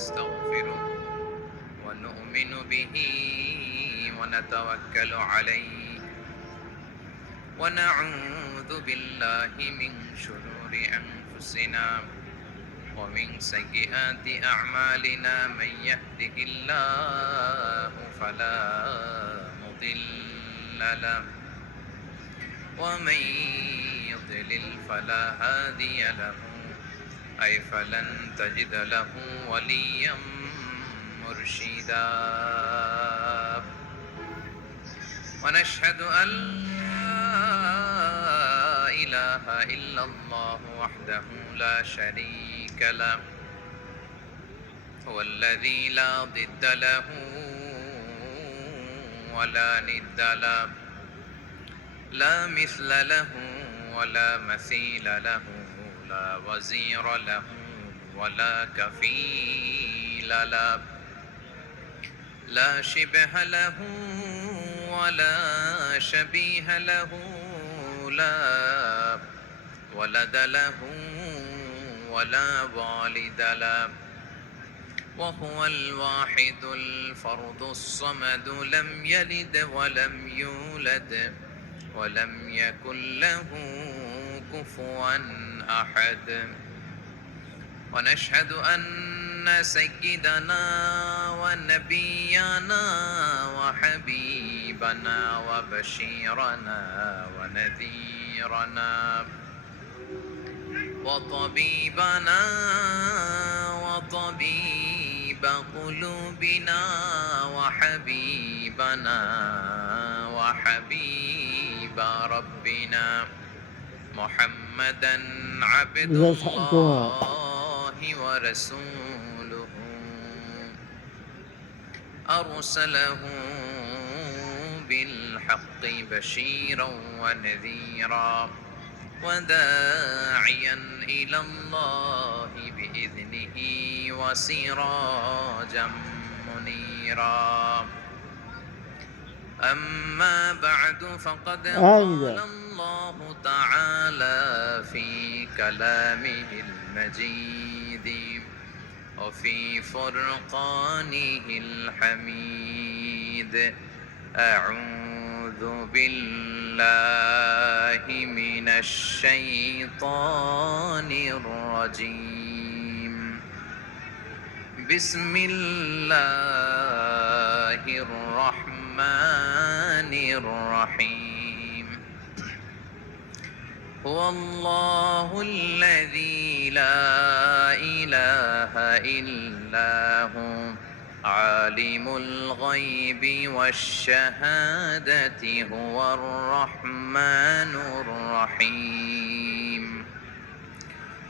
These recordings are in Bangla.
ونستغفره ونؤمن به ونتوكل عليه ونعوذ بالله من شرور أنفسنا ومن سيئات أعمالنا من يهده الله فلا مضل له ومن يضلل فلا هادي له أي فلن تجد له وليا مرشدا ونشهد أن لا إله إلا الله وحده لا شريك له هو الذي لا ضد له ولا ند له لا مثل له ولا مثيل له لا وزير له ولا كفيل له لا شبه له ولا شبيه له لا ولد له ولا والد له وهو الواحد الفرد الصمد لم يلد ولم يولد ولم يكن له كفوا أحد ونشهد أن سيدنا ونبينا وحبيبنا وبشيرنا ونذيرنا وطبيبنا وطبيب قلوبنا وحبيبنا وحبيب ربنا محمدا عبد الله ورسوله أرسله بالحق بشيرا ونذيرا وداعيا إلى الله بإذنه وسراجا منيرا أما بعد فقد قال الله تعالى في كلامه المجيد وفي فرقانه الحميد أعوذ بالله من الشيطان الرجيم بسم الله الرحمن الرحيم هو الله الذي لا إله إلا هو عالم الغيب والشهادة هو الرحمن الرحيم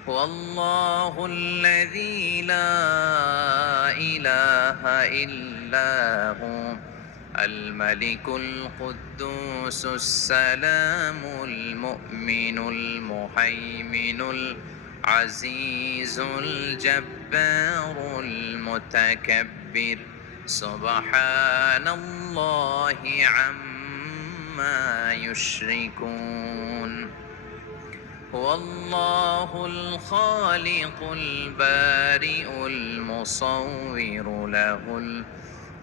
هو الله الذي لا إله إلا هو الملك القدوس السلام المؤمن المهيمن العزيز الجبار المتكبر سبحان الله عما يشركون هو الله الخالق البارئ المصور له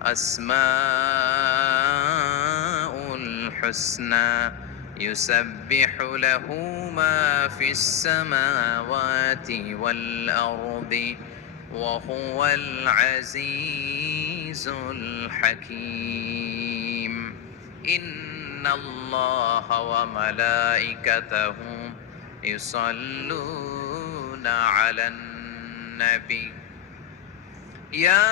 الأسماء الحسنى يسبح له ما في السماوات والأرض وهو العزيز الحكيم إن الله وملائكته يصلون على النبي يا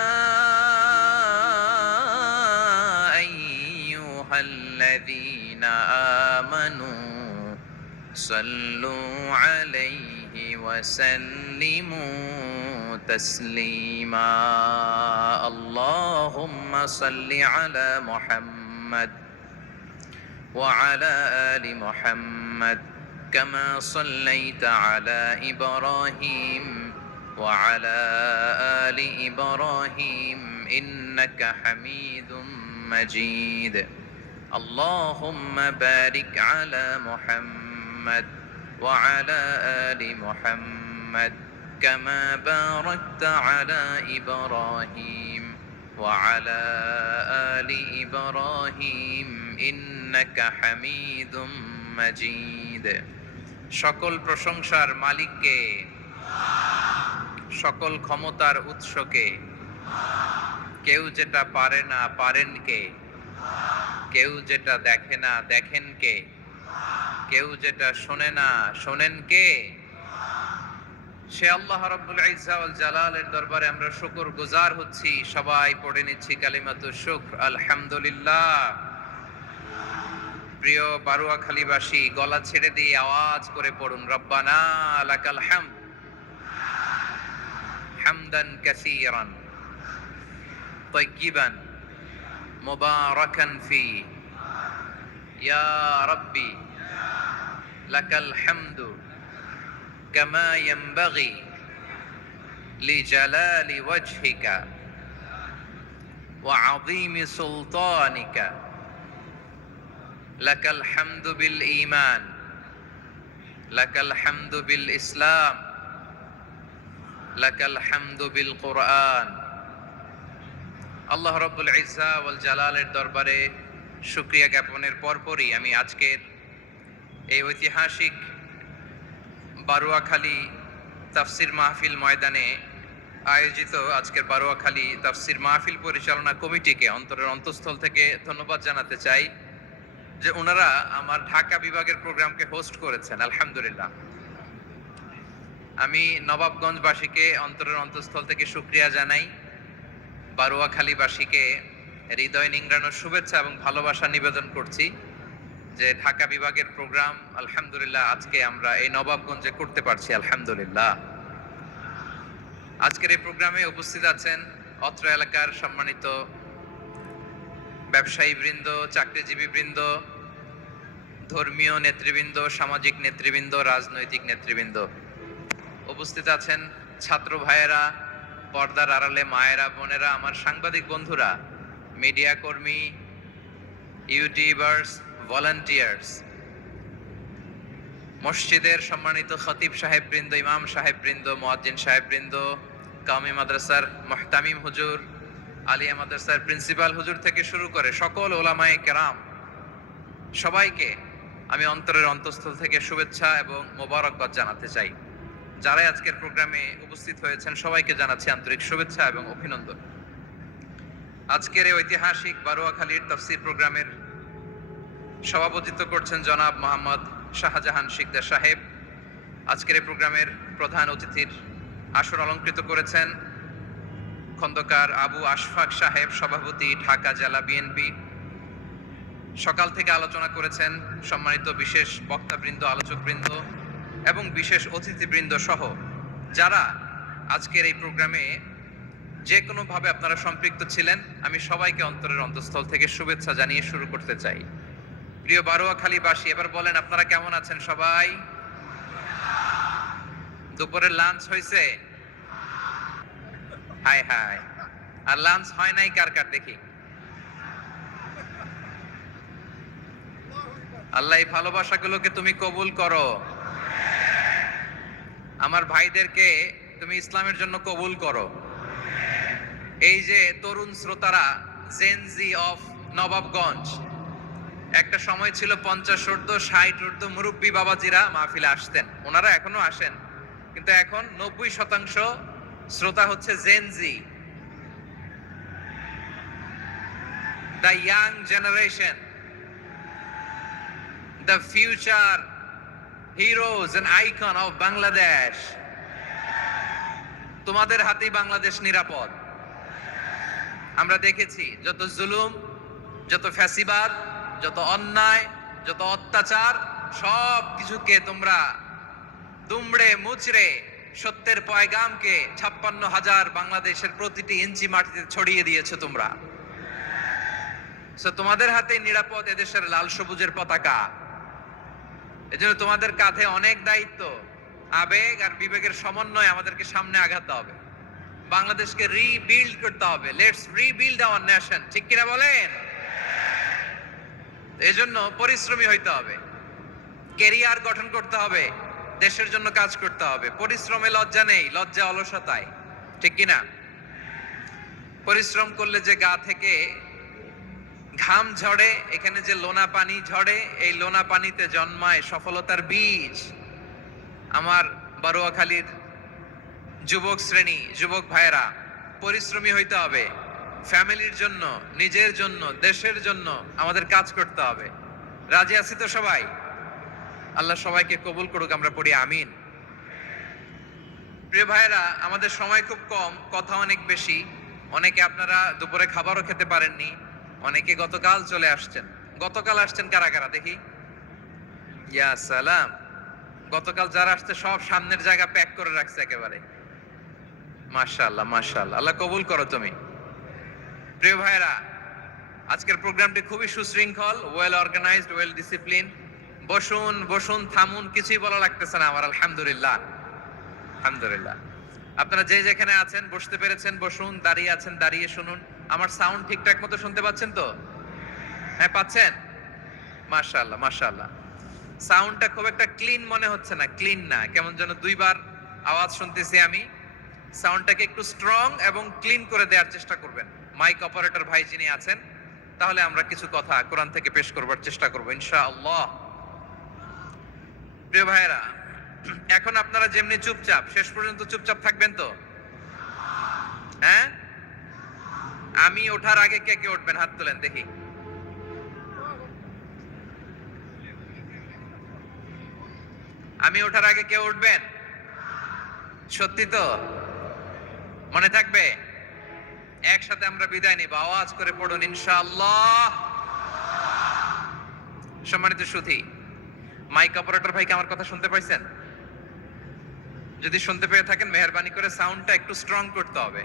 أيها الذين آمنوا صلوا عليه وسلموا تسليما اللهم صل على محمد وعلى آل محمد كما صليت على إبراهيم وعلى آل إبراهيم إنك حميد مجيد اللهم بارك على محمد وعلى آل محمد كما باركت على إبراهيم وعلى آل إبراهيم إنك حميد مجيد সকল প্রশংসার মালিককে, সকল ক্ষমতার উৎসকে, কেউ যেটা পারে না পারেন কে, কেউ যেটা দেখে না দেখেন কে, কেউ যেটা শোনে না শোনেন কে? সে আল্লাহ রাব্বুল ইজ্জা ওয়াল জালালের দরবারে আমরা শুকর গুজার হচ্ছি। সবাই পড়ে নিচ্ছি কালিমাতু শুকর, আলহামদুলিল্লাহ। প্রিয় বারুয়াখালীবাসী, গলা ছেড়ে দিয়ে আওয়াজ করে পড়ুন, রব্বানা লাকাল হামদ হামদান কাসীরান তাইয়িবান মুবারাকান ফি ইয়া রাব্বি লাকাল হামদু কামা ইয়ানবাগি লিজালালি ওয়াজহিকা ওয়া আযীমি সুলতানিকা লাকাল হামদু বিল ঈমান লাকাল হামদু বিল ইসলাম লাকাল হামদু বিল কুরআন। আল্লাহ রাব্বুল ইজ্জা ওয়াল জালালের দরবারে শুকরিয়া জ্ঞাপনের পরপরই আমি আজকের এই ঐতিহাসিক বারুয়াখালী তাফসির মাহফিল ময়দানে আয়োজিত আজকের বারুয়াখালী তাফসির মাহফিল পরিচালনা কমিটিকে অন্তরের অন্তঃস্থল থেকে ধন্যবাদ জানাতে চাই যে ওনারা আমার ঢাকা বিভাগের প্রোগ্রামকে হোস্ট করেছেন, আলহামদুলিল্লাহ। আমি নবাবগঞ্জবাসীকে অন্তরের অন্তঃস্থল থেকে শুকরিয়া জানাই, বারুয়াখালীবাসীকে হৃদয় নিংড়ানোর শুভেচ্ছা এবং ভালোবাসা নিবেদন করছি যে ঢাকা বিভাগের প্রোগ্রাম আলহামদুলিল্লাহ আজকে আমরা এই নবাবগঞ্জে করতে পারছি, আলহামদুলিল্লাহ। আজকের এই প্রোগ্রামে উপস্থিত আছেন অত্র এলাকার সম্মানিত ব্যবসায়ী বৃন্দ, চাকরিজীবী বৃন্দ, ধর্মীয় নেতৃবৃন্দ, সামাজিক নেতৃবৃন্দ, রাজনৈতিক নেতৃবৃন্দ। উপস্থিত আছেন ছাত্র ভাইয়েরা, পর্দার আড়ালে মায়েরা, বোনেরা, আমার সাংবাদিক বন্ধুরা, মিডিয়া কর্মী, ইউটিউবার্স, ভলান্টিয়ার্স, মসজিদের সম্মানিত খতিব সাহেব বৃন্দ, ইমাম সাহেব বৃন্দ, মুয়াজ্জিন সাহেব বৃন্দ, কাওমি মাদ্রাসার মুহতামিম হুজুর, আলিয়া মাদ্রাসার প্রিন্সিপাল হুজুর থেকে শুরু করে সকল ওলামায়ে কেরাম, সবাইকে আমি অন্তরের অন্তঃস্থল থেকে শুভেচ্ছা এবং মোবারকবাদ জানাতে চাই। যারা আজকের প্রোগ্রামে উপস্থিত হয়েছেন সবাইকে জানাচ্ছি আন্তরিক শুভেচ্ছা এবং অভিনন্দন। আজকের এই ঐতিহাসিক বারুয়াখালীর তাফসীর প্রোগ্রামের সভাপতিত্ব করছেন জনাব মোহাম্মদ শাহজাহান শিকদার সাহেব। আজকের এই প্রোগ্রামের প্রধান অতিথির আসন অলংকৃত করেছেন খন্দকার আবু আশফাক সাহেব, সভাপতি, ঢাকা জেলা বিএনপি। সকাল থেকে আলোচনা করেছেন সম্মানিত বিশেষ বক্তাবৃন্দ, আলোচকবৃন্দ এবং বিশেষ অতিথিবৃন্দ সহ যারা আজকের এই প্রোগ্রামে যে কোনোভাবে আপনারা সম্পৃক্ত ছিলেন। আমি সবাইকে অন্তরের অন্তঃস্থল থেকে শুভেচ্ছা জানিয়ে শুরু করতে চাই। প্রিয় বারুয়াখালীবাসী, এবার বলেন আপনারা কেমন আছেন সবাই? দুপুরের লাঞ্চ হয়েছে? হাই হাই, আর লাঞ্চ হয় নাই কার কার দেখি? আল্লাহ এই ভালোবাসাগুলোকে তুমি কবুল করো। আমার ভাইদেরকে তুমি ইসলামের জন্য কবুল করো। এই যে তরুণ শ্রোতারা, জেনজি অফ নবাবগঞ্জ, একটা সময় ছিল 50 ঊর্ধ্ব 60 ঊর্ধ্ব মুরব্বী বাবাজিরা মাহফিলে আসতেন, ওনারা এখনো আসেন, কিন্তু এখন 90% শ্রোতা হচ্ছে Gen Z, the young generation, the future heroes and icon of Bangladesh. তোমাদের হাতেই বাংলাদেশ নিরাপদ। আমরা দেখেছি যত জুলুম, যত ফ্যাসিবাদ, যত অন্যায়, যত অত্যাচার, সব কিছুকে তোমরা দুমড়ে মুচড়ে সত্যের পয়গামকে 56,000 বাংলাদেশের প্রতিটি ইঞ্চি মাটিতে ছড়িয়ে দিয়েছো তোমরা। তোমাদের হাতে নিরাপদ এদেশের লাল সবুজের পতাকা। এজন্য তোমাদের কাঁধে অনেক দায়িত্ব, আবেগ আর বিবেকের সমন্বয়ে আমাদেরকে সামনে আগাতে হবে, বাংলাদেশকে রিবিল্ড করতে হবে। লেটস রিবিল্ড আওয়ার নেশন, ঠিক কিনা বলেন? এজন্য পরিশ্রমী হইতে হবে, ক্যারিয়ার গঠন করতে হবে, দেশের জন্য কাজ করতে হবে। পরিশ্রমে লজ্জা নেই, লজ্জা অলসতায়, ঠিক কিনা? পরিশ্রম করলে যে গা থেকে ঘাম ঝরে, এখানে যে লোনা পানি ঝরে, এই লোনা পানিতে জন্মায় সফলতার বীজ। আমার বারুয়াখালীর যুবক শ্রেণী, যুবক ভাইয়েরা, পরিশ্রমী হইতে হবে। ফ্যামিলির জন্য, নিজের জন্য, দেশের জন্য আমাদের কাজ করতে হবে। রাজি আছি তো সবাই? আল্লাহ সবাইকে কবুল করুক, আমরা পড়ি আমিন। প্রিয় ভাইয়েরা, আমাদের সময় খুব কম, কথা অনেক বেশি। অনেকে আপনারা দুপুরে খাবারও খেতে পারেননি, অনেকে গতকাল চলে আসছেন। গতকাল আসছেন কারা কারা দেখি? ইয়া সালাম। গতকাল যারা আসছে সব সামনের জায়গা প্যাক করে রাখছে একেবারে। মাশাআল্লাহ, মাশাআল্লাহ, আল্লাহ কবুল করো তুমি। প্রিয় ভাইয়েরা, আজকের প্রোগ্রামটি খুবই সুশৃঙ্খল, ওয়েল অর্গানাইজড, ওয়েল ডিসিপ্লিন। বসুন বসুন, থামুন, কিছুই বলা লাগতেছে না আমার। আলহামদুলিল্লাহ, আলহামদুলিল্লাহ। আপনারা যে যেখানে আছেন বসতে পেরেছেন বসুন, দাঁড়িয়ে আছেন দাঁড়িয়ে শুনুন। আমার সাউন্ড ঠিকঠাক মতো শুনতে পাচ্ছেন তো? হ্যাঁ, পাচ্ছেন? মাশাআল্লাহ, মাশাআল্লাহ। সাউন্ডটা খুব একটা ক্লিন মনে হচ্ছে না, ক্লিন না, কেমন যেন দুইবার আওয়াজ শুনতেছি আমি। সাউন্ডটাকে একটু স্ট্রং এবং ক্লিন করে দেওয়ার চেষ্টা করবেন মাইক অপারেটর ভাই যিনি আছেন। তাহলে আমরা কিছু কথা কোরআন থেকে পেশ করবার চেষ্টা করব ইনশাআল্লাহ। প্রিয় ভাইয়েরা, এখন আপনারা যেমনি চুপচাপ, শেষ পর্যন্ত চুপচাপ থাকবেন তো? হ্যাঁ, আমি ওঠার আগে কে কে উঠবেন হাত তোলেন দেখি। আমি ওঠার আগে কে উঠবেন? সত্যি তো? মনে থাকবে? একসাথে আমরা বিদায় নিব, আওয়াজ করে পড়ুন ইনশাআল্লাহ। সম্মানিত সুধী, মাইক অপারেটর ভাইকে আমার কথা শুনতে পাইছেন? যদি শুনতে পেয়ে থাকেন মেহেরবানি করে সাউন্ডটা একটু স্ট্রং করতে হবে,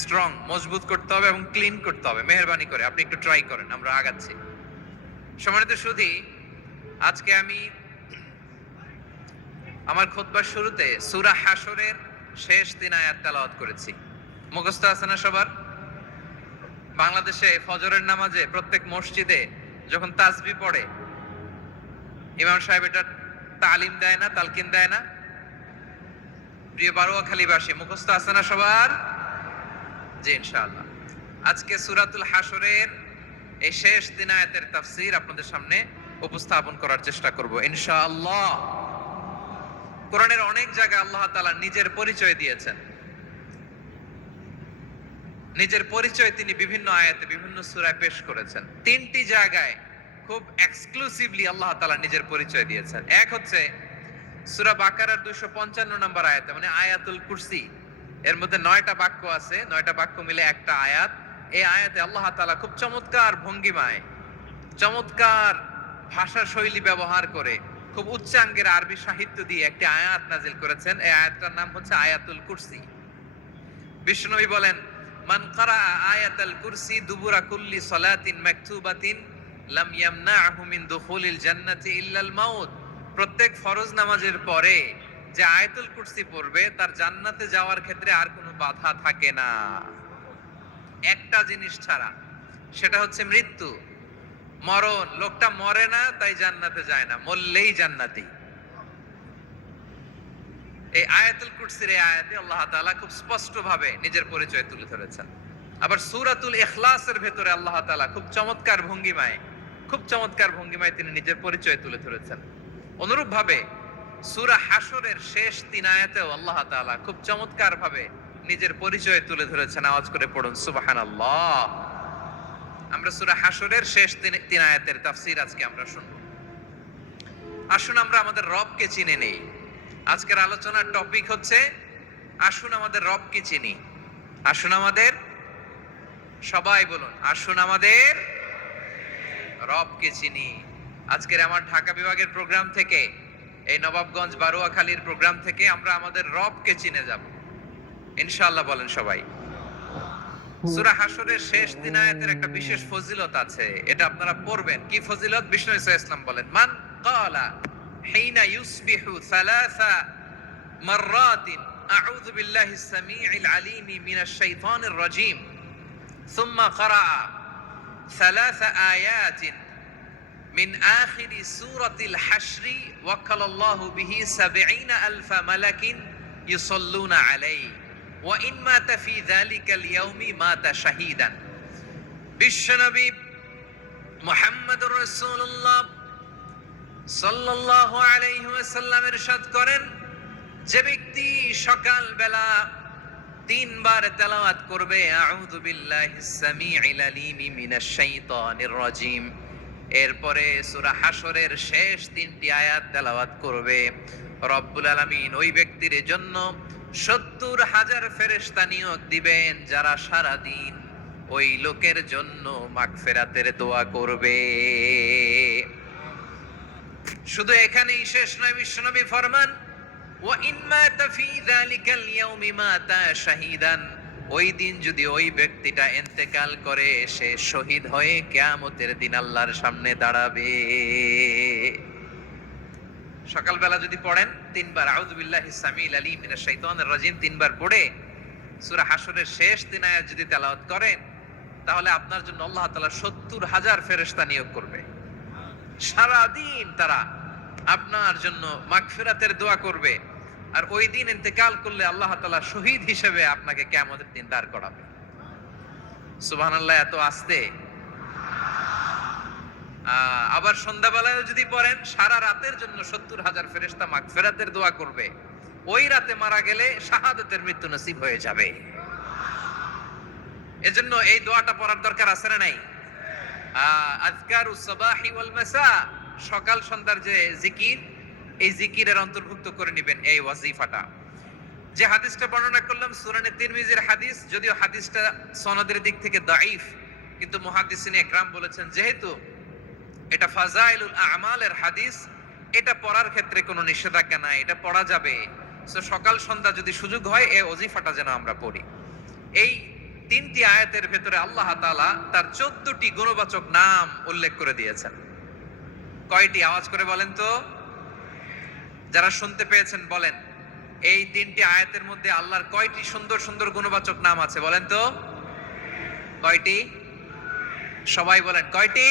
স্ট্রং, মজবুত করতে হবে এবং ক্লিন করতে হবে। মেহেরবানি করে আপনি একটু ট্রাই করেন, আমরা আগাচ্ছি। সম্মানিত সুধী, আজকে আমি আমার খুতবার শুরুতে সূরা হাশরের শেষ 3 আয়াত তেলাওয়াত করেছি। মুখস্থ আছে না সবার? বাংলাদেশে ফজরের নামাজে প্রত্যেক মসজিদে যখন তাসবিহ পড়ে, ইমাম সাহেব এটা তালিম দেয় না, তালকিন দেয় না? প্রিয় বারুয়াখালীবাসী, মুখস্থ আছে না সবার? জি, ইনশাআল্লাহ। আজকে সূরাতুল হাশরের এই শেষ 3 আয়াতের তাফসীর আপনাদের সামনে উপস্থাপন করার চেষ্টা করব ইনশাআল্লাহ। কোরআনের অনেক জায়গায় আল্লাহ তাআলা নিজের পরিচয় দিয়েছেন। নিজের পরিচয় তিনি বিভিন্ন আয়াতে বিভিন্ন সূরায় পেশ করেছেন। 3টি জায়গায় খুব এক্সক্লুসিভলি আল্লাহ তাআলা নিজের পরিচয় দিয়েছেন। এক হচ্ছে সূরা বাকারার 255 নম্বর আয়াতে, মানে আয়াতুল কুরসি। এর মধ্যে 9টা বাক্য আছে, 9টা বাক্য মিলে একটা আয়াত। এই আয়াতে আল্লাহ তাআলা খুব চমৎকার ভঙ্গিমায়, চমৎকার ভাষা শৈলী ব্যবহার করে, খুব উচ্চাঙ্গের আরবি সাহিত্য দিয়ে একটি আয়াত নাজিল করেছেন। এই আয়াতটার নাম হচ্ছে আয়াতুল কুরসি। বিষ্ণুনবী বলেন, মান ক্বারা আয়াতুল কুরসি দুবুরা কুল্লি সালাতিন মাকতুবাতিন লাম ইয়ামনাহু মিন দুখুলিল জান্নাতি ইল্লাল মাউত। প্রত্যেক ফরজ নামাজের পরে যে আয়াতুল কুরসি পড়বে তার জান্নাতে যাওয়ার ক্ষেত্রে আর কোনো বাধা থাকে না, একটা জিনিস ছাড়া, সেটা হচ্ছে মৃত্যু, মরণ। লোকটা মরে না তাই জান্নাতে যায় না, মরলেই জান্নাতি। এই আয়াতুল কুরসির এই আয়াতে আল্লাহ তাআলা খুব স্পষ্ট ভাবে নিজের পরিচয় তুলে ধরেছেন। আবার সূরাতুল ইখলাসের ভেতরে আল্লাহ তাআলা খুব চমৎকার ভঙ্গিমায় তিনি নিজের পরিচয় তুলে ধরেছেন। অনুরূপ ভাবে সূরা হাশরের শেষ 3 আয়াতেও আল্লাহ তাআলা খুব চমৎকার ভাবে নিজের পরিচয় তুলে ধরেছেন। আওয়াজ করে পড়ুন সুবহানাল্লাহ। আমরা সূরা হাশরের শেষ 3 আয়াতের তাফসীর আজকে আমরা শুনব। আসুন আমরা আমাদের রবকে চিনে নেই। আজকের আলোচনার টপিক হচ্ছে আসুন আমাদের রবকে চিনি। আসুন আমাদের, সবাই বলুন, আসুন আমাদের রবকে চিনি। আজকের আমার ঢাকা বিভাগের প্রোগ্রাম থেকে, এই নবাবগঞ্জ বারুয়াখালীর প্রোগ্রাম থেকে আমরা আমাদের রবকে চিনে যাব ইনশাআল্লাহ। বলেন সবাই। সূরা হাশরের শেষ 3 আয়াতের একটা বিশেষ ফজিলত আছে, এটা আপনারা পড়বেন। কি ফজিলত? বিষ্ণু ইসলাম বলেন, মান ক্বালা হিনা ইউসবিহু সালাসা মাররাতিন আউযু বিল্লাহিস সামিউল আলীম মিনাশ শাইতানির রাজীম সুম্মা ক্বারা সালাসা আয়াতিন মিন আখিরি সূরাতিল হাশরি ওয়াক্কালাল্লাহু বিহি ৭০,০০০ মালাকিন ইউসাল্লুনা আলাইহি ওয়া ইন মাতা ফি যালিকাল ইয়াউমি মাতা শাহীদান। বিশ্বনবী মুহাম্মদুর রাসূলুল্লাহ সাল্লাল্লাহু আলাইহি ওয়াসাল্লাম ইরশাদ করেন, যে ব্যক্তি সকাল বেলা ৩ বার তেলাওয়াত করবে আউযু বিল্লাহিস সামিউল আলিম মিনাশ শাইতানির রাজিম, এরপরে সূরা হাশরের শেষ ৩টি আয়াত তেলাওয়াত করবে, রব্বুল আলামিন ওই ব্যক্তির জন্য ৭০,০০০ ফেরেশতা নিয়োগ দিবেন যারা সারা দিন ওই লোকের জন্য মাগফিরাতের দোয়া করবে। শুধু এখানেই শেষ নয়, বিশ্বনবী ফরমান ওয়া ইন মাতা ফি যালিকাল ইয়াউমি মাতা শাহীদান, ওই দিন যদি ওই ব্যক্তিটা ইন্তেকাল করে সে শহীদ হয়ে কিয়ামতের দিন আল্লাহর সামনে দাঁড়াবে। সকালবেলা যদি পড়েন ৩ বার আউযু বিল্লাহিস সামিউল আলিম মিনাশ শাইতানির রাজিম ৩ বার পড়ে সূরা হাশরের শেষ ৩ আয়াত যদি তেলাওয়াত করেন, তাহলে আপনার জন্য আল্লাহ তাআলা ৭০,০০০ ফেরেশতা নিয়োগ করবে। সারা দিন তারা আপনার জন্য মাগফিরাতের দোয়া করবে, আর ওই দিন ইন্তেকাল করলে আল্লাহ তাআলা শহীদ হিসেবে আপনাকে কিয়ামতের দিন দাঁড় করাবে। সুবহানাল্লাহ, এত আস্তে। আবার সন্ধ্যাবেলায় যদি পড়েন, সারা রাতের জন্য ৭০,০০০ ফেরেশতা মাগফিরাতের দোয়া করবে। ওই রাতে মারা গেলে শাহাদাতের মৃত্যু নসিব হয়ে যাবে। এজন্য এই দোয়াটা পড়ার দরকার আছে না নাই? আযকারুস সাবাহি ওয়াল মাসা, সকাল সন্ধ্যার যে জিকির, এই জিকিরের অন্তর্ভুক্ত করে নেবেন এই ওয়াজিফাটা। যে হাদিসটা বর্ণনা করলাম সুনানে তিরমিজির হাদিস, যদিও হাদিসটা সনদের দিক থেকে দাঈফ, কিন্তু মুহাদ্দিসিনে ইকরাম বলেছেন যেহেতু এটা ফাজাইলুল আমালের হাদিস, এটা পড়ার ক্ষেত্রে কোনো নিষেধাজ্ঞা নাই, এটা পড়া যাবে। সো সকাল সন্ধ্যা যদি সুযোগ হয় এই ওয়াজিফাটা যেন আমরা পড়ি। এই ৩টি আয়াতের ভেতরে আল্লাহ তাআলা তার ১৪টি গুণবাচক নাম উল্লেখ করে দিয়েছেন। কয়টি? আওয়াজ করে বলেন তো, যারা শুনতে পেয়েছেন বলেন, এই ৩টি আয়াতের মধ্যে আল্লাহর কয়টি সুন্দর সুন্দর গুণবাচক নাম আছে বলেন তো? কয়টি? সবাই বলেন কয়টি?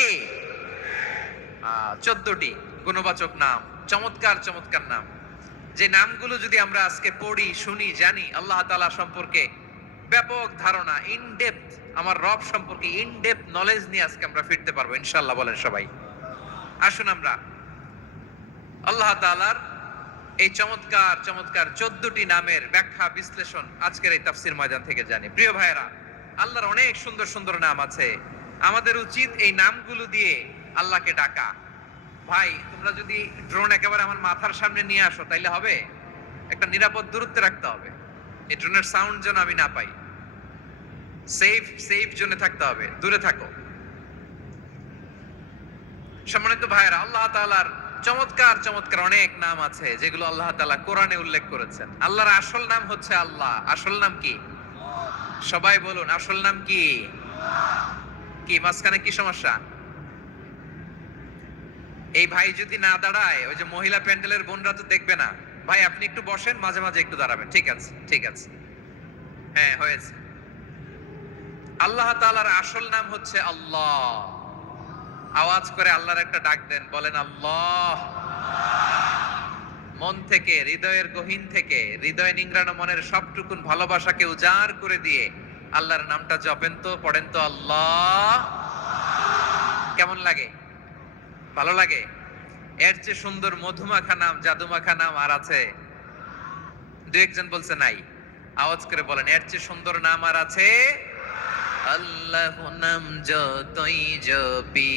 ১৪টি গুণবাচক নাম, চমৎকার চমৎকার নাম। যে নামগুলো যদি আমরা আজকে পড়ি, শুনি, জানি, আল্লাহ তাআলা সম্পর্কে ব্যাপক ধারণা, ইন ডেপথ, আমার রব সম্পর্কে ইন ডেপথ নলেজ নিয়ে আজকে আমরা ফিরতে পারবো ইনশাআল্লাহ। বলেন সবাই। আসুন আমরা আল্লাহ তাআলার এই চমৎকার চমৎকার ১৪টি নামের ব্যাখ্যা বিশ্লেষণ আজকের এই তাফসীর ময়দান থেকে জানি। প্রিয় ভাইয়েরা, আল্লাহর অনেক সুন্দর সুন্দর নাম আছে। আমাদের উচিত এই নামগুলো দিয়ে আল্লাহকে ডাকা। ভাই, তোমরা যদি ড্রোন একেবারে আমার মাথার সামনে নিয়ে আসো তাইলে হবে? একটা নিরাপদ দূরত্বে রাখতে হবে, এই ড্রোনের সাউন্ড যেন আমি না পাই। সেফ জোনে থাকতে হবে, দূরে থাকো। সম্মানিত ভাইয়েরা, আল্লাহ তাআলার চমৎকার চমৎকার অনেক নাম আছে যেগুলো আল্লাহ তাআলা কোরআনে উল্লেখ করেছেন। আল্লাহর আসল নাম হচ্ছে আল্লাহ। আসল নাম কি? সবাই বলুন, আসল নাম কি? কি মাঝখানে কি সমস্যা? এই ভাই যদি না দাঁড়ায়, ওই যে মহিলা প্যান্ডেলের বোনরা তো দেখবে না। ভাই আপনি একটু বসেন, মাঝে মাঝে একটু দাঁড়াবেন। ঠিক আছে, ঠিক আছে, হ্যাঁ হয়েছে। আল্লাহ তাআলার আসল নাম হচ্ছে আল্লাহ। আওয়াজ করে আল্লাহর একটা ডাক দেন, বলেন আল্লাহ। মন থেকে, হৃদয়ের গহীন থেকে, হৃদয় নিংড়ানো মনের সবটুকুন ভালোবাসাকে উজাড় করে দিয়ে আল্লাহর নামটা জপেন তো, পড়েন তো আল্লাহ। কেমন লাগে? ভালো লাগে? এর চেয়ে সুন্দর মধুমাখা নাম, জাদুমাখা নাম আর আছে? দু একজন বলছে নাই। আওয়াজ করে বলেন, এর চেয়ে সুন্দর নাম আর আছে? আল্লাহ নাম যতই জপি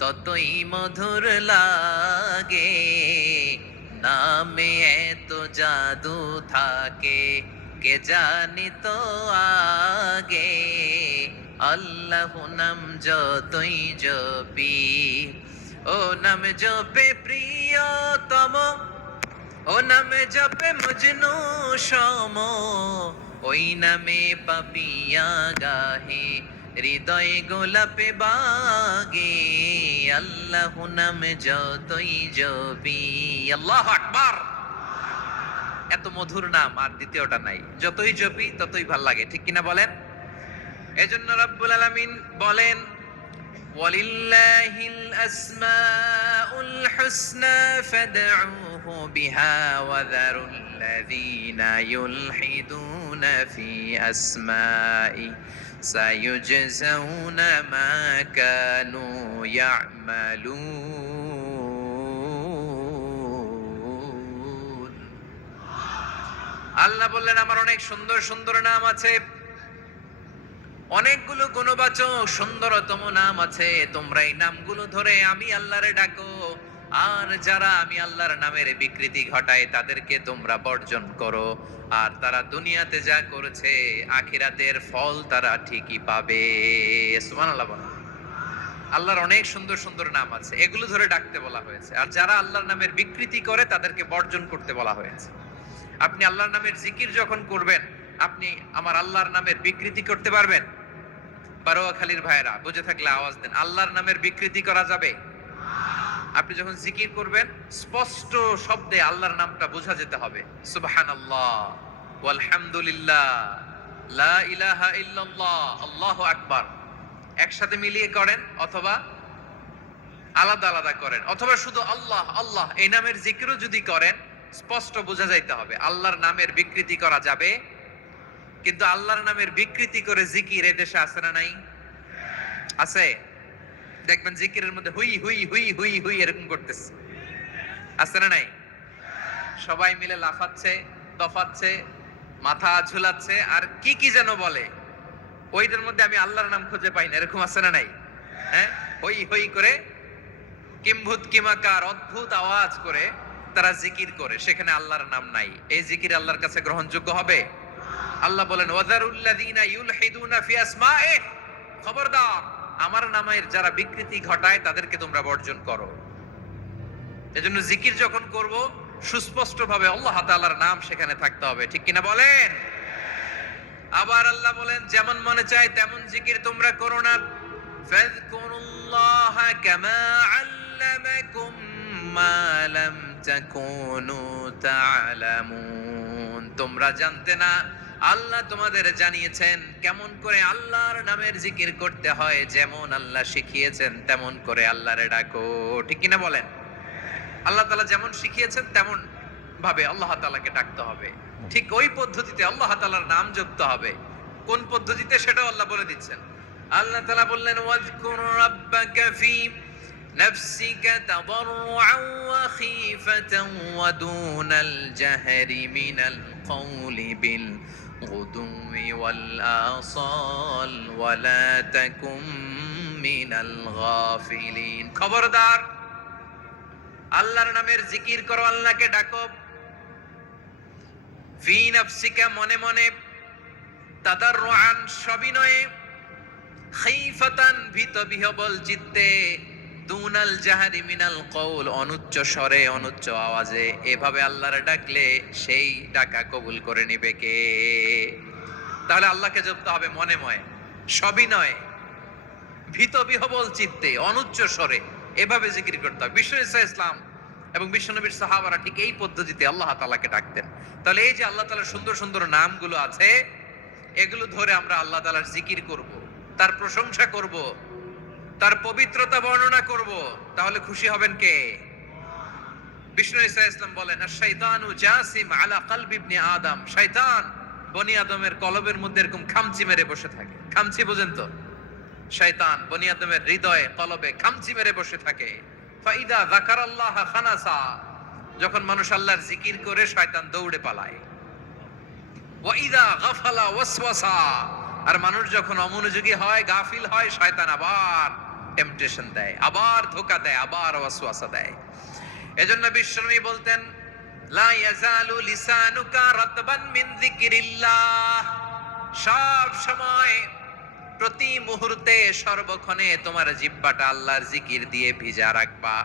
ততই মধুর লাগে, নামে এত জাদু থাকে কে জানি তো আগে। আল্লাহ নাম যতই জপি, ও নাম জপে প্রিয়তম, ও নামে জপে মজনু সম, ওই নামে পাপিয়া গাহে হৃদয় গোলাপে বাগে। আল্লাহ নাম যতই জপি। আল্লাহু আকবার। এত মধুর নাম আর দ্বিতীয়টা নাই। যতই জপি ততই ভাল লাগে, ঠিক কিনা বলেন? এজন্য রব্বুল আলামিন বলেন, ওয়ালিল্লাহিল আসমাউল হুসনা ফাদউহু বিহা ওয়া যারুল্লাযীনা ইউলহিদুনা ফি আসমাই সায়ুজজাউনা মা কানু ইয়া'মালুন। আল্লাহ বললেন আমার অনেক সুন্দর সুন্দর নাম আছে, অনেকগুলো গুণবাচক সুন্দরতম নাম আছে। তোমরা এই নামগুলো ধরে আমি আল্লাহরে ডাকো, আর যারা আমি আল্লাহর নামের বিকৃতি ঘটায় তাদেরকে তোমরা বর্জন করো। আর তারা দুনিয়াতে যা করেছে আখিরাতের ফল তারা ঠিকই পাবে। সুবহানাল্লাহ বলেন। আল্লাহর অনেক সুন্দর সুন্দর নাম আছে, এগুলো ধরে ডাকতে বলা হয়েছে। আর যারা আল্লাহর নামের বিকৃতি করে তাদেরকে বর্জন করতে বলা হয়েছে। আপনি আল্লাহর নামের জিকির যখন করবেন, আপনি আমার আল্লাহর নামের বিকৃতি করতে পারবেন? বারোয়াখালীর ভাইরা বুঝে থাকলে আওয়াজ দেন। আল্লাহর নামের বিকৃতি করা যাবে? আপনি যখন জিকির করবেন স্পষ্ট শব্দে আল্লাহর নামটা বোঝা যেতে হবে। সুবহানাল্লাহ, ওয়ালহামদুলিল্লাহ, লা ইলাহা ইল্লাল্লাহ, আল্লাহু আকবার। একসাথে মিলিয়ে করেন অথবা আলাদা আলাদা করেন, অথবা শুধু আল্লাহ আল্লাহ এই নামের জিকিরও যদি করেন স্পষ্ট বোঝা যাইতে হবে। আল্লাহর নামের বিকৃতি করা যাবে, কিন্তু আল্লাহর নামের বিকৃতি করে জিকির এদেশে আছে না নাই? আছে। দেখবেন জিকিরের মধ্যে হুই হুই হুই হুই হুই এরকম করতেছে, আছে না নাই? সবাই মিলে লাফাচ্ছে, তফাচ্ছে, মাথা ঝুলাচ্ছে, আর কি কি যেন বলে। ওইটার মধ্যে আমি আল্লাহর নাম খুঁজে পাই না, এরকম আছে না নাই? হ্যাঁ, হই হই করে কিম্ভূত কিমাকার অদ্ভুত আওয়াজ করে তারা জিকির করে, সেখানে আল্লাহর নাম নাই। এই জিকির আল্লাহর কাছে গ্রহণযোগ্য হবে? আল্লাহ বলেন ওয়াযারুল্লাযীনা ইউলহিদুনা ফি আসমাইহি, খবরদার আমার নামের যারা বিকৃতি ঘটায় তাদেরকে তোমরা বর্জন করো। এজন্য জিকির যখন করব সুস্পষ্ট ভাবে আল্লাহ তাআলার নাম সেখানে থাকতে হবে, ঠিক কিনা বলেন? আবার আল্লাহ বলেন যেমন মনে চায় তেমন জিকির তোমরা করো না। ফাযকুরুল্লাহা কামা আল্লামাকুম মা লাম তাকুনু তা'লামুন। তোমরা জানতে না, আল্লাহ তোমাদের জানিয়েছেন কেমন করে আল্লাহর নামের জিকির করতে হয়। যেমন আল্লাহ শিখিয়েছেন তেমন করে আল্লাহরে ডাকো, ঠিক কিনা বলেন? আল্লাহ তাআলা যেমন শিখিয়েছেন তেমন ভাবে আল্লাহ তাআলাকে ডাকতে হবে, ঠিক ওই পদ্ধতিতে আল্লাহ তাআলার নাম যুক্ত হবে। কোন পদ্ধতিতে সেটাও আল্লাহ বলে দিচ্ছেন। আল্লাহ তাআলা বললেন ওয়াজকুর রাব্বাকা ফি নাফসিকা তাদাররুআন ওয়া খীফাতান ওয়া দুনাল জাহরি মিনাল কওলি বিল গুদুওয়ি ওয়াল আসাল ওয়া লা তাকুম মিনাল গাফিলিন। খবরদার আল্লাহর নামের জিকির করো, আল্লাহকে ডাকো। ফি নাফসিকা মনে মনে, তাদাররুআন সবিনয়ে, খাইফাতান ভীত বিহবল চিত্তে, দুনাল জাহারি মিনাল কওল অনুচ্চ স্বরে অনুচ্চ আওয়াজে। এভাবে আল্লাহরে ডাকলে সেই ডাকা কবুল করে নিবে কে? তাহলে আল্লাহকে জপতে হবে মনে মনে, সবিনয়ে, ভীত বিহবল চিত্তে, অনুচ্চ স্বরে, এভাবে জিকির করতে হবে। বিশ্ব ইসলাম এবং বিশ্বনবীর সাহাবারা ঠিক এই পদ্ধতিতে আল্লাহ তাআলাকে ডাকতেন। তাহলে এই যে আল্লাহ তাআলার সুন্দর সুন্দর নামগুলো আছে, এগুলো ধরে আমরা আল্লাহ তাআলার জিকির করব, তার প্রশংসা করব, তার পবিত্রতা বর্ণনা করব, তাহলে খুশি হবেন কে? বিষ্ণু ইসলাম বলেন আশ-শাইতানু জাসিম আলা কলবি ইবনে আদম। শয়তান বনি আদমের কলবের মধ্যে এরকম খামচি মেরে বসে থাকে। খামচি বুঝেন তো? শয়তান বনি আদমের হৃদয়ে কলবে খামচি মেরে বসে থাকে। ফাইদা যাকারাল্লাহ খানাসা, যখন মানুষ আল্লাহর জিকির করে শয়তান দৌড়ে পালায়। ওয়া ইযা গাফালা ওয়াসওয়াসা, আর মানুষ যখন অমনোযোগী হয়, গাফিল হয়, শয়তান আবার টেম্পটেশন দেয়, আবার ধোঁকা দেয়, আবার ওয়াসওয়াসা দেয়। এজন্য বিশ্বনবী বলতেন লা ইয়াজালু লিসানুকা রাতবান মিন যিকরিল্লাহ, সব সময় প্রতি মুহূর্তে সর্বক্ষণে তোমার জিহ্বাটা আল্লাহর জিকির দিয়ে ভিজা রাখবা,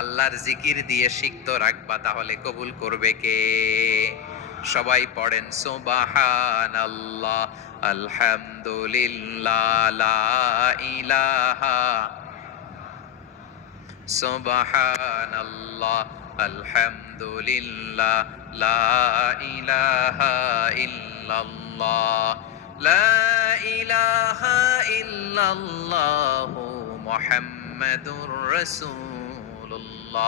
আল্লাহর জিকির দিয়ে সিক্ত রাখবা, তাহলে কবুল করবে কে? সবাই পড়েন সুবহানাল্লাহ, আলহামদুলিল্লাহ, লা ইলাহা, সুবহানাল্লাহ, আলহামদুলিল্লাহ, লা ইলাহা ইল্লাল্লাহ, লা ইলাহা ইল্লাল্লাহু মুহাম্মাদুর রাসূলুল্লাহ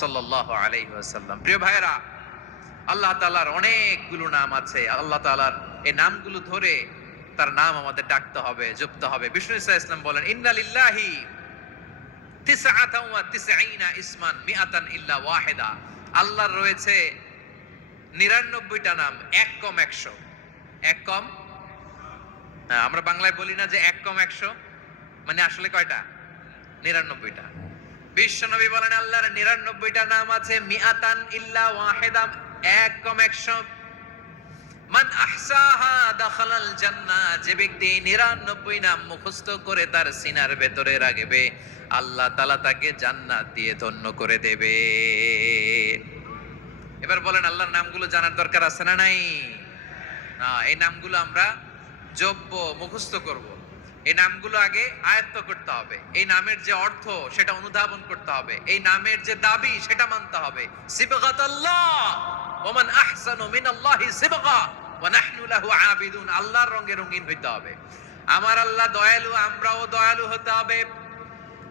সাল্লাল্লাহু আলাইহি ওয়াসাল্লাম। প্রিয় ভাইরা, আল্লাহ তাআলার অনেকগুলো নাম আছে। আল্লাহ তাআলার এই নামগুলো ধরে তার নাম আমাদের ডাকতে হবে, জপতে হবে। বিষ্ণু ইসলাম বলেন, ইন্না লিল্লাহি তিসআতান ওয়া তিসঈনা ইসমান মিআতান ইল্লা ওয়াহিদা। আল্লাহর রয়েছে 99টা নাম, এক কম 100। এক কম, আমরা বাংলায় বলি না যে এক কম 100, মানে আসলে কয়টা? 99টা। বিশ্বনবী বলেন আল্লাহর 99টা নাম আছে, মিআতান ইল্লা ওয়াহিদা, এক কম 100। মান আহসাহা দাখালাল জান্নাহ, যে ব্যক্তি 99 নাম মুখস্থ করে তার সিনার ভেতরে রাখবে, আল্লাহ তাআলা তাকে জান্নাত দিয়ে ধন্য করে দেবে। এবার বলেন, আল্লাহর নামগুলো জানার দরকার আছে না নাই? এই নামগুলো আমরা জপব, মুখস্থ করব। এই নামগুলো আগে আয়ত্ত করতে হবে। এই নামের যে অর্থ সেটা অনুধাবন করতে হবে। এই নামের যে দাবি সেটা মানতে হবে। সিবগাতাল্লাহ ওয়া মান আহসানু মিনাল্লাহি সিবগা ওয়া নাহনু লাহু আবিদুন। আল্লাহর রঙে রঙিন হইতে হবে। আমার আল্লাহ দয়ালু, আমরাও দয়ালু হতে হবে।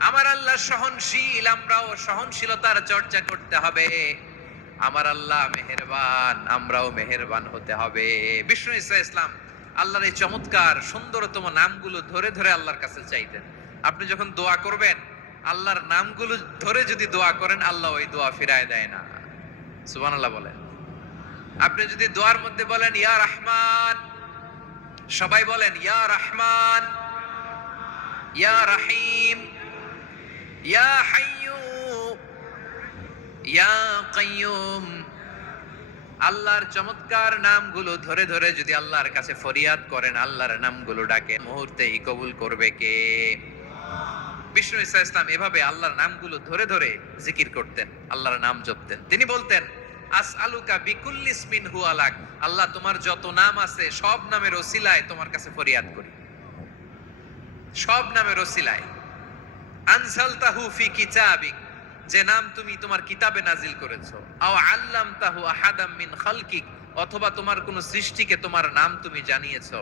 আমার আল্লাহ সহনশীল, আমরাও সহনশীলতার চর্চা করতে হবে। আমার আল্লাহ মেহেরবান, আমরাও মেহেরবান হতে হবে। বিষ্ণু ইসলাম আল্লাহর এই চমৎকার সুন্দরতম নামগুলো ধরে ধরে আল্লাহর কাছে চাইতেন। আপনি যখন দোয়া করবেন, আল্লাহর নামগুলো ধরে যদি দোয়া করেন, আল্লাহ ওই দোয়া ফিরায় দেয় না। সুবহানাল্লাহ বলেন। আপনি যদি দোয়ার মধ্যে বলেন ইয়া রহমান, সবাই বলেন ইয়া রহমান, ইয়া রহিম, ইয়া হাইয়্যু, ইয়া কাইয়্যুম। আল্লাহর চমৎকার নামগুলো ধরে ধরে যদি আল্লাহর কাছে ফরিয়াদ করেন, আল্লাহর নামগুলো ডাকে, মুহূর্তেই কবুল করবে কে? বিষ্ণু ইসলাম এভাবে আল্লাহর নামগুলো ধরে ধরে জিকির করতেন, আল্লাহর নাম জপতেন। তিনি বলতেন, আসআলুকা বিকুল্লি ইসমিন হুয়া লাক, আল্লাহ তোমার যত নাম আছে সব নামের ওসিলায় তোমার কাছে ফরিয়াদ করি, সব নামের ওসিলায়। আনজালতাহু ফি কিতাবিক, যে নাম তুমি তোমার কিতাবে নাজিল করেছো। আও আল্লামতাহু আহাদাম মিন খালকিক, অথবা তোমার কোন সৃষ্টিকে তোমার নাম তুমি জানিয়েছো।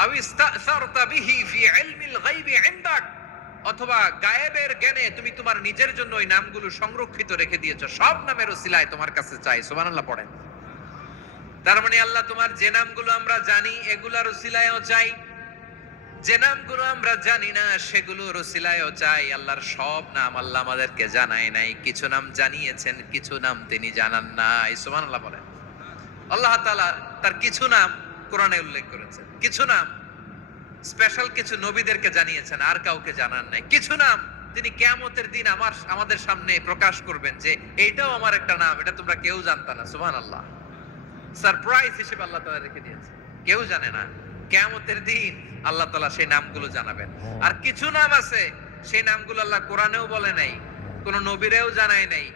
আও ইস্তাসারতা বিহি ফি ইলমিল গায়বি ইনদাক, অথবা গায়েবের জ্ঞানে তুমি তোমার নিজের জন্য ওই নামগুলো সংরক্ষিত রেখে দিয়েছো। সব নামের ওসিলায় তোমার কাছে চাই। সুবহানাল্লাহ পড়েন। তার মানে আল্লাহ তোমার যে নামগুলো আমরা জানি এগুলার ওসিলায়ও চাই, যে নামগুলো আমরা জানি না সেগুলোর ওসিলায়ও চাই। আল্লাহর সব নাম আল্লাহ আমাদেরকে জানায় নাই, কিছু নাম জানিয়েছেন, কিছু নাম তিনি জানান নাই। সুবহানাল্লাহ বলেন। আল্লাহ তাআলা তার কিছু নাম কোরআনে উল্লেখ করেছেন, কিছু নাম স্পেশাল কিছু নবীদেরকে জানিয়েছেন, আর কাউকে জানান নাই। কিছু নাম তিনি কিয়ামতের দিন আমাদের সামনে প্রকাশ করবেন যে এইটাও আমার একটা নাম, এটা তোমরা কেউ জানতা না। সুবহানাল্লাহ। সারপ্রাইজ হিসেবে আল্লাহ তাআলা রেখে দিয়েছেন, কেউ জানে না। কিয়ামতের দিন আল্লাহ তাআলা সেই নামগুলো জানাবেন। আর কিছু নাম আছে সেই নামগুলো আল্লাহ কোরআনেও বলে নাই, কোন নবীরেও জানায় নাই,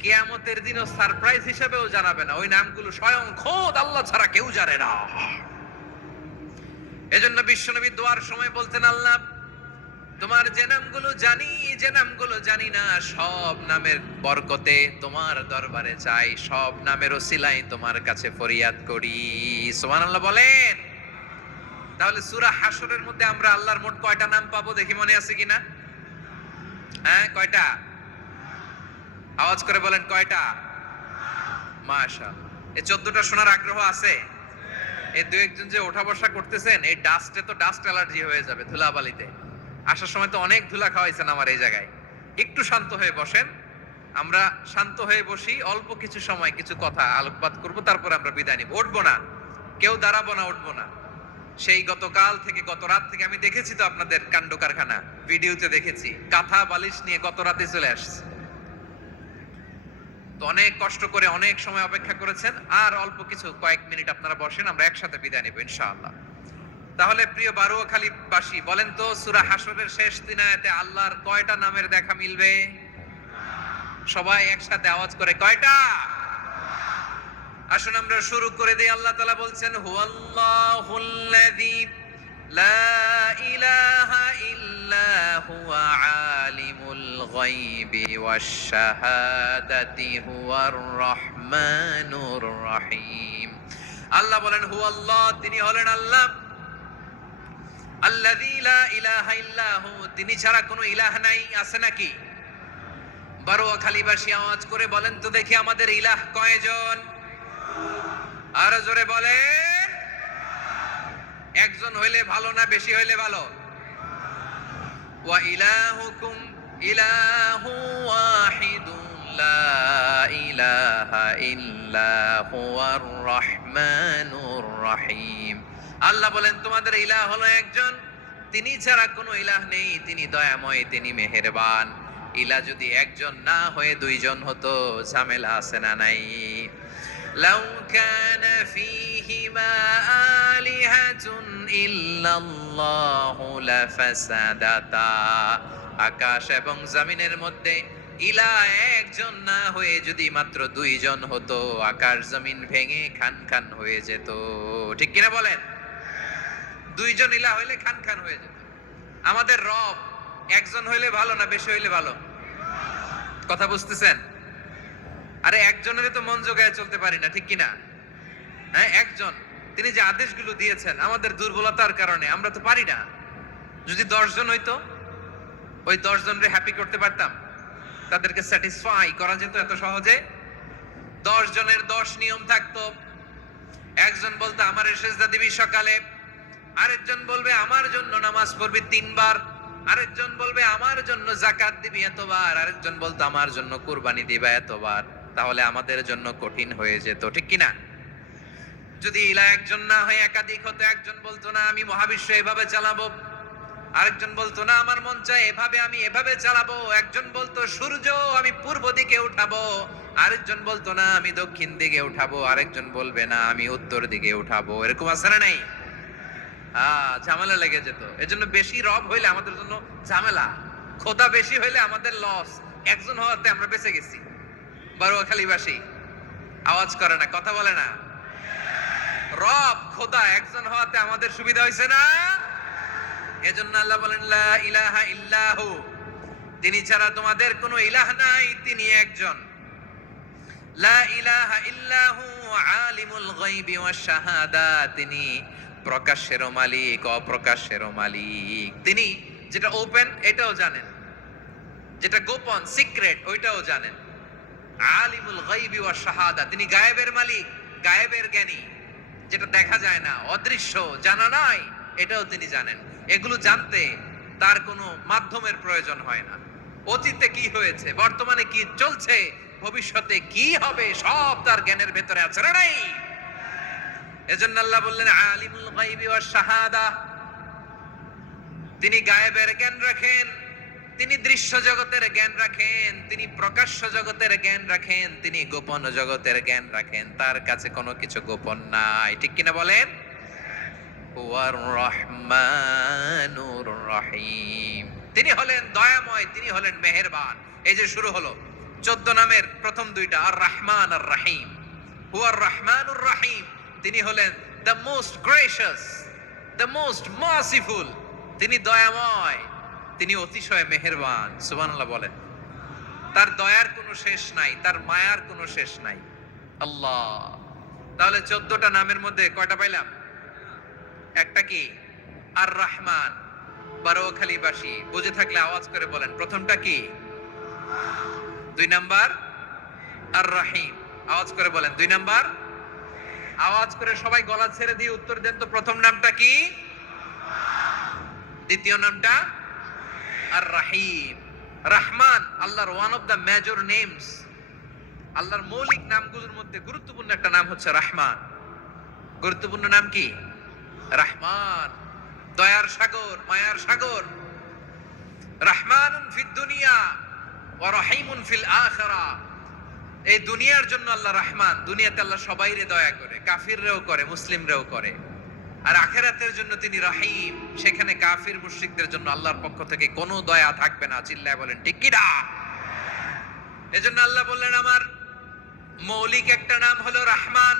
কিয়ামতের দিনও সারপ্রাইজ হিসেবেও জানাবে না। ওই নামগুলো স্বয়ং খোদ আল্লাহ ছাড়া কেউ জানে না। এজন্য বিশ্বনবী দোয়ার সময় বলতেন, আল্লাহ তোমার যে নামগুলো জানি, যে নামগুলো জানি না, সব নামের বরকতে তোমার দরবারে চাই, সব নামের ওসিলায় তোমার কাছে ফরিয়াদ করি। সুবহানাল্লাহ বলেন। তাহলে সূরা হাশরের মধ্যে আমরা আল্লাহর মোট কয়টা নাম পাবো দেখি, মনে আছে কিনা? হ্যাঁ, কয়টা? আওয়াজ করে বলেন কয়টা? মাশাআল্লাহ। এই 14টা শোনার আগ্রহ আছে? এই দুই একজন যে ওঠা বসা করতেছেন, এই ডাস্টে তো ডাস্ট অ্যালার্জি হয়ে যাবে, ধুলাবালিতে। আসার সময় তো অনেক ধুলা খাওয়াইছেন আমার এই জায়গায়। একটু শান্ত হয়ে বসেন, আমরা শান্ত হয়ে বসি, অল্প কিছু সময় কিছু কথা আলোকপাত করব, তারপর আমরা বিদায় নিব। উঠবো না, কেউ দাঁড়াবো না, উঠবো না। সেই গতকাল থেকে, গত রাত থেকে আমি দেখেছি তো আপনাদের কাণ্ড কারখানা, ভিডিওতে দেখেছি, কাঁথা বালিশ নিয়ে গত রাতে চলে আসছে। তো অনেক কষ্ট করে অনেক সময় অপেক্ষা করেছেন, আর অল্প কিছু কয়েক মিনিট আপনারা বসেন, আমরা একসাথে বিদায় নেব ইনশাআল্লাহ। তাহলে প্রিয় বারুয়াখালীবাসী, বলেন তো সূরা হাশরের শেষ 3 আয়াতে আল্লাহর কয়টা নামের দেখা মিলবে? সবাই একসাথে আওয়াজ করে কয়টা? আসুন আমরা শুরু করে দেই। আল্লাহ তাআলা বলছেন, হুয়াল্লাহুল্লাযী লা ইলাহা ইল্লা হুয়া আলিমুল গায়বি ওয়াশ শাহাদাতি হুয়ার রহমানুর রহিম। আল্লাহ বলেন হুয়াল্লাহ, তিনি হলেন আল্লাহ আল্লাযী লা ইলাহা ইল্লাহু, তিনি ছাড়া কোনো ইলাহ নাই, আছে নাকি? বারোয়াখালীবাসী আওয়াজ করে বলেন তো দেখি আমাদের ইলাহ কয়জন? আর জোরে বলেন। একজন হইলে ভালো না বেশি হইলে ভালো? ওয়া ইলাহুকুম ইলাহু ওয়াহিদুন লা ইলাহা ইল্লা হুয়ার রহমানুর রহিম। আল্লাহ বলেন তোমাদের ইলাহ হলো একজন, তিনি ছাড়া কোনো ইলাহ নেই, তিনি দয়াময়, তিনি মেহেরবান। ইলাহ যদি একজন না হয়ে দুইজন হতো, ঝামেলা আছে না নাই? লাউ কানা ফীহিমা আলিহাতুন ইল্লাল্লাহু লাফাসাদাতা, আকাশ এবং জমিনের মধ্যে ইলাহ একজন না হয়ে যদি মাত্র দুইজন হতো, আকাশ জমিন ভেঙে খান খান হয়ে যেত। ঠিক কিনা বলেন? দুইজন ইলাহ হইলে খান খান হয়ে যেত। আমাদের রব একজন হইলে ভালো না বেশি হইলে ভালো? কথা বুঝতেছেন? আরে একজনের তো মন জোগায় চলতে পারি না, ঠিক কিনা? হ্যাঁ, একজন, তিনি যে আদেশগুলো দিয়েছেন আমাদের দুর্বলতার কারণে আমরা তো পারি না। যদি 10 জন হইতো, ওই 10 জনরে হ্যাপি করতে পারতাম, তাদেরকে স্যাটিসফাই করা যেত এত সহজে? 10 জনের 10 নিয়ম থাকতো। একজন বলতো আমার সেজদা দিবি সকালে, আরেকজন বলবে আমার জন্য নামাজ পড়বি 3 বার, আরেকজন বলবে আমার জন্য যাকাত দিবি এতবার, আরেকজন বলতো আমার জন্য কুরবানি দিবা এতবার। তাহলে আমাদের জন্য কঠিন হয়ে যেত, ঠিক কিনা? যদি ইলাহ একজন না হয়ে একাধিক হতো, একজন বলতো না আমি মহাবিশ্ব এভাবে চালাবো, আরেকজন বলতো না আমার মন চায় এভাবে, আমি এভাবে চালাবো, একজন বলতো সূর্য আমি পূর্ব দিকে উঠাবো, আরেকজন বলতো না আমি দক্ষিণ দিকে উঠাবো, আরেকজন বলবে না আমি উত্তর দিকে উঠাবো। এরকম আছে না নাই? ঝামেলা লেগে যেত। এজন্য বেশি রব হইলে আমাদের জন্য ঝামেলা, খোদা বেশি হইলে আমাদের লস। একজন হওয়াতে আমরা বেঁচে গেছি। বারোয়াখালীবাসী আওয়াজ করে না, কথা বলে না। রব খোদা একজন হওয়াতে আমাদের সুবিধা হয়েছে না? এজন্য আল্লাহ বলেন লা ইলাহা ইল্লাহু, তিনি ছাড়া তোমাদের কোনো ইলাহ নাই, তিনি একজন। লা ইলাহা ইল্লাহু আলিমুল গায়বি ওয়াশ শাহাদা, তিনি প্রকাশেরও মালিক অপ্রকাশেরও মালিক। তিনি যেটা ওপেন এটাও জানেন, যেটা গোপন সিক্রেট ওইটাও জানেন। আলিমুল গায়বি ওয়াশ শাহাদা, তিনি গায়েবের মালিক, গায়েবের জ্ঞানী, যেটা দেখা যায় না, অদৃশ্য, জানা নাই, এটাও তিনি জানেন। এগুলো জানতে তার কোনো মাধ্যমের প্রয়োজন হয় না। অতীতে কি হয়েছে, বর্তমানে কি চলছে, ভবিষ্যতে কি হবে, সব তার জ্ঞানের ভেতরে আছে না নাই? এজন্য আল্লাহ বললেন আলিমুল গায়বি ওয়াশ শাহাদা, তিনি গায়েবের জ্ঞান রাখেন, তিনি দৃশ্য জগতের জ্ঞান রাখেন, তিনি প্রকাশ্য জগতের জ্ঞান রাখেন, তিনি গোপন জগতের জ্ঞান রাখেন। তার কাছে কোনো কিছু গোপন নাই, ঠিক কিনা বলেন? হুয়ার রহমানুর রহিম, তিনি হলেন দয়াময়, তিনি হলেন মেহেরবান। এই যে শুরু হলো 14 নামের প্রথম দুইটা, আর রহমান আর রহিম। হুয়ার রহমানুর রহিম, তিনি হলেন the most gracious, the most merciful, তিনি দয়াময়, তিনি অতিশয় মেহেরবান। সুবহানাল্লাহ বলেন। তার দয়ার কোনো শেষ নাই, তার মায়ার কোনো শেষ নাই। আল্লাহ, তাহলে 14টা নামের মধ্যে কয়টা পাইলাম? একটা কি? আর রহমান। বারোয়াখালীবাসী বুঝে থাকলে আওয়াজ করে বলেন প্রথমটা কি? 2 নাম্বার আর রহিম। আওয়াজ করে বলেন 2 নাম্বার। আওয়াজ করে সবাই গলা ছেড়ে দিয়ে উত্তর দেন তো, প্রথম নামটা কি? দ্বিতীয় নামটা? আর রহিম। রহমান আল্লাহর one of the major names. আল্লাহর মৌলিক নামগুলোর মধ্যে গুরুত্বপূর্ণ একটা নাম হচ্ছে রহমান। গুরুত্বপূর্ণ নাম কি? রহমান, দয়ার সাগর, মায়ার সাগর। রহমানুন ফিদ দুনিয়া ওয়া রহিমুন ফিল আখিরাহ। এই দুনিয়ার জন্য আল্লাহ রহমান, দুনিয়াতে আল্লাহ সবাইরে দয়া করে, কাফিররেও করে, মুসলিমরেও করে। আর আখিরাতের জন্য তিনি রহিম, সেখানে কাফির মুশরিকদের জন্য আল্লাহর পক্ষ থেকে কোনো দয়া থাকবে না। চিল্লায় বলেন ঠিক কি না? এজন্য আল্লাহ বললেন আমার মৌলিক একটা নাম হলো রহমান।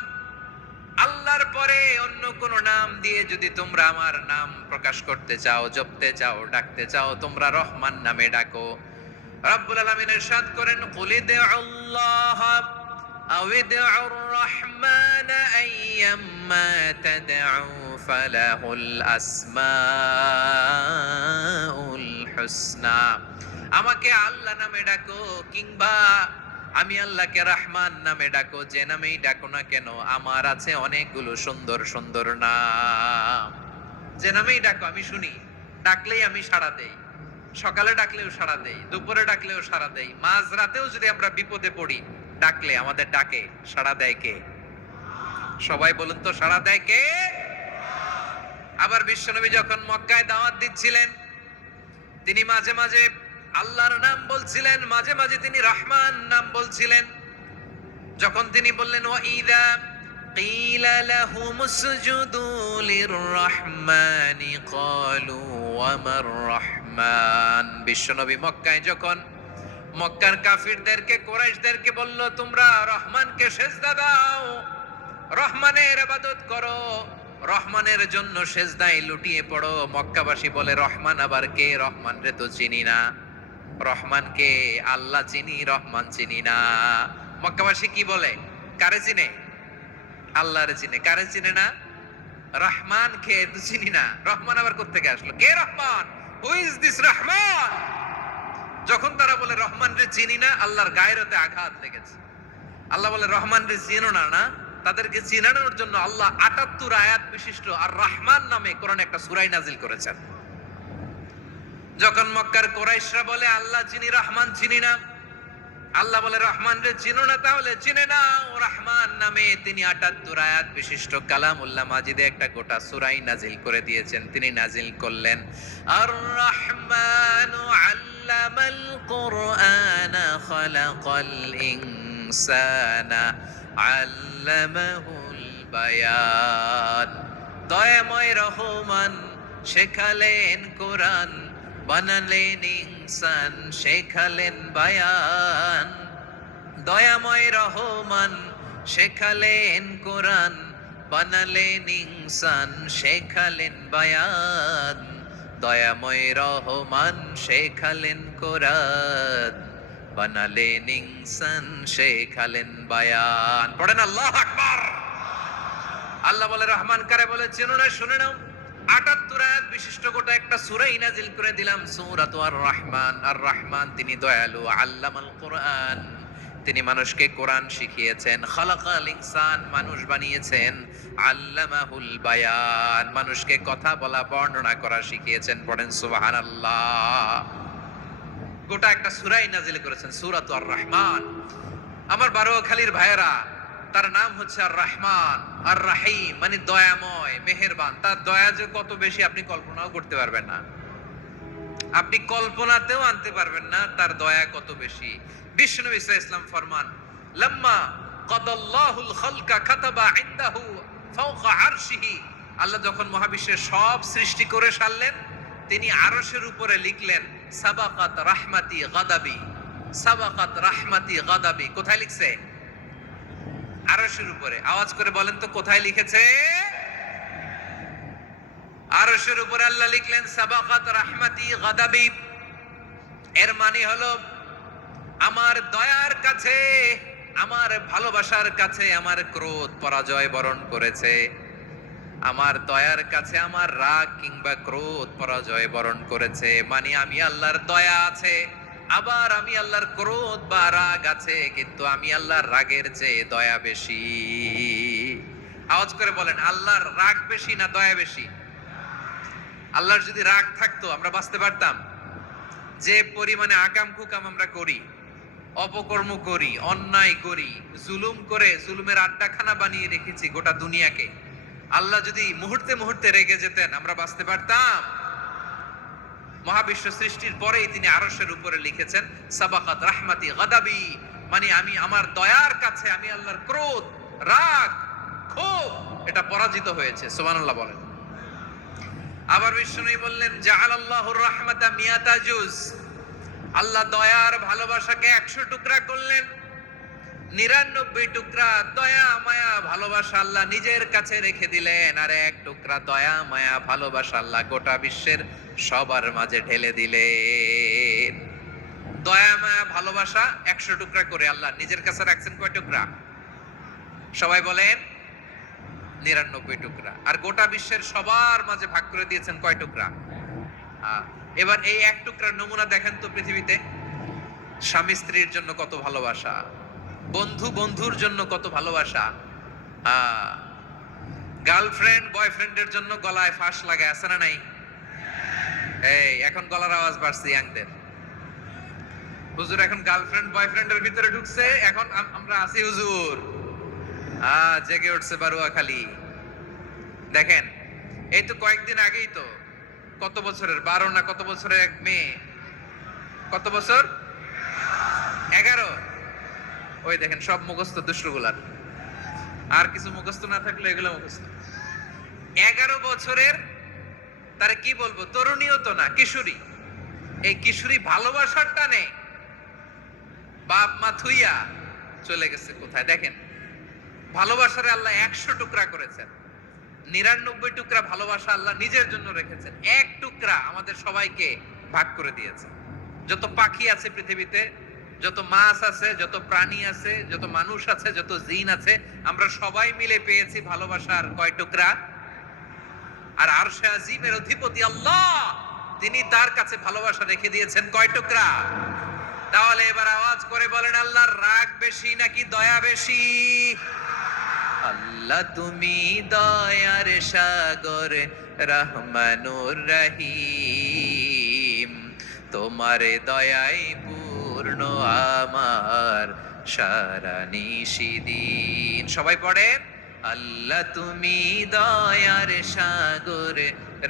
আল্লাহর পরে অন্য কোন নাম দিয়ে যদি তোমরা আমার নাম প্রকাশ করতে চাও, জপতে চাও, ডাকতে চাও, তোমরা রহমান নামে ডাকো। রব্বুল আলামিন ইরশাদ করেন কুলিদুল্লাহ আও ইদউর রাহমান আইয়াম্মা তাদউ ফালাহুল আসমাউল হুসনা। আমাকে আল্লাহ নামে ডাকো কিংবা আমি আল্লাহকে রহমান নামে ডাকো, যে নামেই ডাকো না কেন আমার আছে অনেকগুলো সুন্দর সুন্দর নাম। যে নামেই ডাকো আমি শুনি, ডাকলেই আমি সাড়া দেই। সকালে ডাকলেও সাড়া দেই, দুপুরে ডাকলেও সাড়া দেই, মাঝ রাতেও যদি আমরা বিপদে পড়ি ডাকলে আমাদের ডাকে সাড়া দেয় কে? সবাই বলুন তো, সাড়া দেয় কে? আবার বিশ্বনবী যখন মক্কায় দাওয়াত দিচ্ছিলেন তিনি মাঝে মাঝে আল্লাহর নাম বলছিলেন, মাঝে মাঝে তিনি রহমান নাম বলছিলেন। যখন তিনি বললেন ওয়াইদা কিলা লাহুমুসজুদু লিররহমানি ক্বালু ওয়ামার রহমান। বিশ্বনবী মক্কায় যখন মক্কার কাফিরদেরকে, কুরাইশদেরকে বলল তোমরা রহমানকে সিজদা দাও, রহমানের ইবাদত করো, রহমানের জন্য সিজদায় লুটিয়ে পড়ো, মক্কাবাসী বলে রহমান আবার কে? রহমান রে তো চিনি না। রহমানকে আল্লাহ চিনি, রহমান চিনি না। মক্কাবাসী কি বলে? কারে চিনে? আল্লাহরে চিনে। কারে চিনে না? রহমান কে তো চিনি না। রহমান আবার কোত্থেকে আসলো? কে Rahman? Who is this Rahman? যখন তারা বলে রহমান রে চিনি না, আল্লাহর গায়রতে আঘাত লেগেছে। আল্লাহ বলে রহমান রে চিনো না? না, তাদেরকে চিনানোর জন্য আল্লাহ ৭৮ আয়াত বিশিষ্ট আর রহমান নামে কোরআনে একটা সূরা নাজিল করেছেন। যখন মক্কার কুরাইশরা বলে আল্লাহ চিনি, রহমান চিনি না, আল্লাহ বলে রহমান রে চিনো না, তাহলে চিনে নাও রহমান নামে তিনি ৭৮ আয়াত বিশিষ্ট কালামুল্লাহ মাজিদে একটা গোটা সূরা নাজিল করে দিয়েছেন। তিনি নাজিল করলেন আর রহমানু আল্লামাল কুরআনা খালাকাল ইনসানা আল্লামাহুল বায়ান। দয়াময় রহমান শেখালেন কোরআন, বানালেন ইনসান শেখালেন বায়ান। দয়াময় রহমান শেখালেন কোরআন, বানালেন ইনসান শেখালেন বায়ান। দয়াময় রহমান শেখালেন কোরআন, বানালেন ইনসান শেখালেন বায়ান। পড়েন আল্লাহু আকবার। আল্লাহ বলে রহমান কারে বলে চেনো না? শুনে নাও, ৭৮ আয়াত বিশিষ্ট গোটা একটা সূরা নাজিল করে দিলাম, সূরাতু আর রহমান। আর রহমান তিনি দয়ালু, আল্লামাল কোরআন তিনি মানুষকে কোরআন শিখিয়েছেন, খালাকাল ইনসান মানুষ বানিয়েছেন, আল্লামাহুল বায়ান মানুষকে কথা বলা বর্ণনা করা শিখিয়েছেন। পড়েন সুবহানাল্লাহ। গোটা একটা সূরা নাজিল করেছেন, সূরাতু আর রহমান। আমার বারোখালীর ভাইয়েরা, তার নাম হচ্ছে আর রহমান আর রাহিম, মানে দয়াময় মেহেরবান। তার দয়া যে কত বেশি আপনি কল্পনাও করতে পারবেন না, আপনি কল্পনাতেও আনতে পারবেন না তার দয়া কত বেশি। বিশ্বনবী সাল্লাল্লাহু আলাইহি ওয়াসাল্লাম ফরমান লাম্মা কাদাল্লাহুল খালকা কাতাবা ইনদাহু ফাওকা আরশিহি। আল্লাহ যখন মহাবিশ্বের সব সৃষ্টি করে সারলেন তিনি আরশের উপরে লিখলেন সাবাকাত রাহমাতি গাদাবি। সাবাকাত রাহমাতি গাদাবি কোথায় লিখছে? আরশের উপরে। আওয়াজ করে বলেন তো কোথায় লিখেছে? আরশের উপরে আল্লাহ লিখলেন সাবাকাত রাহমাতি গাদাবি। এর মানে হলো আমার দয়ার কাছে, আমার ভালোবাসার কাছে আমার ক্রোধ পরাজয় বরণ করেছে। আমার দয়ার কাছে আমার রাগ কিংবা ক্রোধ পরাজয় বরণ করেছে। মানে আমি আল্লাহর দয়া আছে, আবার আমি আল্লাহর ক্রোধ বা রাগ আছে, কিন্তু আমি আল্লাহর রাগের চেয়ে দয়া বেশি। আওয়াজ করে বলেন আল্লাহর রাগ বেশি না দয়া বেশি? আল্লাহর যদি রাগ থাকতো আমরা বাঁচতে পারতাম? যে পরিমাণে আকাম কুকাম আমরা করি, অপকর্ম করি, অন্যায় করি, জুলুম করে জুলুমের আড্ডাখানা বানিয়ে রেখেছি গোটা দুনিয়াকে, আল্লাহ যদি মুহূর্তে মুহূর্তে রেগে যেতেন আমরা বাঁচতে পারতাম? মহাবিশ্ব সৃষ্টির পরেই তিনি আরশের উপরে লিখেছেন সাবাকাত রাহমাতি গাদাবি, মানে আমি আমার দয়ার কাছে আমি আল্লাহর ক্রোধ, রাগ, ক্ষোভ এটা পরাজিত হয়েছে। সুবহানাল্লাহ বলেন। আবার বিষ্ণু বললেন জাআলাল্লাহুর রাহমাতা মিয়াতা জুজ। আল্লাহ দয়ার ভালোবাসাকে 100 টুকরা করলেন, 99 টুকরা দয়া মায়া ভালোবাসা আল্লাহ নিজের কাছে রেখে দিলেন, আর 1 টুকরা দয়া মায়া ভালোবাসা আল্লাহ গোটা বিশ্বের সবার মাঝে ঢেলে দিলেন। দয়া মায়া ভালোবাসা 100 টুকরা করে আল্লাহ নিজের কাছে রাখছেন কয় টুকরা? সবাই বলেন 99 টুকরা। আর গোটা বিশ্বের সবার মাঝে ভাগ করে দিয়েছেন কয় টুকরা? এবার এই এক টুকরার নমুনা দেখেন তো পৃথিবীতে। স্বামী স্ত্রীর জন্য কত ভালোবাসা, বন্ধু বন্ধুর জন্য কত ভালোবাসা, গার্লফ্রেন্ড বয়ফ্রেন্ডের জন্য গলায় ফাঁস লাগায়, আছে না নাই? এই এখন গলার আওয়াজ বাড়ছে ইয়াংদের। হুজুর এখন গার্লফ্রেন্ড বয়ফ্রেন্ডের ভিতরে ঢুকছে, এখন আমরা আছি হুজুর। জেগে উঠছে বারুয়া খালি। দেখেন এই তো কয়েকদিন আগেই তো, কত বছরের 12 না কত বছরের এক মেয়ে, কত বছর 11, ওই দেখেন সব মুখস্থ দুষ্টগুলার, আর কিছু মুখস্থ না থাকলে এগুলো মুখস্থ। 11 বছরের, তারে কি বলবো, তরুণীও তো না, কিশোরী। এই কিশোরী ভালোবাসার টানে বাপ মা থুইয়া চলে গেছে কোথায়? দেখেন ভালোবাসারে আল্লাহ 100 টুকরা করেছেন, 99 টুকরা ভালোবাসা আল্লাহ নিজের জন্য রেখেছেন, এক টুকরা আমাদের সবাইকে ভাগ করে দিয়েছে। যত পাখি আছে পৃথিবীতে, যত মাছ আছে, যত প্রাণী আছে, যত মানুষ আছে, যত জিন আছে, আমরা সবাই মিলে পেয়েছি ভালোবাসার কয় টুকরা? আর আরশে আজিমের অধিপতি আল্লাহ, তিনি তার কাছে ভালোবাসা রেখে দিয়েছেন কয় টুকরা? তাহলে এবার আওয়াজ করে বলেন, আল্লাহর রাগ বেশি নাকি দয়া বেশি? আল্লাহ তুমি দয়ার সাগর, রহমানুর রহিম, তোমার দয়ায় পূর্ণ আমার সারা নিশিদিন। সবাই পড়েন, আল্লাহ তুমি দয়ার সাগর,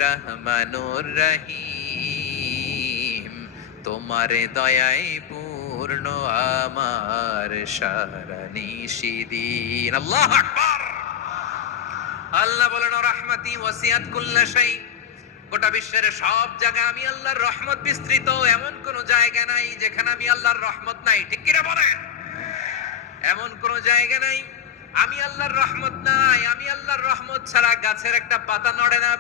রহমানুর রহিম, তোমার দয়ায় পূর্ণ আমার সারা নিশিদিন। আল্লাহু আকবার। আল্লাহ বলেন, রাহমাতি ওয়াসিআত কুল্লা শাই, গোটা বিশ্বের সব জায়গায় আমি আল্লাহর রহমত বিস্তৃত, এমন কোন জায়গা নাই যেখানে আমি আল্লাহর রহমত নাই। ঠিক কিনা বলেন? এমন কোন জায়গা নাই আমি আল্লাহর রহমত নাই। আমি আল্লাহর রহমত ছাড়া গাছের একটা পাতা নড়ে না,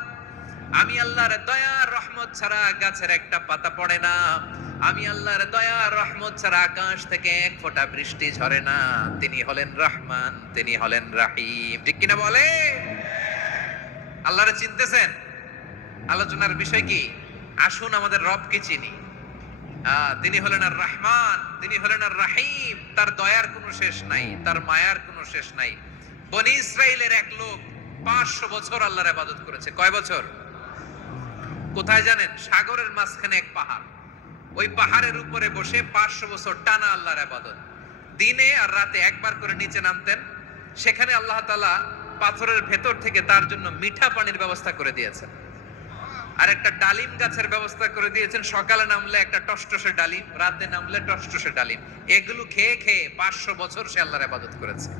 আমি আল্লাহর দয়া রহমত ছাড়া গাছের একটা পাতা পড়ে না, আমি আল্লাহর দয়া রহমত ছাড়া আকাশ থেকে এক ফোঁটা বৃষ্টি ঝরে না। তিনি হলেন রহমান, তিনি হলেন রাহিম। ঠিক কিনা বলে? আল্লাহরে চিনতেছেন? আলোচনার বিষয় কি? আসুন আমাদের রবকে চিনি। তিনি হলেন আর রহমান, তিনি হলেন আর রাহিম। তার দয়ার কোনো শেষ নাই, তার মায়ার কোনো শেষ নাই। বনি ইসরাইলের এক লোক 500 বছর আল্লাহর ইবাদত করেছে। কয় বছর? কোথায় জানেন? সাগরের মাঝখানে এক পাহাড়, ওই পাহাড়ের উপরে বসে 500 বছর টানা আল্লাহর ইবাদত। দিনে আর রাতে একবার করে নিচে নামতেন। সেখানে আল্লাহ তাআলা পাথরের ভেতর থেকে তার জন্য মিঠা পানির ব্যবস্থা করে দিয়েছেন, আর একটা ডালিম গাছের ব্যবস্থা করে দিয়েছেন। সকালে নামলে একটা টসটসে ডালিম, রাতে নামলে টসটসে ডালিম। এগুলো খেয়ে খেয়ে 500 বছর সে আল্লাহর ইবাদত করেছে।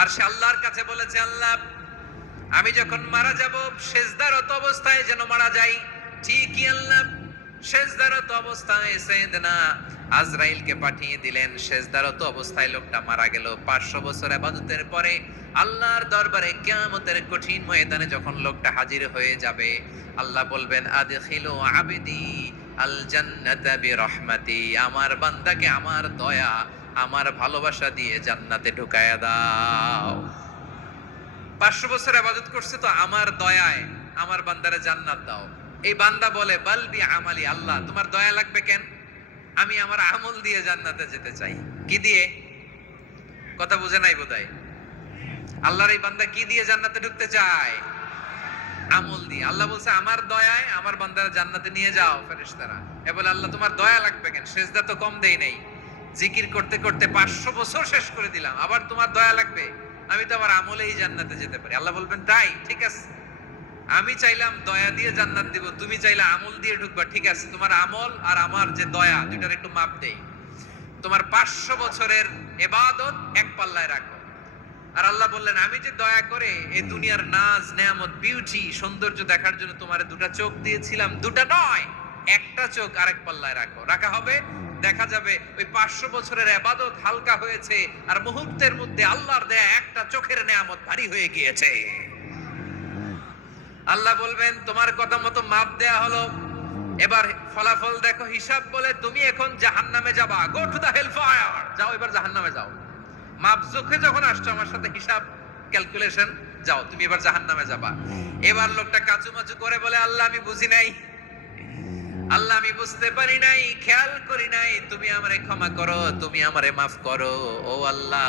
আর সে আল্লাহর কাছে বলেছে, আল্লাহ আমি যখন মারা যাব সেজদারত অবস্থায় যেন মারা যাই। ঠিকই আল্লাহ সেজদারত অবস্থায় সাইয়েদনা আজরাইলকে পাঠিয়ে দিলেন। সেজদারত অবস্থায় লোকটা মারা গেল। 500 বছর ইবাদতের পরে আল্লাহর দরবারে কিয়ামতের কঠিন ময়দানে যখন লোকটা হাজির হয়ে যাবে, আল্লাহ বলবেন, আদখিলু আবদি আল জান্নাতা বিরহমাতি, আমার বান্দাকে আমার দয়া, আমার ভালোবাসা দিয়ে জান্নাতে ঢুকায়া দাও। 500 বছর ইবাদত করছে তো আমার দয়ায় আমার বান্দারে জান্নাত দাও। এই বান্দা বলে, বালবি আমালি, আল্লাহ তোমার দয়া লাগবে কেন? আমি আমার আমল দিয়ে জান্নাতে যেতে চাই। কি দিয়ে? কথা বুঝে নাই বোধহয়। আল্লাহর এই বান্দা কি দিয়ে জান্নাতে ঢুকতে চায়? আমল দিয়ে। আল্লাহ বলছে, আমার দয়ায় আমার বান্দারা জান্নাতে নিয়ে যাও ফেরেশতারা। এ বলে, আল্লাহ তোমার দয়া লাগবে কেন? সেজদা তো কম দেই নাই, জিকির করতে করতে 500 বছর শেষ করে দিলাম, আবার তোমার দয়া লাগবে? আমি তো আমার আমলেই জান্নাতে যেতে পারি। আল্লাহ বলবেন, তাই ঠিক আছে, আমি চাইলাম দয়া দিয়ে জান্নাত দিব, তুমি চাইলে আমল দিয়ে ঢুকবা। ঠিক আছে, তোমার আমল আর আমার যে দয়া, দুইটার একটু মাপ দেই। তোমার 500 বছরের ইবাদত এক পাল্লায় রাখো। আর আল্লাহ বললেন, আমি যে দয়া করে এই দুনিয়ার নাজ নেয়ামত বিউটি সৌন্দর্য দেখার জন্য তোমারে দুটা চোখ দিয়েছিলাম, দুটা নয় একটা চোখ আরেক পাল্লায় রাখো। রাখা হবে, দেখা যাবে ওই 500 বছরের ইবাদত হালকা হয়েছে, আর মুহূর্তের মধ্যে আল্লাহর দেয়া একটা চোখের নেয়ামত ভারী হয়ে গিয়েছে। আল্লাহ বলবেন, তোমার কথা মতো মাপ দেয়া হলো, এবার ফলাফল দেখো, হিসাব বলে তুমি এখন জাহান্নামে যাবা। Go to the hell fire, যাও এবার জাহান্নামে যাও। মাপ চোখে যখন আসছো আমার সাথে হিসাব ক্যালকুলেশন, যাও তুমি এবার জাহান্নামে যাবা। এবার লোকটা কাচুমাচু করে বলে, আল্লাহ আমি বুঝি নাই, আল্লাহ আমি বুঝতে পারি নাই, খেয়াল করি নাই, তুমি আমারে ক্ষমা করো, তুমি আমারে মাফ করো। ও আল্লাহ,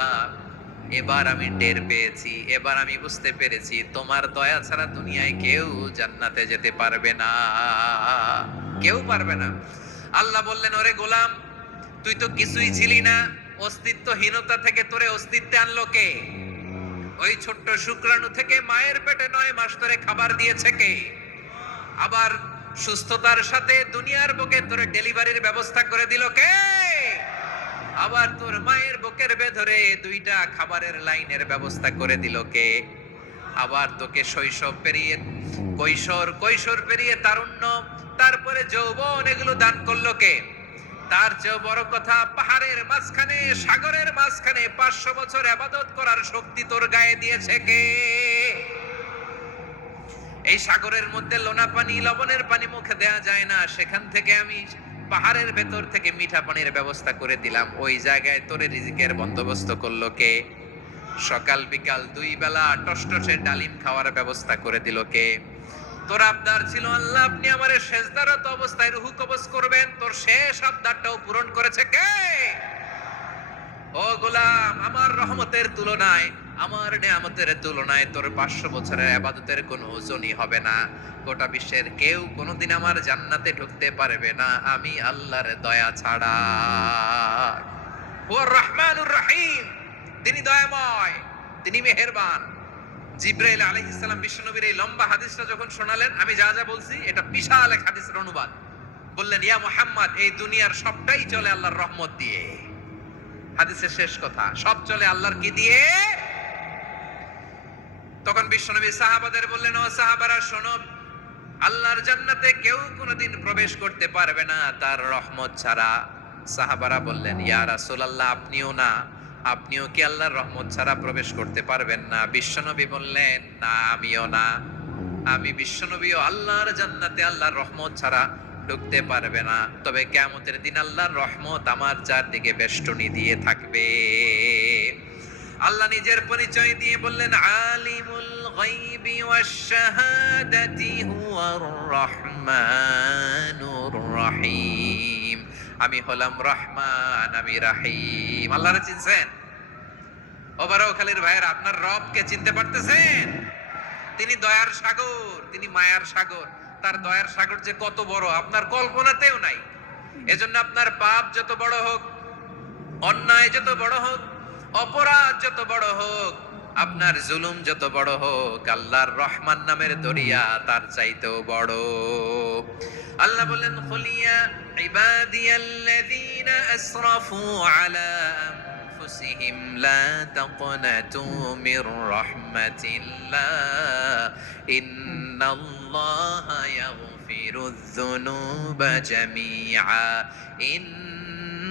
এবার আমি টের পেয়েছি, এবার আমি বুঝতে পেরেছি তোমার দয়া ছাড়া দুনিয়ায় কেউ জান্নাতে যেতে পারবে না, কেউ পারবে না। আল্লাহ বললেন, ওরে গোলাম, তুই তো কিছুই ছিলি না, অস্তিত্বহীনতা থেকে তোরে অস্তিত্বে আনলো কে? ওই ছোট্ট শুক্রাণু থেকে মায়ের পেটে 9 মাস ধরে খাবার দিয়েছে কে? আবার সুস্থতার সাথে দুনিয়ার বুকে তোর ডেলিভারির ব্যবস্থা করে দিল কে? আবার তোর মায়ের বুকের ভেতরে 2টা খাবারের লাইনের ব্যবস্থা করে দিল কে? আবার তোকে শৈশব পেরিয়ে কৈশোর, কৈশোর পেরিয়ে তারুণ্য, তারপরে যৌবন, এগুলো দান করলো কে? তার চেয়ে বড় কথা, পাহাড়ের মাঝখানে, সাগরের মাঝখানে 500 বছর ইবাদত করার শক্তি তোর গায়ে দিয়েছে কে? এই সাগরের মধ্যে লোনা পানি, লবণের পানি মুখে দেয়া যায় না, সেখান থেকে আমি পাহাড়ের ভেতর থেকে মিঠা পানির ব্যবস্থা করে দিলাম। ওই জায়গায় তোরে রিজিকের বন্দোবস্ত করলো কে? সকাল বিকাল 2 বেলা টসটসে ডালিম খাওয়ার ব্যবস্থা করে দিল কে? তোর আবদার ছিল, আল্লাহ আপনি আমারে সেজদারত অবস্থায় রুহু কবজ করবেন, তোর শেষ আবদারটাও পূরণ করেছে কে? ও গোলাম, আমার রহমতের তুলনায়, আমার নেয়ামতের তুলনায় তোর 500 বছরের ইবাদতের কোনো ওজনই হবে না। গোটা বিশ্বের কেউ কোনোদিন আমার জান্নাতে ঢুকতে পারবে না আমি আল্লাহর দয়া ছাড়া। ও রহমানুর রহিম, তিনি দয়াময়, তিনি মেহেরবান। জিব্রাইল আলাইহিস সালাম বিশ্বনবীর এই লম্বা হাদিসটা যখন শোনালেন, আমি যা যা বলছি এটা বিশাল এক হাদিসের অনুবাদ। বললেন, ইয়া মুহাম্মদ, এই দুনিয়ার সবটাই চলে আল্লাহর রহমত দিয়ে। হাদিসের শেষ কথা, সব চলে আল্লাহর কি দিয়ে? তখন বিশ্বনবী সাহাবাদের বললেন, ও সাহাবারা শোনো, আল্লাহর জান্নাতে কেউ কোনোদিন প্রবেশ করতে পারবে না তার রহমত ছাড়া। সাহাবারা বললেন, ইয়া রাসূলুল্লাহ, আপনিও না? আপনিও কি আল্লাহর রহমত ছাড়া প্রবেশ করতে পারবেন না? বিশ্বনবী বললেন, না আমিও না, আমি বিশ্বনবীও আল্লাহর জান্নাতে আল্লাহর রহমত ছাড়া ঢুকতে পারবে না। তবে কিয়ামতের দিন আল্লাহর রহমত আমার চারদিকে বেষ্টনী দিয়ে থাকবে। আল্লাহ নিজের পরিচয় দিয়ে বললেন, আলিমুল গায়বি ওয়াশ শাহাদাতি হুয়ার রহমানুর রহিম। আমি হলাম রহমান, আমি রাহিম। আল্লাহরে চিনছেন? ওবারওখালীর ভাইয়ের, আপনার রবকে চিনতে পারতেছেন? তিনি দয়ার সাগর, তিনি মায়ার সাগর। তার দয়ার সাগর যে কত বড় আপনার কল্পনাতেও নাই। এজন্য আপনার পাপ যত বড় হোক, অন্যায় যত বড় হোক, অপরাধ যত বড় হোক, আপনার জুলুম যত বড় হোক, আল্লাহর রহমান নামের দরিয়া তার চাইতেও বড়। আল্লাহ বলেন, খুলিয়া ইবাদিয়াল্লাযীনা আসরাফু আলা আনফুসিহিম লা তাকনাতু মির রাহমাতিল্লাহ ইন্নাল্লাহা ইয়াগফিরুয যুনুবা জামিআ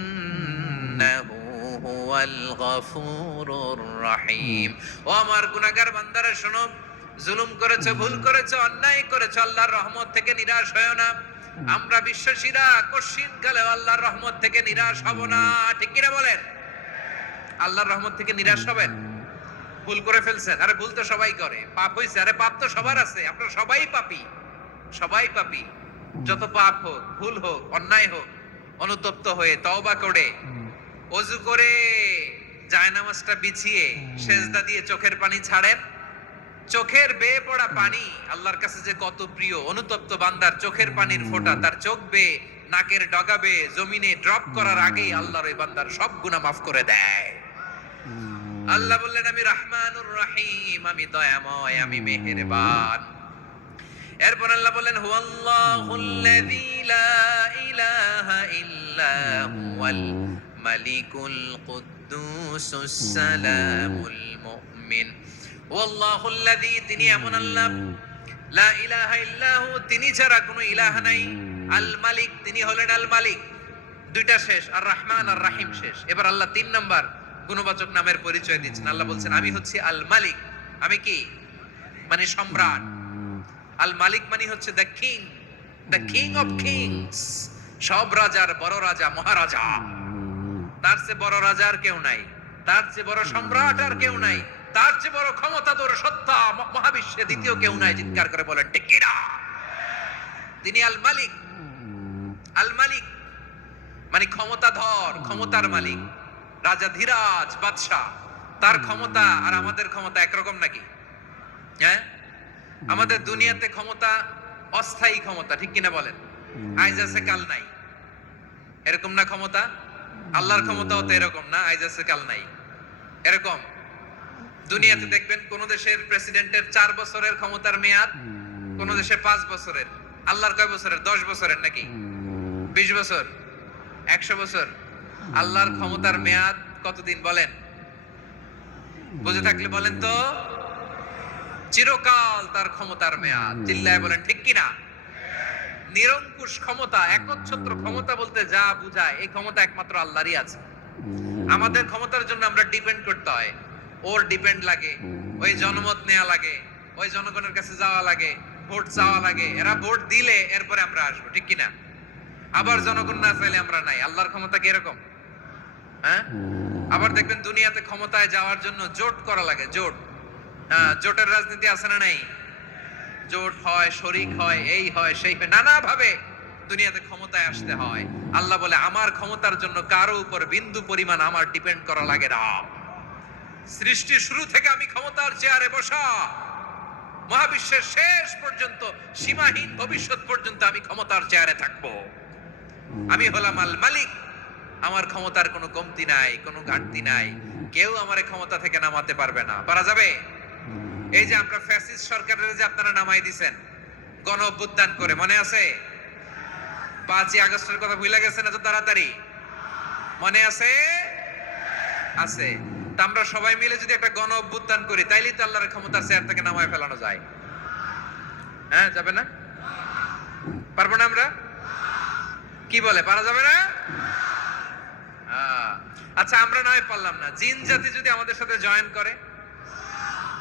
ইন্নাহু হুয়াল গফুরুর রহিম। ও আমার গুনাহগার বান্দারা শোনো, জুলুম করেছো, ভুল করেছো, অন্যায় করেছো, আল্লাহর রহমত থেকে নিরাশ হয়ো না। আমরা বিশ্বাসীরা কশিনকালে আল্লাহর রহমত থেকে নিরাশ হব না, ঠিক কিনা বলেন? আল্লাহর রহমত থেকে নিরাশ হবেন? ভুল করে ফেলছেন, আরে ভুল তো সবাই করে। পাপ হইছে, আরে পাপ তো সবার আছে, আপনারা সবাই পাপী, সবাই পাপী। যত পাপ হোক, ভুল হোক, অন্যায় হোক, অনুতপ্ত হয়ে তওবা করে, ওযু করে, জায়নামাজটা বিছিয়ে সেজদা দিয়ে চোখের পানি ছাড়েন। চোখের বেয়ে পড়া পানি আল্লাহর কাছে যে কত প্রিয়। অনুতপ্ত বান্দার চোখের পানির ফোঁটা তার চোখ বেয়ে, নাকের ডগা বেয়ে জমিনে ড্রপ করার আগেই আল্লাহর ওই বান্দার সব গুনাহ মাফ করে দেয়। আল্লাহ বললেন, আমি রহমানুর রহিম, আমি দয়াময়, আমি মেহেরবান। এরপর আল্লাহ বললেন, হুয়াল্লাহুল্লাযী লা ইলাহা ইল্লা হুয়াল মালিকুল কুদ্দুসুস সালামুল মুমিন। ওয়াল্লাহুল্লাযী, তিনি এমন আল্লাহ, লা ইলাহা ইল্লাহু, তিনি ছাড়া কোনো ইলাহ নাই। আল মালিক, তিনি হলেন আল মালিক। দুইটা শেষ, আর রহমান আর রাহিম শেষ। এবার আল্লাহ 3 নাম্বার গুণবাচক নামের পরিচয় দিচ্ছেন। আল্লাহ বলছেন, আমি হচ্ছি আল মালিক। আমি কি? মানে সম্রাট। আল মালিক মানে হচ্ছে the king, the king of kings. সব রাজার বড় রাজা, মহারাজা। তার চেয়ে বড় রাজা আর কেউ নাই। তার চেয়ে বড় সম্রাট আর কেউ নাই, তার চেয়ে বড় ক্ষমতাধর সত্তা মহাবিশ্বে দ্বিতীয় কেউ নাই। চিৎকার করে বলেন ঠিক কি না? তিনি আল মালিক। আল মালিক মানে ক্ষমতাধর, ক্ষমতার মালিক, রাজা ধীরাজ বাদশাহ। তার ক্ষমতা আর আমাদের ক্ষমতা একরকম নাকি? হ্যাঁ, আমাদের দুনিয়াতে ক্ষমতা অস্থায়ী ক্ষমতা, ঠিক কিনা বলেন? আইজ আছে কাল নাই, এরকম না ক্ষমতা? আল্লাহর ক্ষমতাও তো এরকম না, আইজ আছে কাল নাই এরকম। দুনিয়াতে দেখবেন কোন দেশের প্রেসিডেন্টের 4 বছরের ক্ষমতার মেয়াদ, কোন দেশে 5 বছরের। আল্লাহর কয় বছরের? 10 বছরের নাকি 20 বছর, 100 বছর? আল্লাহর ক্ষমতার মেয়াদ কতদিন বলেন? বুঝে থাকলে বলেন তো। চিরকাল তার ক্ষমতার মেয়াদ। চিল্লায় বলেন ঠিক কিনা? নিরঙ্কুশ ক্ষমতা, একচ্ছত্র ক্ষমতা বলতে যা বুঝায়, এই ক্ষমতা একমাত্র আল্লাহরই আছে। আমাদের ক্ষমতার জন্য আমরা ডিপেন্ড করতে হয়, ওর ডিপেন্ড লাগে, ওই জনমত নেওয়া লাগে, ওই জনগণের কাছে যাওয়া লাগে, ভোট চাওয়া লাগে, এরা ভোট দিলে এরপরে আমরা আসবো, ঠিক কিনা? আবার জনগণ না চাইলে আমরা নাই। আল্লাহর ক্ষমতা কি এরকম? হ্যাঁ, আবার দেখবেন দুনিয়াতে ক্ষমতায় যাওয়ার জন্য জোট করা লাগে, জোট। জোটের রাজনীতি আছে না নাই? জোট হয়, শরিক হয়, এই হয় সেই হয়, নানা ভাবে দুনিয়াতে ক্ষমতায় আসতে হয়। আল্লাহ বলে আমার ক্ষমতার জন্য কারো উপর বিন্দু পরিমাণ আমার ডিপেন্ড করা লাগে না। সৃষ্টির শুরু থেকে আমি ক্ষমতার চেয়ারে বসা, মহাবিশ্বের শেষ পর্যন্ত, সীমাহীন ভবিষ্যৎ পর্যন্ত আমি ক্ষমতার চেয়ারে থাকবো। আমি হলাম আল মালিক। আমার ক্ষমতার কোনো কমতি নাই, কোনো ঘাটতি নাই। কেউ আমার ক্ষমতা থেকে নামাতে পারবে না। পারা যাবে? এই যে আমরা ফ্যাসিস্ট সরকারের যে আপনারা নামাই দিছেন গণ অভ্যুত্থান করে, মনে আছে? 5ই আগস্টের কথা ভুলে গেছেন এত তাড়াতাড়ি? মনে আছে? আছে। তা আমরা সবাই মিলে যদি একটা গণ অভ্যুত্থান করি, তাইলেই তো আল্লাহর ক্ষমতার চেয়ার থেকে নামায় ফেলানো যায়। হ্যাঁ, যাবে না? পারবো না আমরা? কি বলে, পারা যাবে না? আচ্ছা, আমরা নয় পারলাম না, জিন জাতি যদি আমাদের সাথে জয়েন করে,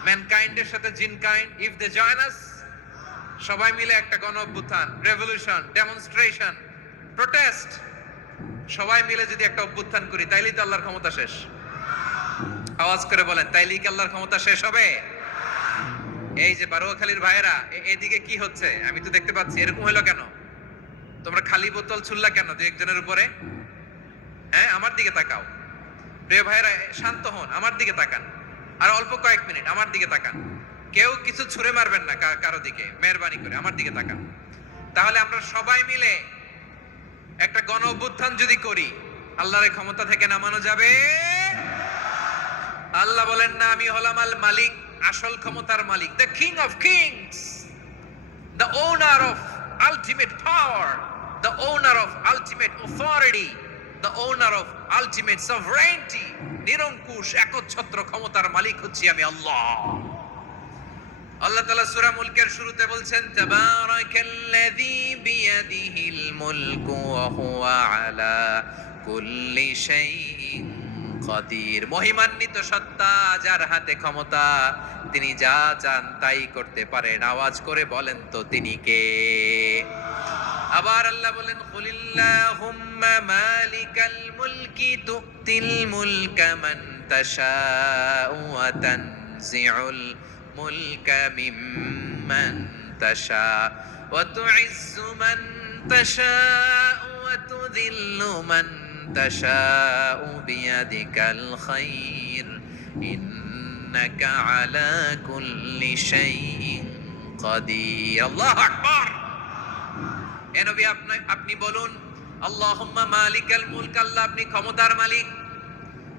ম্যানকাইন্ডের সাথে জিনকাইন্ড, ইফ দে জয়েন আস, সবাই মিলে একটা গণ অভ্যুত্থান, রেভলিউশন, ডেমনস্ট্রেশন, প্রোটেস্ট, সবাই মিলে যদি একটা অভ্যুত্থান করি, তাইলেই তো আল্লাহর ক্ষমতা শেষ। আওয়াজ করে বলেন, তাইলেই কি আল্লাহর ক্ষমতা শেষ হবে? এই যে বারোয়াখালীর ভাইয়েরা, এদিকে কি হচ্ছে আমি তো দেখতে পাচ্ছি, এরকম হলো কেন? তোমরা খালি বোতল ছুড়লা কেন দুই একজনের উপরে? হ্যাঁ, আমার দিকে তাকাও। প্রিয় ভাইয়েরা, শান্ত হন, আমার দিকে তাকান, আর অল্প কয়েক মিনিট আমার দিকে তাকান। কেউ কিছু ছুঁড়ে মারবেন না কারো দিকে, মেহরবানি করে আমার দিকে তাকান। তাহলে আমরা সবাই মিলে একটা গণ অভ্যুত্থান যদি করি, আল্লাহর ক্ষমতা থেকে নামানো যাবে? আল্লাহ বলেন না, আমি হলাম আল মালিক, আসল ক্ষমতার মালিক, the king of kings, the owner of ultimate power, the owner of ultimate authority, the owner of ultimate sovereignty. নিরঙ্কুশ একচ্ছত্র ক্ষমতার মালিক হচ্ছি আমি আল্লাহ। আল্লাহ তাআলা সূরা মুলকের শুরুতে বলছেন, তাবারাকাল্লাযী বিয়াদিহিল মুলকু ওয়া হুয়া আলা কুল্লি শাইইন কাদির। মহিমান্বিত সত্তা, যার হাতে ক্ষমতা, তিনি যা চান তাই করতে পারেন। আওয়াজ করে বলেন তো তিনি কে? আবার আল্লাহ বলেন, কুলিল্লাহুম্মা মালিকাল মুলকি তুতিল মুলকা মান তাশাউ ওয়া তানজিউল মুলকা মিম্মান তাশা ওয়া তুইজ্জু মান তাশাউ ওয়া তুযিল্লু মান তাশাউ বিয়াদিকাল খায়র ইন্নাকা আলা কুল্লি শাইইন কাদির। আল্লাহু আকবার। এ নবী, আপনি বলুন, আল্লাহুম্মা মালিকাল মুলক, আল্লাহ আপনি ক্ষমতার মালিক।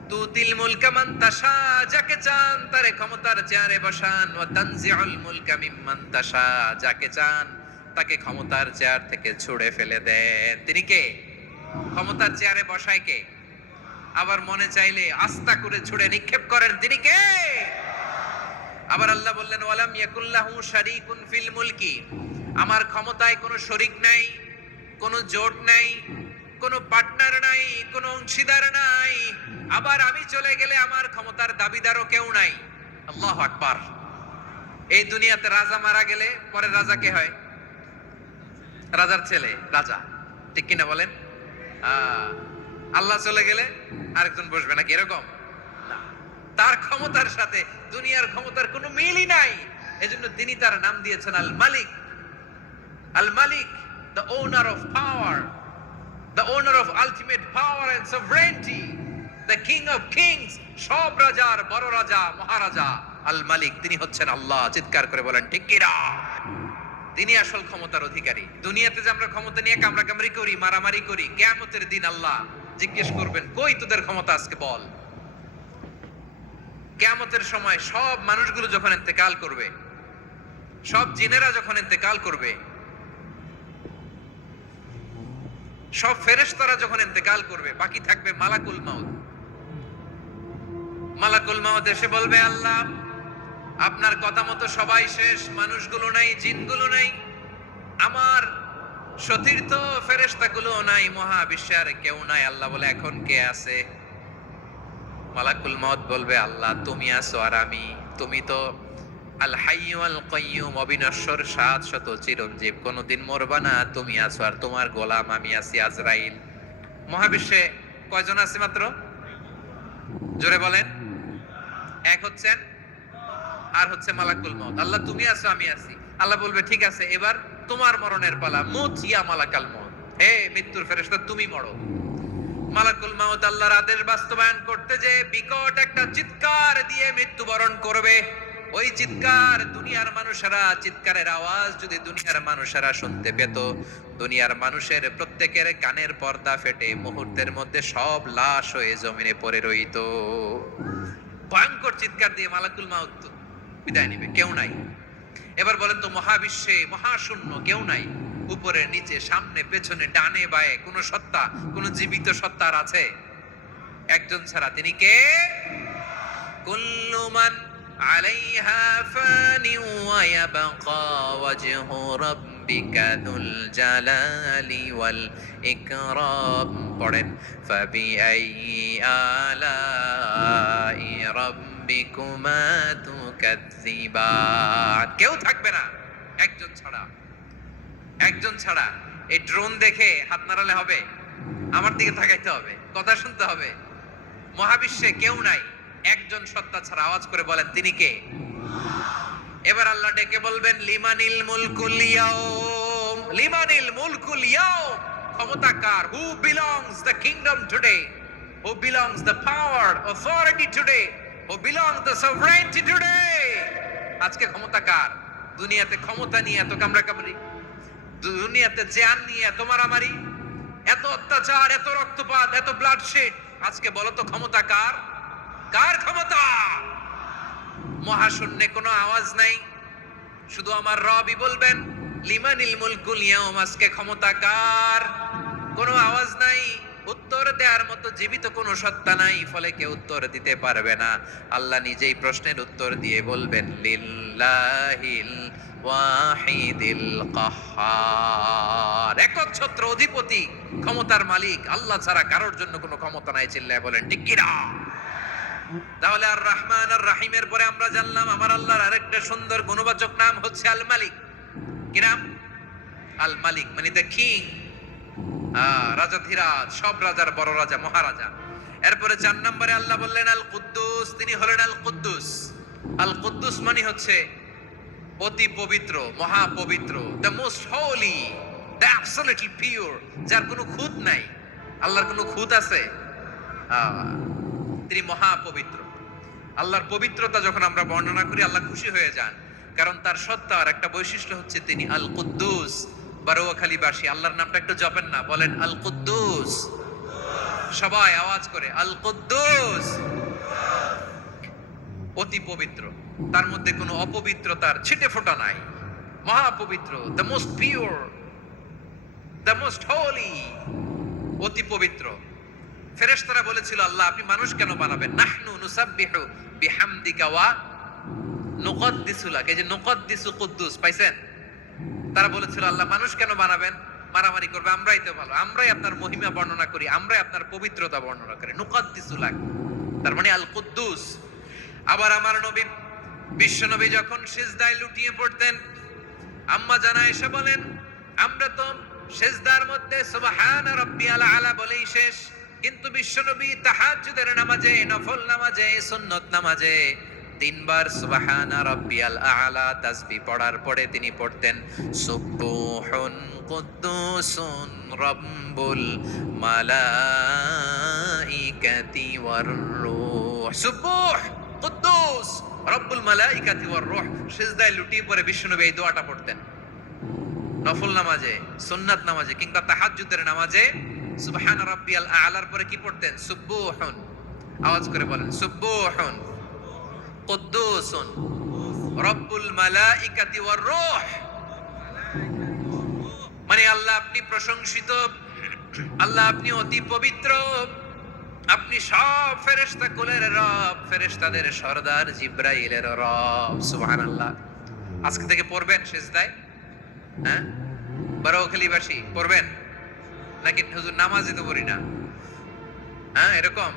তুতিল মুলকা মান তাশা, যাকে চান তারে ক্ষমতার চেয়ারে বসান। ওয়া তানজিউল মুলকা মিম্মান তাশা, যাকে চান তাকে ক্ষমতার চেয়ার থেকে ছুঁড়ে ফেলে দেন। তিনি কে? ক্ষমতার চেয়ারে বসায় কে? আবার মনে চাইলে আস্থা করে ছুঁড়ে নিক্ষেপ করেন, তিনি কে? আবার আল্লাহ বললেন, ওয়ালাম ইয়াকুল্লাহু শারীকুন ফিল মুলকি, আমার ক্ষমতায় কোনো শরীক নাই, কোনো জোট নাই, কোনো পার্টনার নাই, কোনো অংশীদার নাই। আবার আমি চলে গেলে আমার ক্ষমতার দাবিদারও কেউ নাই। আল্লাহু আকবার। এই দুনিয়াতে রাজা মারা গেলে পরে রাজা কে হয়? রাজার ছেলে রাজা, ঠিক কিনা বলেন? আল্লাহ চলে গেলে আরেকজন বসবে নাকি এরকম? না। তার ক্ষমতার সাথে দুনিয়ার ক্ষমতার কোনো মিলই নাই। এজন্য তিনি তার নাম দিয়েছেন আল মালিক। আল মালিক, the owner of power, the owner of ultimate power and sovereignty, the king of kings, সব রাজার বড় রাজা, মহারাজা আল মালিক, তিনি হচ্ছেন আল্লাহ। চিৎকার করে বলেন ঠিক কিনা? তিনি আসল ক্ষমতার অধিকারী। দুনিয়াতে যে আমরা ক্ষমতা নিয়ে কামড়াকামড়ি করি, মারামারি করি, কিয়ামতের দিন আল্লাহ জিজ্ঞেস করবেন, কই তোদের ক্ষমতা আজকে বল। কিয়ামতের সময় সব মানুষগুলো যখন ইন্তেকাল করবে, সব জিনেরা যখন ইন্তেকাল করবে, সব ফেরেশতারা যখন ইন্তেকাল করবে, বাকি থাকবে মালাকুল মাউত। মালাকুল মাউত এসে বলবে, আল্লাহ আপনার কথা মতো সবাই শেষ, মানুষগুলো নাই, জিনগুলো নাই, আমার সতীর্থ ফেরেশতাগুলো নাই, মহাবিশ্বে আর কেউ নাই। আল্লাহ বলে, এখন কে আছে? মালাকুল মাউত বলবে, আল্লাহ তুমি আছো আর আমি। তুমি তো আল হাইয়্যু আল কাইয়্যুম, অবিনশ্বর, শাশ্বত, চিরঞ্জীব, কোনদিন মরবা না, তুমি আছো আর তোমার গোলাম আমি আছি আজরাইল। মহাবিশ্বে কয়জন আছে মাত্র? জোরে বলেন। এক হচ্ছেন আর হচ্ছে মালাকুল মাউত। আল্লাহ তুমি আছো আমি আছি। আল্লাহ বলবে, ঠিক আছে, এবার তোমার মরণের পালা, মুত ইয়া মালাকাল মাউত, হে মৃত্যুর ফেরেশতা তুমি মরো। মালাকুল মাউত আল্লাহর আদেশ বাস্তবায়ন করতে যে বিকট একটা চিৎকার দিয়ে মৃত্যুবরণ করবে। ওই চিৎকার দুনিয়ার মানুষেরা, চিৎকারের আওয়াজ যদি দুনিয়ার মানুষেরা শুনতে পেত, দুনিয়ার মানুষের প্রত্যেকের কানের পর্দা ফেটে মুহূর্তের মধ্যে সব লাশ হয়ে জমিনে পড়ে রইত। ভয়ঙ্কর চিৎকার দিয়ে মালাকুল মাউত বিদায় নিবে, কেউ নাই। এবার বলেন তো, মহাবিশ্বে মহাশূন্য, কেউ নাই, উপরে নিচে সামনে পেছনে ডানে বায়ে কোন সত্তা, কোন জীবিত সত্তার আছে? একজন ছাড়া, তিনি কে? কুল্লু মান আলাইহা ফানি ওয়া ইয়াবকা ওয়াজহু রাব্বিকা যুল জালালি ওয়াল ইকরাম। পড়েন, ফাবিআইয়ি আলাই রাব্বিকুমা তুকাজ্জিবান। কেউ থাকবে না একজন ছাড়া। একজন ছাড়া। এই ড্রোন দেখে হাত নাড়ালে হবে? আমার দিকে তাকাইতে হবে, কথা শুনতে হবে। মহাবিশ্বে কেউ নাই, একজন সত্তা ছাড়া। আওয়াজ করে বলেন, তিনি কে? এবার আল্লাহ ডেকে বলবেন, লিমানিল মুলকুল ইয়াউম, লিমানিল মুলকুল ইয়াউম, ক্ষমতা কার? Who belongs the kingdom today, who belongs the power authority today, who belongs the sovereignty today. আজকে ক্ষমতা কার? দুনিয়াতে ক্ষমতা নিয়ে এত কামড়াকামড়ি, দুনিয়াতে জান নিয়ে এত মারামারি, এত অত্যাচার, এত রক্তপাত, এত ব্লাডশেড, আজকে বলো তো ক্ষমতা কার? কার ক্ষমতা? মহাশূন্যে কোনো আওয়াজ নাই, শুধু আমার রবই বলবেন, লিমানিল মুলকুল ইয়াউম, আজকে ক্ষমতা কার? কোনো আওয়াজ নাই, উত্তর দেওয়ার মতো জীবিত কোনো সত্তা নাই, ফলে কেউ উত্তর দিতে পারবে না। আল্লাহ নিজেই প্রশ্নের উত্তর দিয়ে বলবেন, লিল্লাহিল ওয়াহিদিল কাহ্হার, একচ্ছত্র অধিপতি, ক্ষমতার মালিক আল্লাহ ছাড়া কারোর জন্য কোনো ক্ষমতা নাই। চিল্লায় বলেন ঠিক কিনা? তাহলে আর রহমান আর রাহিমের পরে আমরা জানলাম আমার আল্লাহর আরেকটা সুন্দর গুণবাচক নাম হচ্ছে আল মালিক। কি নাম? আল মালিক, মানে দ্য কিং, রাজাধিরাজ, সব রাজার বড় রাজা, মহারাজা। এরপরে 4 নম্বরে আল্লাহ বললেন আল কুদ্দুস, তিনি হলেন আল কুদ্দুস। আল কুদ্দুস মানে হচ্ছে অতি পবিত্র, মহাপবিত্র, the most holy, the absolutely pure, যার কোনো খুঁত নাই। আল্লাহর কোনো খুঁত আছে? তিনি মহাপবিত্র। আল্লাহর পবিত্রতা যখন আমরা বর্ণনা করি, আল্লাহ খুশি হয়ে যান, কারণ তার সত্তার একটা বৈশিষ্ট্য হচ্ছে তিনি আল কুদ্দুস। বারোয়াখালীবাসী আল্লাহর নামটা একটু জপেন না, বলেন আল কুদ্দুস, সবাই আওয়াজ করে আল কুদ্দুস। অতি পবিত্র, তার মধ্যে কোনো অপবিত্রতার ছিটে ফোঁটা নাই, মহাপবিত্র, the most pure, the most holy, অতি পবিত্র। ফেরেশতারা বলেছিল, আল্লাহ আপনি মানুষ কেন বানাবেন? নাহনু নুসাব্বিহু বিহামদিকা ওয়া নুকদ্দিসু লাক। এই যে নুকদ্দিসু কুদ্দুস পাইছেন? তারা বলেছিল, আল্লাহ মানুষ কেন বানাবেন? মারামারি করবে, আমরাই তো ভালো, আমরাই আপনার মহিমা বর্ণনা করি, আমরাই আপনার পবিত্রতা বর্ণনা করি। নুকদ্দিসু লাক, তার মানে আল কুদ্দুস। আবার আমার নবী, বিশ্ব নবী যখন সিজদায় লুটিয়ে পড়তেন, আম্মা জানা এসে বলেন, আমরা তো সিজদার মধ্যে সুবহান রাব্বিয়াল আলা বলেই শেষ, কিন্তু বিশ্বনবী তাহাজ্জুদের নামাজে, নফল নামাজে, সুন্নত নামাজে তিনবার সুবহানা রাব্বিয়াল আ'লা তাসবিহ পড়ার পরে তিনি পড়তেন সুবহুন কুদ্দুসুন রাব্বুল মালাইকাতি ওয়ার রূহ। সুবহ কুদ্দুস রব্বুল মালাইকাতি ওয়ার রূহ। সিজদায় লুটিয়ে পড়ে বিশ্বনবী এই দোয়াটা পড়তেন নফল নামাজে, সুন্নাত নামাজে কিংবা তাহাজ্জুদের নামাজে। সুবহান রাব্বিয়াল আ'লার পরে কি পড়তেন? সুবহুন। আওয়াজ করে বলেন সুবহুন কুদ্দুসুন রব্বুল মালাইকাতি ওয়ার রূহ। মানে আল্লাহ আপনি প্রশংসিত, আল্লাহ আপনি অতি পবিত্র, আপনি সব ফেরেশতা কুলের রব, ফেরেশতাদের সরদার জিবরাইলের রব। সুবহানাল্লাহ। আজকে থেকে পড়বেন সিজদায়? হ্যাঁ, বারোখালীবাসী পড়বেন নাকি হুজুর নামাজই তো পড়ি না? হ্যাঁ, এরকম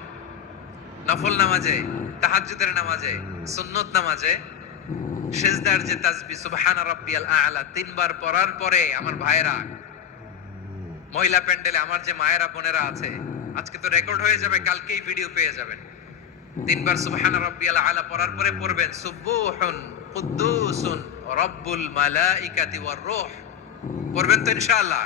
নফল নামাজে, তাহাজ্জুদের নামাজে, সুন্নত নামাজে সিজদার যে তাসবিহ সুবহান রাব্বিয়াল আ'লা তিনবার পড়ার পরে আমার ভাইরা, মহিলা প্যান্ডেলে আমার যে মায়েরা বোনেরা আছে, আজকে তো রেকর্ড হয়ে যাবে, কালকেই ভিডিও পেয়ে যাবেন। তিনবার সুবহান রাব্বিয়াল আ'লা পড়ার পরে পড়বেন সুবহুন কুদ্দুসুন রব্বুল মালাইকাতি ওয়ার রূহ। পড়বেন তো ইনশাআল্লাহ?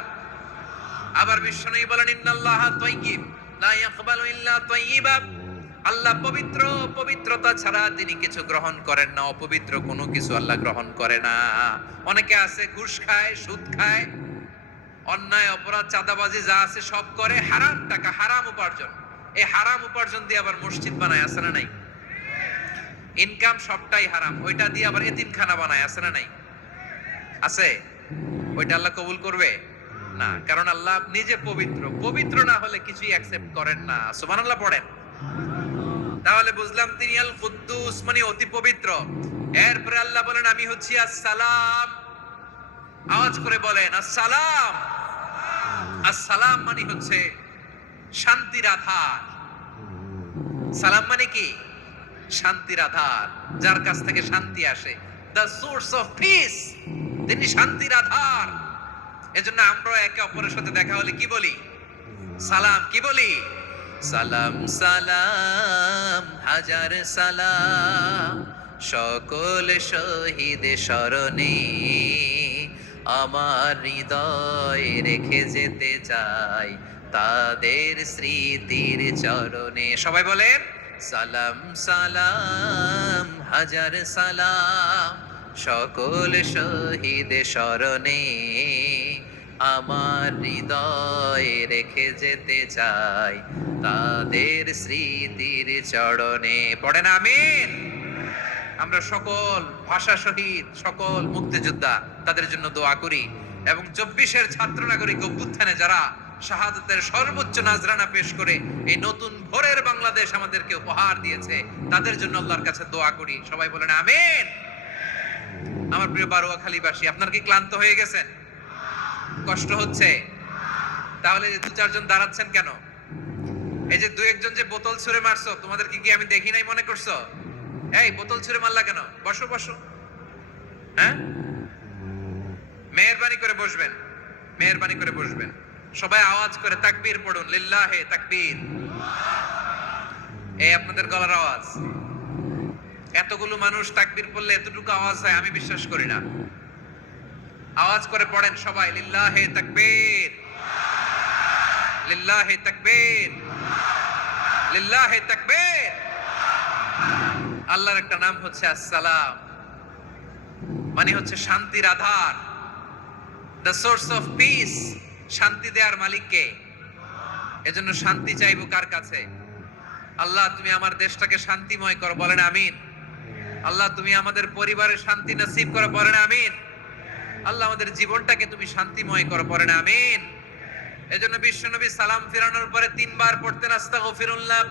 আবার বিশ্বনবী বলেন ইন্নাল্লাহা তাইয়্যিব লা ইয়াকবালু ইল্লা তাইয়্যিবা। আল্লাহ পবিত্র, পবিত্রতা ছাড়া তিনি কিছু গ্রহণ করেন না, অপবিত্র কোনো কিছু আল্লাহ গ্রহণ করে না। অনেকে আছে ঘুষ খায়, সুদ খায়, অন্যায় অপরাধ চাঁদাবাজি যা আছে সব করে, হারাম টাকা, হারাম উপার্জন। এই হারাম উপার্জন দিয়ে আবার মসজিদ বানায়, আছে না নাই? ইনকাম সবটাই হারাম, ওইটা দিয়ে আবার এতিমখানা বানায়, আছে না নাই? আছে। ওইটা আল্লাহ কবুল করবে না, কারণ আল্লাহ নিজে পবিত্র। পবিত্র না হলে কিছুই অ্যাকসেপ্ট করেন না। সুবহানাল্লাহ পড়েন। তাহলে বুঝলাম তিনি আল কুদ্দুস মানে অতি পবিত্র। এরপরে আল্লাহ বলেন আমি হচ্ছি আসসালাম। আওয়াজ করে বলেন আসসালাম। আসসালাম মানে হচ্ছে শান্তির আধার। সালাম মানে কি? শান্তির আধার, যার কাছ থেকে শান্তি আসে। দ্য সোর্স অফ পিস, তিনি শান্তির আধার। এজন্য আমরা একে অপরের সাথে দেখা হলে কি বলি? সালাম। কি বলি? সালাম সালাম হাজার সালাম সকল শহীদ স্মরণে আমার হৃদয় রেখে যেতে চাই তাদের স্মৃতির চরণে। সবাই বলেন সালাম সালাম হাজার সালাম সকল শহীদ স্মরণে আমার হৃদয় রেখে যেতে চাই তাদের স্মৃতির চরণে। পড়েন আমিন। আমরা সকল ভাষা শহীদ, সকল মুক্তিযোদ্ধা তাদের জন্য দোয়া করি, এবং 24-এর ছাত্র নাগরিক অভ্যুত্থানে যারা শাহাদাতের সর্বোচ্চ নাজরানা পেশ করে এই নতুন ভোরের বাংলাদেশ আমাদেরকে উপহার দিয়েছে, তাদের জন্য আল্লাহর কাছে দোয়া করি। সবাই বলেন আমিন। আমার প্রিয় বারোয়াখালীবাসী, আপনারা কি ক্লান্ত হয়ে গেছেন? কষ্ট হচ্ছে? তাহলে দু চারজন দাঁড়াচ্ছেন কেন? এই যে দু একজন যে বোতল ছুঁড়ে মারছো, তোমাদেরকে কি আমি দেখি নাই মনে করছো? এই বোতল ছুঁড়ে মারলা কেন? বসো বসো। হ্যাঁ, মেহেরবানি করে বসবেন, মেহেরবানি করে বসবেন। সবাই আওয়াজ করে তাকবীর পড়ুন, লিল্লাহে তাকবীর। এই আপনাদের গলার আওয়াজ। এতগুলো মানুষ তাকবীর পড়লে এতটুকু আওয়াজ হয় আমি বিশ্বাস করি না। আওয়াজ করে পড়েন সবাই, লিল্লাহে তাকবীর, লিল্লাহে তাকবীর, লিল্লাহে তাকবীর। আল্লাহর একটা নাম হচ্ছে আসসালাম, মানে হচ্ছে শান্তির আধার, দ্য সোর্স অফ পিস। শান্তি দেওয়ার মালিক কে? এজন্য শান্তি চাইবো কার কাছে? আল্লাহ তুমি আমার দেশটাকে শান্তিময় করো, বলেন আমিন। আল্লাহ তুমি আমাদের পরিবারের শান্তি নসিব করো, বলেন আমিন। আল্লাহ আমাদের জীবনটাকে তুমি শান্তিময় করো, পড়েন আমিন। এজন্য বিশ্বনবী সালাম ফিরানোর পরে 3 বার পড়তেন আস্তাগফিরুল্লাহ,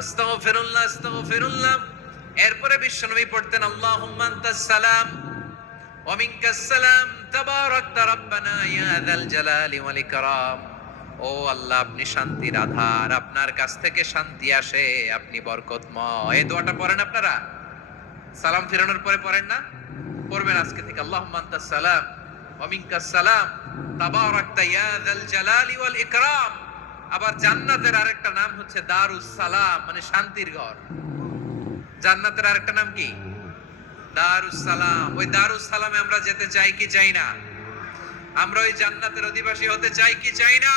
আস্তাগফিরুল্লাহ, আস্তাগফিরুল্লাহ। এরপরে বিশ্বনবী পড়তেন আল্লাহুম্মা আনতাস সালাম ওয়া মিনকাস সালাম তাবারাকতা রাব্বানা ইয়া যাল জালালি ওয়াল ইকরাম। ও আল্লাহ আপনি শান্তির আধার, আপনার কাছ থেকে শান্তি আসে, আপনি বরকতময়। এই দোয়াটা পড়েন আপনারা সালাম ফিরানোর পরে, পড়েন না? পড়বেন আজকে থেকে আল্লাহুম্মা আনতাস সালাম ওয়া মিনকাস সালাম তাবারাকতা ইয়া যাল জালালি ওয়াল ইকরাম। আবার জান্নাতের আরেকটা নাম হচ্ছে দারুস সালাম, মানে শান্তির ঘর। জান্নাতের আরেকটা নাম কি? দারুস সালাম। ওই দারুস সালামে আমরা যেতে চাই কি চাই না? আমরা ওই জান্নাতের অধিবাসী হতে চাই কি চাই না?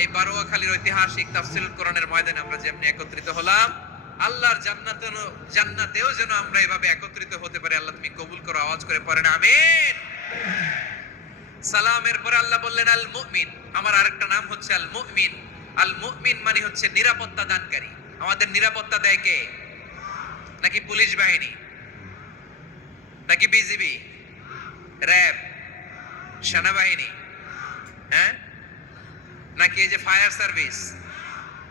এই বারোয়াখালীর ঐতিহাসিক তাফসীরুল কোরআনের ময়দানে আমরা যেমনি একত্রিত হলাম, আল্লাহর জান্নাতেও যেন আমরা এভাবে একত্রিত হতে পারি। আল্লাহ তুমি কবুল করো, আওয়াজ করে পড়েন আমিন। সালামের পরে আল্লাহ বললেন আল মুমিন। আমার আরেকটা নাম হচ্ছে আল মুমিন। আল মুমিন মানে হচ্ছে নিরাপত্তা দানকারী। আমাদের নিরাপত্তা দেয় কে? নাকি পুলিশ বাহিনী, নাকি বিজিবি, র্যাব, সেনাবাহিনী, হ্যাঁ, নাকি এই যে ফায়ার সার্ভিস?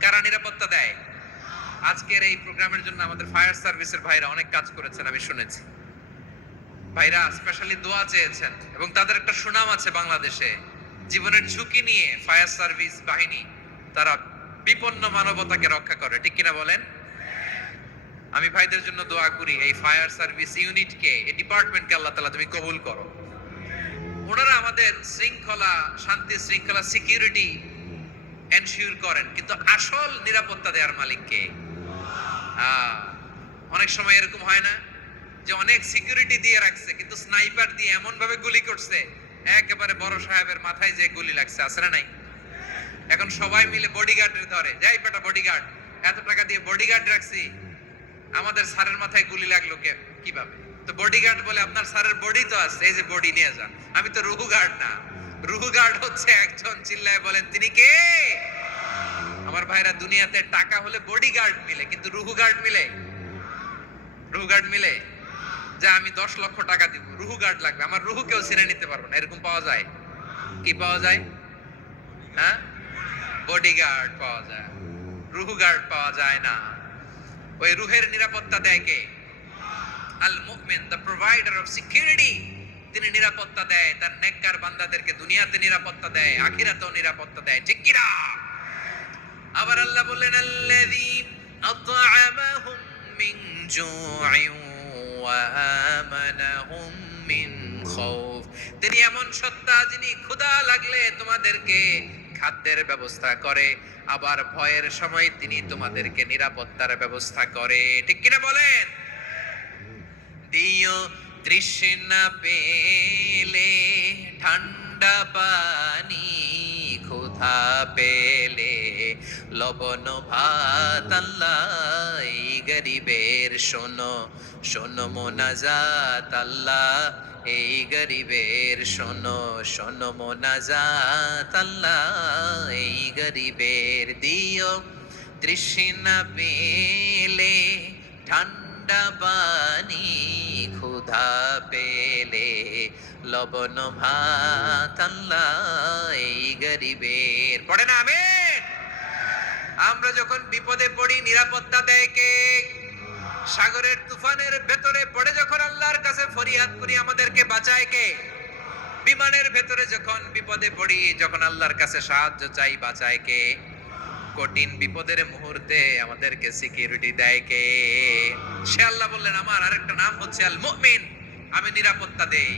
কারা নিরাপত্তা দেয়? আজকের এই প্রোগ্রামের জন্য আমাদের ফায়ার সার্ভিসের ভাইরা অনেক কাজ করেছেন, আমি শুনেছি। ভাইরা স্পেশালি দোয়া চেয়েছেন এবং তাদের একটা সুনাম আছে বাংলাদেশে। জীবনের ঝুঁকি নিয়ে ফায়ার সার্ভিস বাহিনী তারা বিপন্ন মানবতাকে রক্ষা করে, ঠিক কিনা বলেন? আমি ভাইদের জন্য দোয়া করি, এই ফায়ার সার্ভিস ইউনিটকে, এই ডিপার্টমেন্টকে আল্লাহ তাআলা তুমি কবুল করো। ওনারা আমাদের শৃঙ্খলা, শান্তি শৃঙ্খলা, সিকিউরিটি এনশিওর করেন, কিন্তু আসল নিরাপত্তা দেওয়ার মালিক কে? অনেক সময় এরকম হয় না যে অনেক সিকিউরিটি দিয়ে রাখছে, কিন্তু স্নাইপার দিয়ে এমন ভাবে গুলি করছে একেবারে বড় সাহেবের মাথায় যে গুলি লাগছে, আছে না নাই? এখন সবাই মিলে বডিগার্ডের ধরে, যাই বেটা বডিগার্ড, এত টাকা দিয়ে বডিগার্ড রাখছি, আমাদের স্যারের মাথায় গুলি লাগলো কিভাবে? তো বডিগার্ড বলে আপনার স্যারের বডি তো আছে, এই যে বডি নিয়ে যান। আমি তো রুহু গার্ড না। রুহু গার্ড হচ্ছে একজন, চিল্লায় বলেন তিনি কে? আমার ভাইরা, দুনিয়াতে টাকা হলে বডিগার্ড মিলে, কিন্তু রুহু গার্ড মিলে? রুহু গার্ড মিলে? যে আমি 10 লক্ষ টাকা দিব, রুহু গার্ড লাগবে, আমার রুহু কেউ ছিনে নিতে পারবে না, এরকম পাওয়া যায়? কি পাওয়া যায়? হ্যাঁ, বডিগার্ড পাওয়া যায়, রুহু গার্ড পাওয়া যায় না। ওই রুহের নিরাপত্তা দেয় কে? আল মুমিন, দ্য প্রোভাইডার অফ সিকিউরিটি। তিনি নিরাপত্তা দেয় তার নেককার বান্দাদেরকে, দুনিয়াতে নিরাপত্তা দেয়, আখিরাতেও নিরাপত্তা দেয়, ঠিক কি না? আবার আল্লাহ বললেন আল্লাযী আত'আমাহুম মিন জু'ইন ওয়া আমানাহুম মিন খাউফ। তিনি এমন সত্তা যিনি ক্ষুধা লাগলে তোমাদেরকে খাদ্যের ব্যবস্থা করে, আবার ভয়ের সময় তিনি তোমাদেরকে নিরাপত্তার ব্যবস্থা করে, ঠিক কিনা বলেন? দিও তৃষ্ণা পেলে ঠান্ডা পানি, ক্ষুধা পেলে লবণ ভাত, আল্লাহ এই গরিবের শোনো শোনো মোনাজাত, আল্লাহ এই গরিবের শোনো শোনো মোনাজাত, আল্লাহ এই গরিবের। দিও তৃষ্ণা পেলে ঠান্ডা পানি, ক্ষুধা পেলে লবণ ভাত, আল্লাহ এই গরিবের। পড়ে না আমিন? আমরা যখন বিপদে পড়ি নিরাপত্তা দেয় কে? সাগরের তুফানের ভেতরে পড়ে যখন আল্লাহর কাছে ফরিয়াদ করি আমাদেরকে বাঁচায় কে? বিমানের ভেতরে যখন বিপদে পড়ি, যখন আল্লাহর কাছে সাহায্য চাই, বাঁচায় কে? কঠিন বিপদের মুহূর্তে আমাদেরকে সিকিউরিটি দেয় কে? সে আল্লাহ বললেন আমার আরেকটা নাম হচ্ছে আল মুমিন, আমি নিরাপত্তা দেই।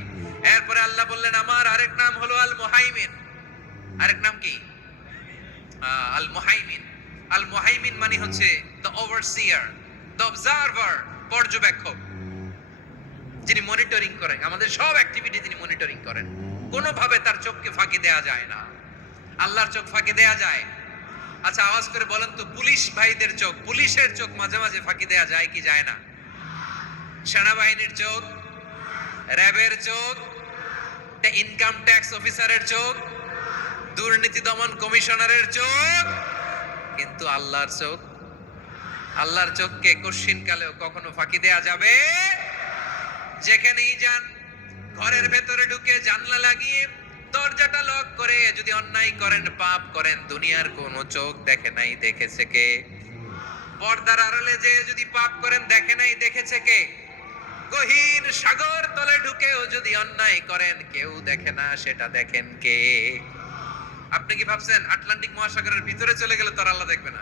এরপরে আল্লাহ বললেন আমার আরেক নাম হলো আল মুহাইমিন। আরেক নাম কি? আল মুহাইমিন। আল মুহাইমিন মানে হচ্ছে দ্য ওভারসিয়ার, দ্য অবজারভার, পর্যবেক্ষক, যিনি মনিটরিং করেন আমাদের সব অ্যাক্টিভিটি, তিনি মনিটরিং করেন। কোনোভাবে তার চোখকে ফাঁকি দেয়া যায় না। আল্লাহর চোখ ফাঁকি দেয়া যায়? আচ্ছা আওয়াজ করে বলেন তো, পুলিশ ভাইদের চোখ, পুলিশের চোখ মাঝে মাঝে ফাঁকি দেয়া যায় কি যায় না? সেনাবাহিনীর চোখ, র্যাবের চোখ, ইনকাম ট্যাক্স অফিসারের চোখ, দুর্নীতি দমন কমিশনারের চোখ, কিন্তু আল্লাহর চোখ? আল্লাহর চোখকে কশিন কালেও কখনো ফাঁকি দেয়া যাবে? যেখানেই যান, ঘরের ভেতরে ঢুকে জানলা লাগিয়ে দরজাটা লক করে যদি অন্যায় করেন, পাপ করেন, দুনিয়ার কোন চোখ দেখে নাই, দেখেছে কে? পর্দার আড়ালে যে যদি পাপ করেন, দেখে নাই, দেখেছে কে? গহীন সাগর তলে ঢুকেও যদি অন্যায় করেন, কেউ দেখে না, সেটা দেখেন কে? আপনি কি ভাবছেন আটলান্টিক মহাসাগরের ভিতরে চলে গেলে তার আল্লাহ দেখবে না?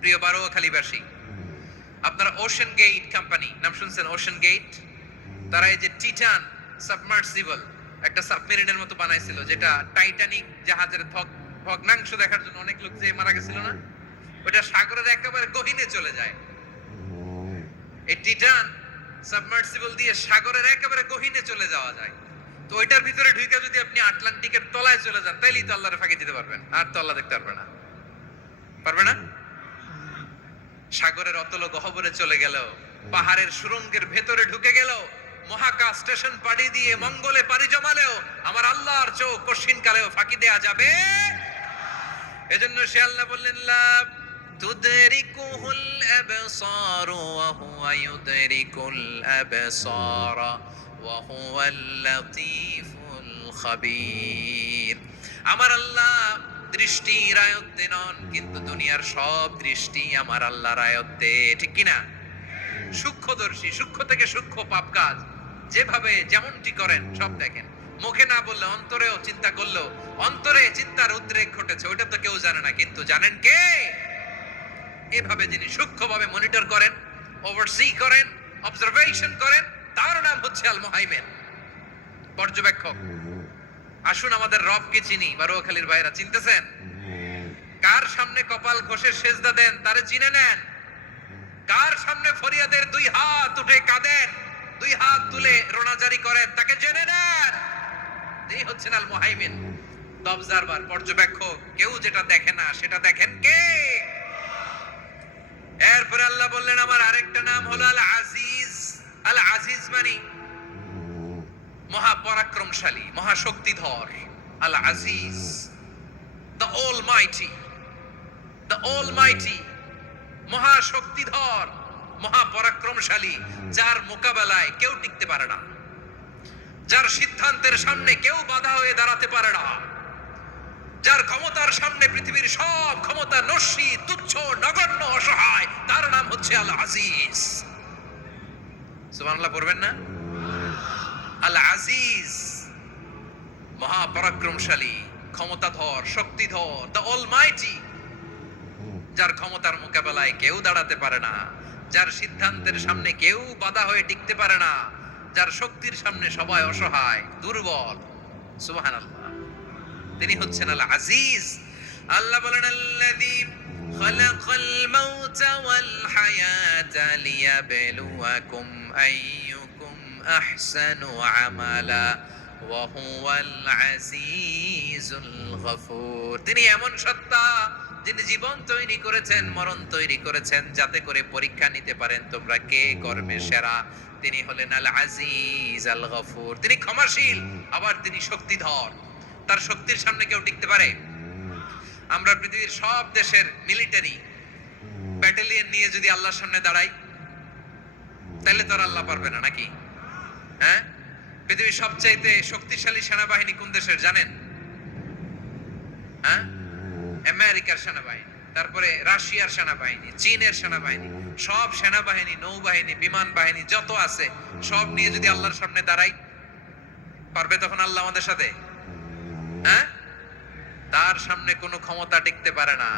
প্রিয় বারোয়াখালীবাসী, আপনারা ওশেন গেট কোম্পানি নাম শুনছেন? ওশেন গেট, তারা এই যে টিটান সাবমার্সিবল একটা সাবমেরিনের মতো বানাইছিল, যেটা টাইটানিক জাহাজের ভগ্নাংশ দেখার জন্য অনেক লোক যে মারা গেছিল না, ওটা সাগরের একেবারে গহীনে চলে যায়। এই টাইটান সাবমার্সিবল দিয়ে সাগরের একেবারে গহীনে চলে যাওয়া যায়। তো ওইটার ভিতরে ঢুকে যদি আপনি আটলান্টিকের তলায় চলে যান, তাইলেই তো আল্লাহরে ফাঁকি দিতে পারবেন, আর তো আল্লাহ দেখতে পারবে না। পারবে না? সাগরের অতল গহ্বরে চলে গেল, পাহাড়ের সুরঙ্গের ভেতরে ঢুকে গেল, মহাকাশ স্টেশন পাড়ি দিয়ে মঙ্গলে পাড়ি জমালেও আমার আল্লাহর চোখ কঠিন কালেও ফাঁকি দেয়া যাবে। এজন্য সে আল্লাহ বললেন, লা তুদরিকুহুল আবসার ওয়া হুয়া ইউদরিকুল আবসার ওয়া হুয়াল লাতীফুল খাবীর। আমার আল্লাহ দৃষ্টির আয়ত্তে নন, কিন্তু দুনিয়ার সব দৃষ্টি আমার আল্লাহর আয়ত্তে, ঠিক কিনা? সূক্ষ্মদর্শী, সূক্ষ্ম থেকে সূক্ষ্ম পাপ কাজ যেভাবে যেমনটি করেন সব দেখেন। মুখে না বললে অন্তরেও চিন্তা করলেও অন্তরে চিন্তার উদ্রেক ঘটেছে, ওইটা তো কেউ জানে না, কিন্তু জানেন কে? এভাবে যিনি সূক্ষ্মভাবে মনিটর করেন, ওভারসি করেন, অবজারভেশন করেন, তার নাম হচ্ছে আল মুহাইমিন, পর্যবেক্ষক। আসুন আমাদের রবকে চিনি। বারোয়াখালীর ভাইরা চিনতেছেন? কার সামনে কপাল ঘষে সেজদা দেন তারে চিনে নেন। কার সামনে ফরিয়াদের দুই হাত উঠে কাঁদেন, দুই হাত তুলে রোনাজারি করেন, তাকে জেনে নেন। তিনি হচ্ছেন আল মুহাইমিন, অবজারভার, পর্যবেক্ষক। কেউ যেটা দেখে না সেটা দেখেন কে? এরপরে আল্লাহ বললেন আমার আরেকটা নাম হলো আল আজিজ। আল আজিজ মানে মহাপরাক্রমশালী, মহাশক্তিধর। Al Aziz, the almighty, the almighty, মহাশক্তিধর, মহাপরাক্রমশালী, যার মোকাবেলায় কেউ টিকতে পারে না, যার সিদ্ধান্তের সামনে কেউ বাধা হয়ে দাঁড়াতে পারে না, যার ক্ষমতার সামনে পৃথিবীর সব ক্ষমতা নস্যি, তুচ্ছ, নগণ্য, অসহায়, তার নাম হচ্ছে আল আজিজ। সুবহানাল্লাহ পড়বেন না? আল আজিজ, মহাপরাক্রমশালী, ক্ষমতাধর, শক্তিধর, দ্য অলমাইটি, যার ক্ষমতার মোকাবেলায় কেউ দাঁড়াতে পারে না, যার সিদ্ধান্তের সামনে কেউ বাধা হয়ে টিকতে পারে না, যার শক্তির সামনে সবাই অসহায়, দুর্বল। সুবহানাল্লাহ, তিনি হচ্ছেন আল আজিজ। আল্লাহ বলেন আল্লাযী খালাকাল মাউতা ওয়াল হায়াতা লিয়াবলুয়াকুম আইয়ুকুম আহসানু আমালা ওয়া হুয়াল আজিজুল গফুর। তিনি এমন সত্তা যিনি জীবন তৈরি করেছেন, মরণ তৈরি করেছেন, যাতে করে পরীক্ষা নিতে পারেন তোমরা কে কর্মে সেরা। তিনি হলেন আল আজিজ আল গফুর। তিনি ক্ষমাশীল, আবার তিনি শক্তিধর। তার শক্তির সামনে কেউ টিকতে পারে? আমরা পৃথিবীর সব দেশের মিলিটারি ব্যাটালিয়ন নিয়ে যদি আল্লাহর সামনে দাঁড়াই, তাহলে তো আর আল্লাহ পারবে না, নাকি? হ্যাঁ, পৃথিবীর সবচাইতে শক্তিশালী সেনাবাহিনী কোন দেশের জানেন? হ্যাঁ, আমেরিকার সেনাবাহিনী, তারপরে রাশিয়ার সেনাবাহিনী, চীনের সেনাবাহিনী, সব সেনাবাহিনী, নৌবাহিনী, বিমান বাহিনী যত আছে সব নিয়ে যদি আল্লাহর সামনে দাঁড়াই, পারবে তখন আল্লাহ আমাদের সাথে? হ্যাঁ, তার সামনে কোনো ক্ষমতা টিকতে পারে না,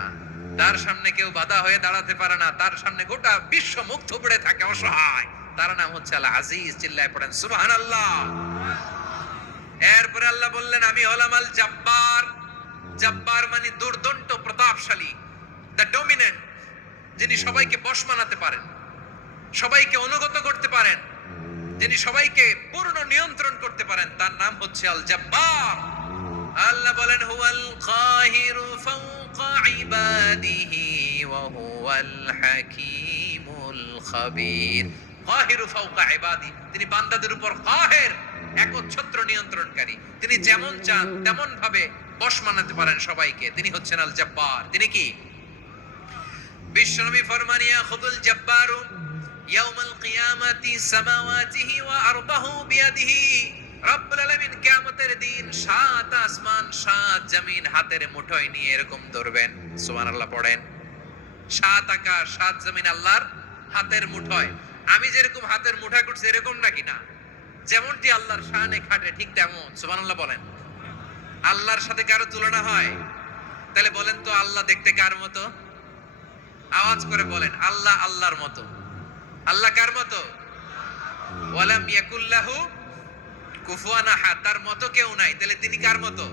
তার সামনে কেউ বাধা হয়ে দাঁড়াতে পারে না, তার সামনে গোটা বিশ্ব মুগ্ধ পড়ে থাকে, অসহায়। তার নাম হচ্ছে আল আজিজ। চিল্লায় পড়েন সুবহানাল্লাহ। এরপরে আল্লাহ বললেন আমি হলাম আল জব্বার। জব্বার মানে দুর্দন্ত, প্রতাপশালী, দ্য ডমিনেন্ট, যিনি সবাইকে বশ মানাতে পারেন, সবাইকে অনুগত করতে পারেন, যিনি সবাইকে পূর্ণ নিয়ন্ত্রণ করতে পারেন, তার নাম হচ্ছে আল জব্বার। আল্লাহ বলেন হুয়াল কাহিরু ফাওকা ইবাদিহি ওয়া হুয়াল হাকীমুল খাবীর। কাহিরু ফাওকা ইবাদি, তিনি বান্দাদের উপর কাহের, একচ্ছত্র নিয়ন্ত্রণকারী। তিনি যেমন চান তেমন ভাবে বশ মানাতে পারেন সবাইকে। তিনি হচ্ছেন আল জব্বার। তিনি কি? বিশ্বনবী ফরমান ইয়াখুদুল জব্বারু ইয়াউমাল কিয়ামাতি সামাওয়াতিহি ওয়া আরদাহু বিয়াদিহি। রব্বুল আলামিন কিয়ামতের দিন সাত আসমান সাত জমিন হাতের মুঠোয় নিয়ে এরকম ধরবেন। সুবহানাল্লাহ পড়েন। সাত আকাশ সাত জমিন আল্লাহর হাতের মুঠোয়। আমি যেরকম হাতের মুঠা করছি এরকম নাকি? না, যেমনটি আল্লাহর শানে খাটে ঠিক তেমন। সুবহানাল্লাহ বলেন। আল্লাহর সাথে কারো তুলনা হয়? তাহলে বলেন তো আল্লাহ দেখতে কার মতো? আওয়াজ করে বলেন, আল্লাহ আল্লাহর মতো। আল্লাহ কার মতো? ওয়ালাম ইয়াকুল্লাহু কুফুয়ান আহাদ, তার মতো কেউ নাই। তাহলে তিনি কার মতো?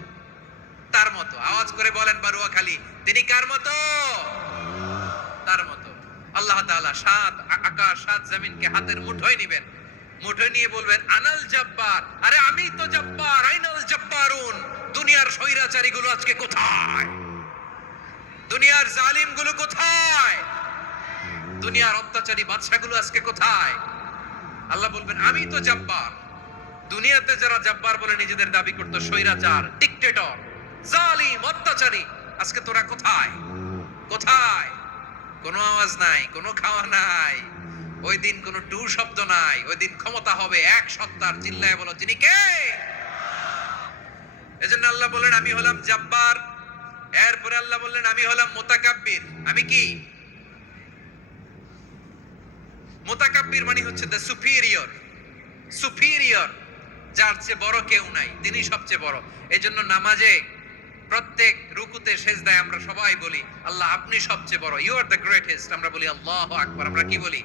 তার মতো। আওয়াজ করে বলেন বারুয়াখালী, তিনি কার মতো? তার মতো। আল্লাহ তাআলা সাত আকাশ সাত জমিনকে হাতের মুঠোয় নিবেন, মুঠোয় নিয়ে বলবেন আনাল জব্বার, আরে আমি তো জব্বার, আইনাল জব্বারুন। দুনিয়ার স্বৈরাচারী গুলো আজকে কোথায়? দুনিয়ার জালিম গুলো কোথায়? দুনিয়ার অত্যাচারী বাদশাগুলো আজকে কোথায়? আল্লাহ বলবেন আমি তো জব্বার। দুনিয়াতে যারা জব্বার বলে নিজেদের দাবি করতো, স্বৈরাচার, ডিক্টেটর, জালিম, অত্যাচারী, আজকে তোরা কোথায়? কোথায়? কোনো আওয়াজ নাই, কোনো খাওয়া নাই, ওই দিন কোনো টু শব্দ নাই। ওই দিন ক্ষমতা হবে এক সত্তার। চিল্লায় বলো তিনি কে? এজন্য আল্লাহ বললেন আমি হলাম জব্বার। এরপরে আল্লাহ বললেন আমি হলাম মুতাকাব্বির। আমি কি? মুতাকাব্বির মানে হচ্ছে দ্য সুপিরিয়র। সুপিরিয়র, যার চেয়ে বড় কেউ নাই, তিনি সবচেয়ে বড়। এজন্য নামাজে প্রত্যেক রুকুতে সেজদায় আমরা সবাই বলি আল্লাহ আপনি সবচেয়ে বড়, ইউ আর দ্য গ্রেটেস্ট। আমরা বলি আল্লাহু আকবার। আমরা কি বলি?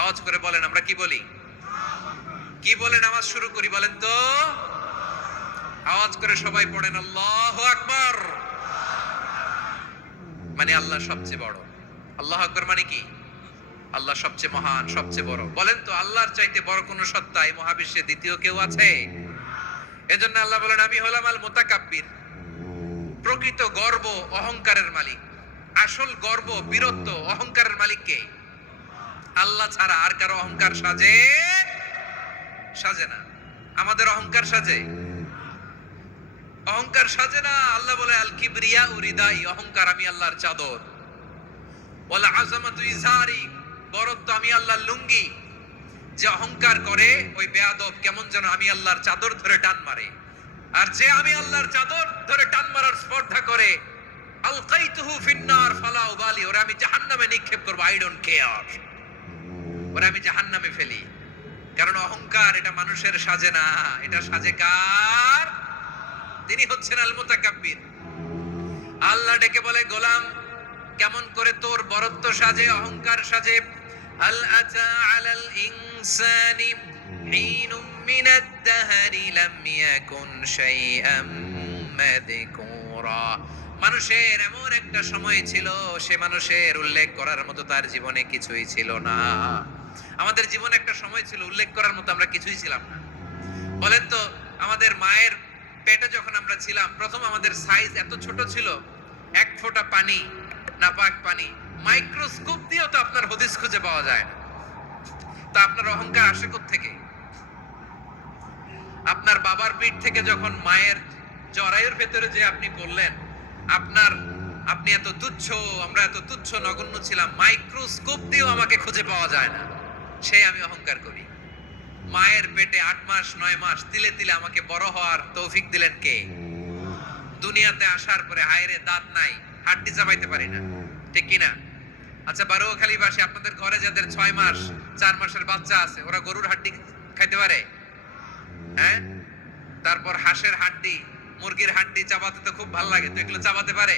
আওয়াজ করে বলেন আমরা কি বলি? কি বলে নামাজ শুরু করি বলেন তো? আওয়াজ করে সবাই পড়েন আল্লাহু আকবার। মানে আল্লাহ সবচেয়ে বড়। আল্লাহু আকবার মানে কি? আল্লাহ সবচেয়ে মহান, সবচেয়ে বড়। বলেন তো আল্লাহর চাইতে বড় কোন সত্তা এই মহাবিশ্বে দ্বিতীয় কেউ আছে? এজন্য আল্লাহ বলেন আমি হলাম আল মুতাকাব্বির। প্রকৃত গর্ব অহংকারের মালিক। আসল গর্ব, বীরত্ব, অহংকারের মালিক কে? আল্লাহ ছাড়া আর কারো অহংকার সাজে? সাজে না। আমাদের অহংকার সাজে? অহংকার সাজে না। আল্লাহ বলে আল কিবরিয়া উরিদাই, অহংকার আমি আল্লাহর চাদর। ওয়ালা আযামাতু ইজারি, বরত্ব আমি আল্লাহর লুঙ্গি। যে অহংকার করে ওই বেয়াদব কেমন যেন আমি আল্লাহর চাদর ধরে টান মারে। আর যে আমি আল্লাহর চাদর ধরে টান মারার স্পর্ধা করে, আলকাইতুহু ফিন্নার ফালা উবালি, ওরা আমি জাহান্নামে নিক্ষেপ করব, আই ডোন্ট কেয়ার। ওরা আমি জাহান্নামে ফেলি। কারণ অহংকার এটা মানুষের সাজে না, এটা সাজে কার? তিনি হচ্ছেন আল মুতাকাব্বির। আল্লাহ ডেকে বলে গোলাম কেমন করে তোর বরত্ব সাজে, অহংকার সাজে? হাল আতা আলাল ইনসানি হিনুম মিনাদ দাহরি লাম ইয়াকুন শাইআম মাযকুরা। মানুষের এমন একটা সময় ছিল, সে মানুষের উল্লেখ করার মতো তার জীবনে কিছুই ছিল না। আমাদের জীবনে একটা সময় ছিল উল্লেখ করার মতো আমরা কিছুই ছিলাম না। বলেন তো আমাদের মায়ের পেটে যখন আমরা ছিলাম, প্রথম আমাদের সাইজ এত ছোট ছিল, এক ফোঁটা পানি, নাপাক পানি, মাইক্রোস্কোপ দিয়েও তো আপনার হদিস খুঁজে পাওয়া যায় না। তা আপনার অহংকার আসে কোত্থেকে? আপনার বাবার পিঠ থেকে যখন মায়ের জরায়ুর ভেতরে যে আপনি বললেন আপনি এত তুচ্ছ, আমরা এত তুচ্ছ নগণ্য ছিলাম, মাইক্রোস্কোপ দিয়েও আমাকে খুঁজে পাওয়া যায় না, সেই আমি অহংকার করি। মায়ের পেটে 8 মাস 9 মাস তিলে তিলে আমাকে বড় হওয়ার তৌফিক দিলেন কে? দুনিয়াতে আসার পরে হায়রে দাঁত নাই, হাড্ডি চাবাইতে পারি না, ঠিক কিনা? আচ্ছা বারুয়াখালীবাসী, আপনাদের ঘরে যাদের 6 মাস 4 মাসের বাচ্চা আছে, ওরা গরুর হাড্ডি খাইতে পারে? হ্যাঁ? তারপর হাঁসের হাড্ডি, মুরগির হাড্ডি চাবাতে তো খুব ভালো লাগে, তো এগুলো চাবাতে পারে?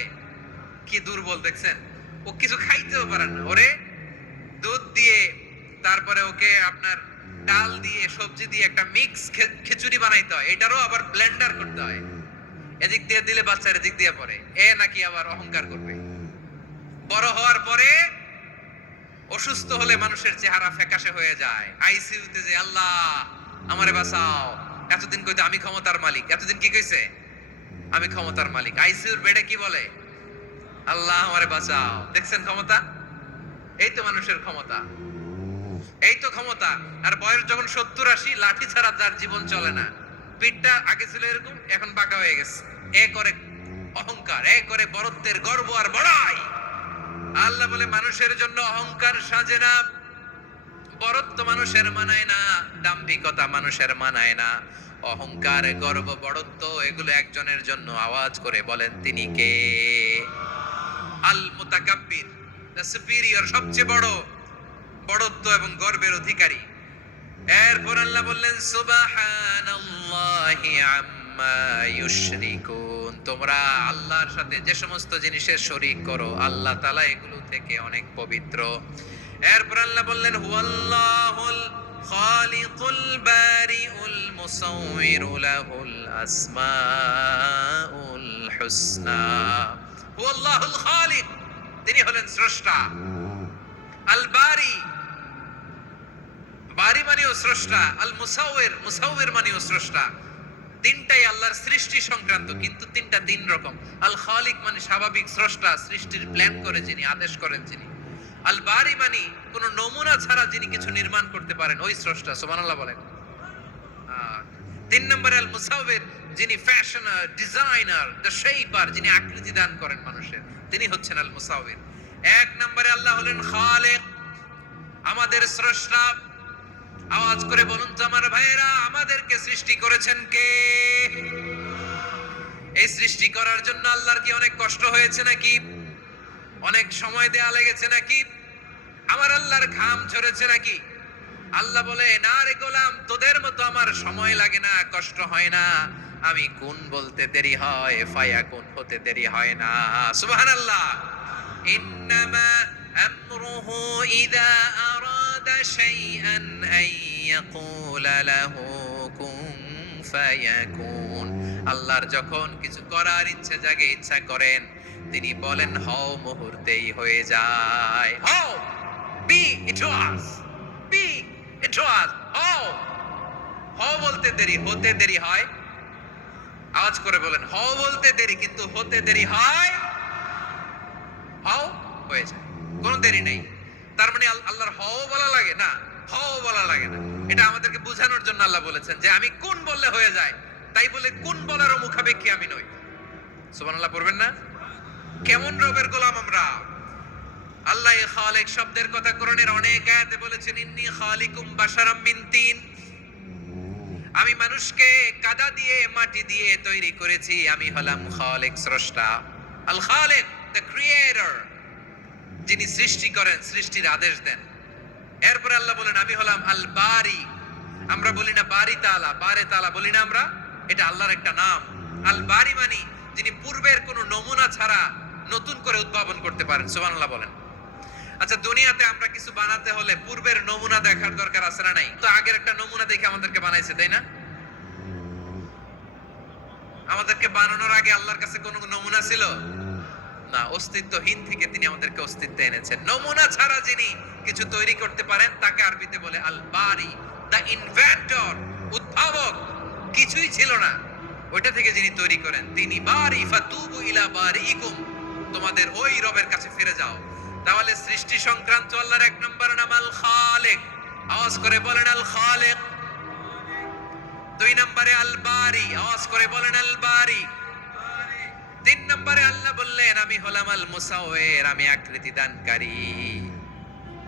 কি দুর্বল দেখছেন, ও কিছু খাইতেও পারে না। ওরে দুধ দিয়ে, তারপরে ওকে আপনার ডাল দিয়ে, সবজি দিয়ে একটা মিক্স খিচুড়ি বানাইতে হয়, এটারও আবার ব্লেন্ডার করতে হয়। এদিক দিয়ে দিলে বাচ্চার এদিক দিয়ে পড়ে, এ নাকি আবার অহংকার করবে। বড় হওয়ার পরে অসুস্থ হলে মানুষের চেহারা ফ্যাকাশে হয়ে যায়, আইসিইউতে যে আল্লাহ আমারে বাঁচাও। এতদিন কইতে আমি ক্ষমতার মালিক, এতদিন কি কইছে? আমি ক্ষমতার মালিক। আইসিইউর বেডে কি বলে? আল্লাহ আমারে বাঁচাও। দেখছেন ক্ষমতা? এই তো মানুষের ক্ষমতা, এই তো ক্ষমতা। আর বয়স যখন 70-80, লাঠি ছাড়া তার জীবন চলে না। পিঠটা আগে ছিল এরকম, এখন বাঁকা হয়ে গেছে। এ করে অহংকার, এ করে বড়ত্বের গর্ব আর বড়াই। আল্লাহ বলে মানুষের জন্য অহংকার সাজে না, বড়ত্ব মানুষের মানায় না, দাম্ভিকতা মানুষের মানায় না। অহংকার, গর্ব, বড়ত্ব এগুলো একজনের জন্য। আওয়াজ করে বলেন তিনি কে? আল মুতাকাব্বির, দ্য সুপিরিয়র, সবচেয়ে বড়, বড়ত্ব এবং গর্বের অধিকারী। এরপর আল্লাহ বললেন সুবহানাল্লাহি আম্মা ইউশরিকুন। তোমরা আল্লাহর সাথে যে সমস্ত জিনিসের শরীক করো, আল্লাহ তাআলা এগুলো থেকে অনেক পবিত্র। এরপর আল্লাহ বললেন হুয়াল্লাহুল খালিকুল বারিউল মুসাউউইরু লাহুল আসমাউল হুসনা। হুয়াল্লাহুল খালিক, তিনি হলেন স্রষ্টা। আল বারি, বারি মানেও স্রষ্টা। আল মুসাউবির, মুসাউবির মানেও স্রষ্টা। তিনটাই আল্লাহর সৃষ্টি সংক্রান্ত, কিন্তু তিনটা তিন রকম। আল খালিক মানে স্বাভাবিক স্রষ্টা, সৃষ্টির প্ল্যান করে যিনি, আদেশ করেন যিনি। আল বারি মানে কোন নমুনা ছাড়া যিনি কিছু নির্মাণ করতে পারেন, ওই স্রষ্টা। সুবহানাল্লাহ বলেন। তিন নম্বরে আল মুসাউবির, যিনি ফ্যাশনার, ডিজাইনার, দ্য শেপার, যিনি আকৃতি দান করেন মানুষের, তিনি হচ্ছেন আল মুসাউবির। এক নম্বরে আল্লাহ হলেন খালিক, আমাদের স্রষ্টা। আওয়াজ করে বলুন তো আমার ভাইয়েরা, আমাদেরকে সৃষ্টি করেছেন কে? এই সৃষ্টি করার জন্য আল্লাহর কি অনেক কষ্ট হয়েছে নাকি? অনেক সময় দেয়া লেগেছে নাকি? আমার আল্লাহর ঘাম ঝরেছে নাকি? আল্লাহ বলে, না রে গোলাম, তোদের মতো আমার সময় লাগে না, কষ্ট হয় না। আমি কোন বলতে দেরি হয়, ফায়াকুন হতে দেরি হয় না। সুবহানাল্লাহ। ইন্নামা আমরুহু ইযা আরাদা শাইআন আন ইয়াকুলা লাহু কুন ফায়াকুন। আল্লাহর যখন কিছু করার ইচ্ছা জাগে, ইচ্ছা করেন, তিনি বলেন হও, মুহূর্তেই হয়ে যায়। হও, বি ইট ওয়াজ, বি ইট ওয়াজ। হও, হও বলতে দেরি, হতে দেরি হয়। আওয়াজ করে বলেন, হও বলতে দেরি, কিন্তু হতে দেরি হয়। হও, হয়ে যায়, কোনো দেরি নেই। তার মানে আল্লাহর হও বলা লাগে না, হও বলা লাগে না। এটা আমাদেরকে বোঝানোর জন্য আল্লাহ বলেছেন যে আমি কোন বললে হয়ে যায়, তাই বলে কোন বলারও মুখাপেক্ষী আমি নই। সুবহানাল্লাহ পড়বেন না? কেমন রবের গোলাম আমরা! আল্লাহ খালিক শব্দের কথা কোরআনের অনেক আয়াতে বলেছেন, ইন্নী খালিকুম বাশারাম মিন তিন। আমি মানুষকে কাদা দিয়ে, মাটি দিয়ে তৈরি করেছি। আমি হলাম খালিক, স্রষ্টা। আল খালিক, দ্য ক্রিয়েটর, যিনি সৃষ্টি করেন, সৃষ্টির আদেশ দেন। এরপর আল্লাহ বলেন, আমি হলাম আল বারি। আমরা বলি না বারি তাআলা, বারে তাআলা বলি না আমরা, এটা আল্লাহর একটা নাম। আল বারি মানে যিনি পূর্বের কোনো নমুনা ছাড়া নতুন করে উদ্ভাবন করতে পারেন। সুবহানাল্লাহ বলেন। আচ্ছা, দুনিয়াতে আমরা কিছু বানাতে হলে পূর্বের নমুনা দেখার দরকার আছে না নাই? তো আগের একটা নমুনা দেখে আমাদেরকে বানাইছে, তাই না? আমাদেরকে বানানোর আগে আল্লাহর কাছে কোনো নমুনা ছিল না। অস্তিত্বহীন থেকে তিনি আমাদেরকে অস্তিত্বে এনেছেন। নমুনা ছাড়া যিনি কিছু তৈরি করতে পারেন, তাকে আরবিতে বলে আল বারি, দ্য ইনভেন্টর, উদ্ভাবক। কিছুই ছিল না, ওইটা থেকে যিনি তৈরি করেন, তিনি বারি। ফাতুবু ইলা বারিকুম, তোমাদের ওই রবের কাছে ফিরে যাও। তাহলে সৃষ্টি সংক্রান্ত আল্লাহর এক নম্বর নাম আল খালিক। আওয়াজ করে বলেন আল খালিক। দুই নম্বরে আল বারি, আওয়াজ করে বলেন আল বারি। তিন নম্বরে আল্লাহ বললেন, আমি হলাম আল মুসাউবির, আমি আকৃতি দানকারী,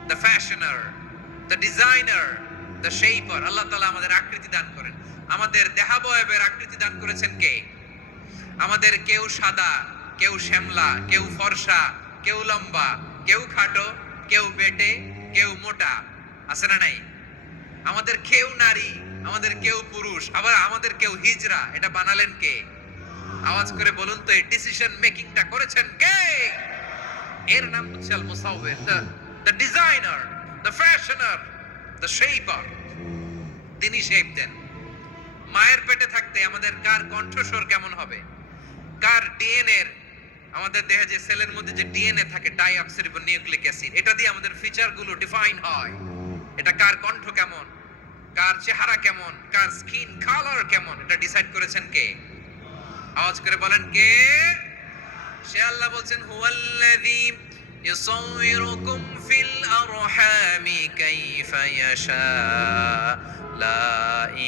the fashioner, the designer, the shaper. Allah Taala আমাদের আকৃতি দান করেন। আমাদের দেহাবয়বের আকৃতি দান করেছেন কে? আমাদের কেউ সাদা, কেউ শ্যামলা, কেউ ফর্সা, কেউ লম্বা, কেউ খাটো, কেউ বেটে, কেউ মোটা, আছে না নাই? আমাদের কেউ নারী, আমাদের কেউ পুরুষ, আবার আমাদের কেউ হিজড়া। এটা বানালেন কে? আওয়াজ করে বলুন তো, এই ডিসিশন মেকিংটা করেছেন কে? এর নাম হচ্ছে Al Musawwir, the designer, the fashioner, the shaper. তিনি শেপ দেন। মায়ের পেটে থাকতে আমাদের কার কণ্ঠস্বর কেমন হবে, কার ডিএনএ, আমাদের দেহে যে সেলের মধ্যে যে ডিএনএ থাকে, ডাইঅক্সিরিবোনিউক্লিক অ্যাসিড, এটা দিয়ে আমাদের ফিচার গুলো ডিফাইন হয়। এটা কার কণ্ঠ কেমন, কার চেহারা কেমন, কার স্কিন কালার কেমন, এটা ডিসাইড করেছেন কে? আওয়াজ করে বলেন কে? সে আল্লাহ বলছেন, হুয়াল্লাযী ইউসাউইরুকুম ফিল আরহামি কাইফা ইয়াশা লা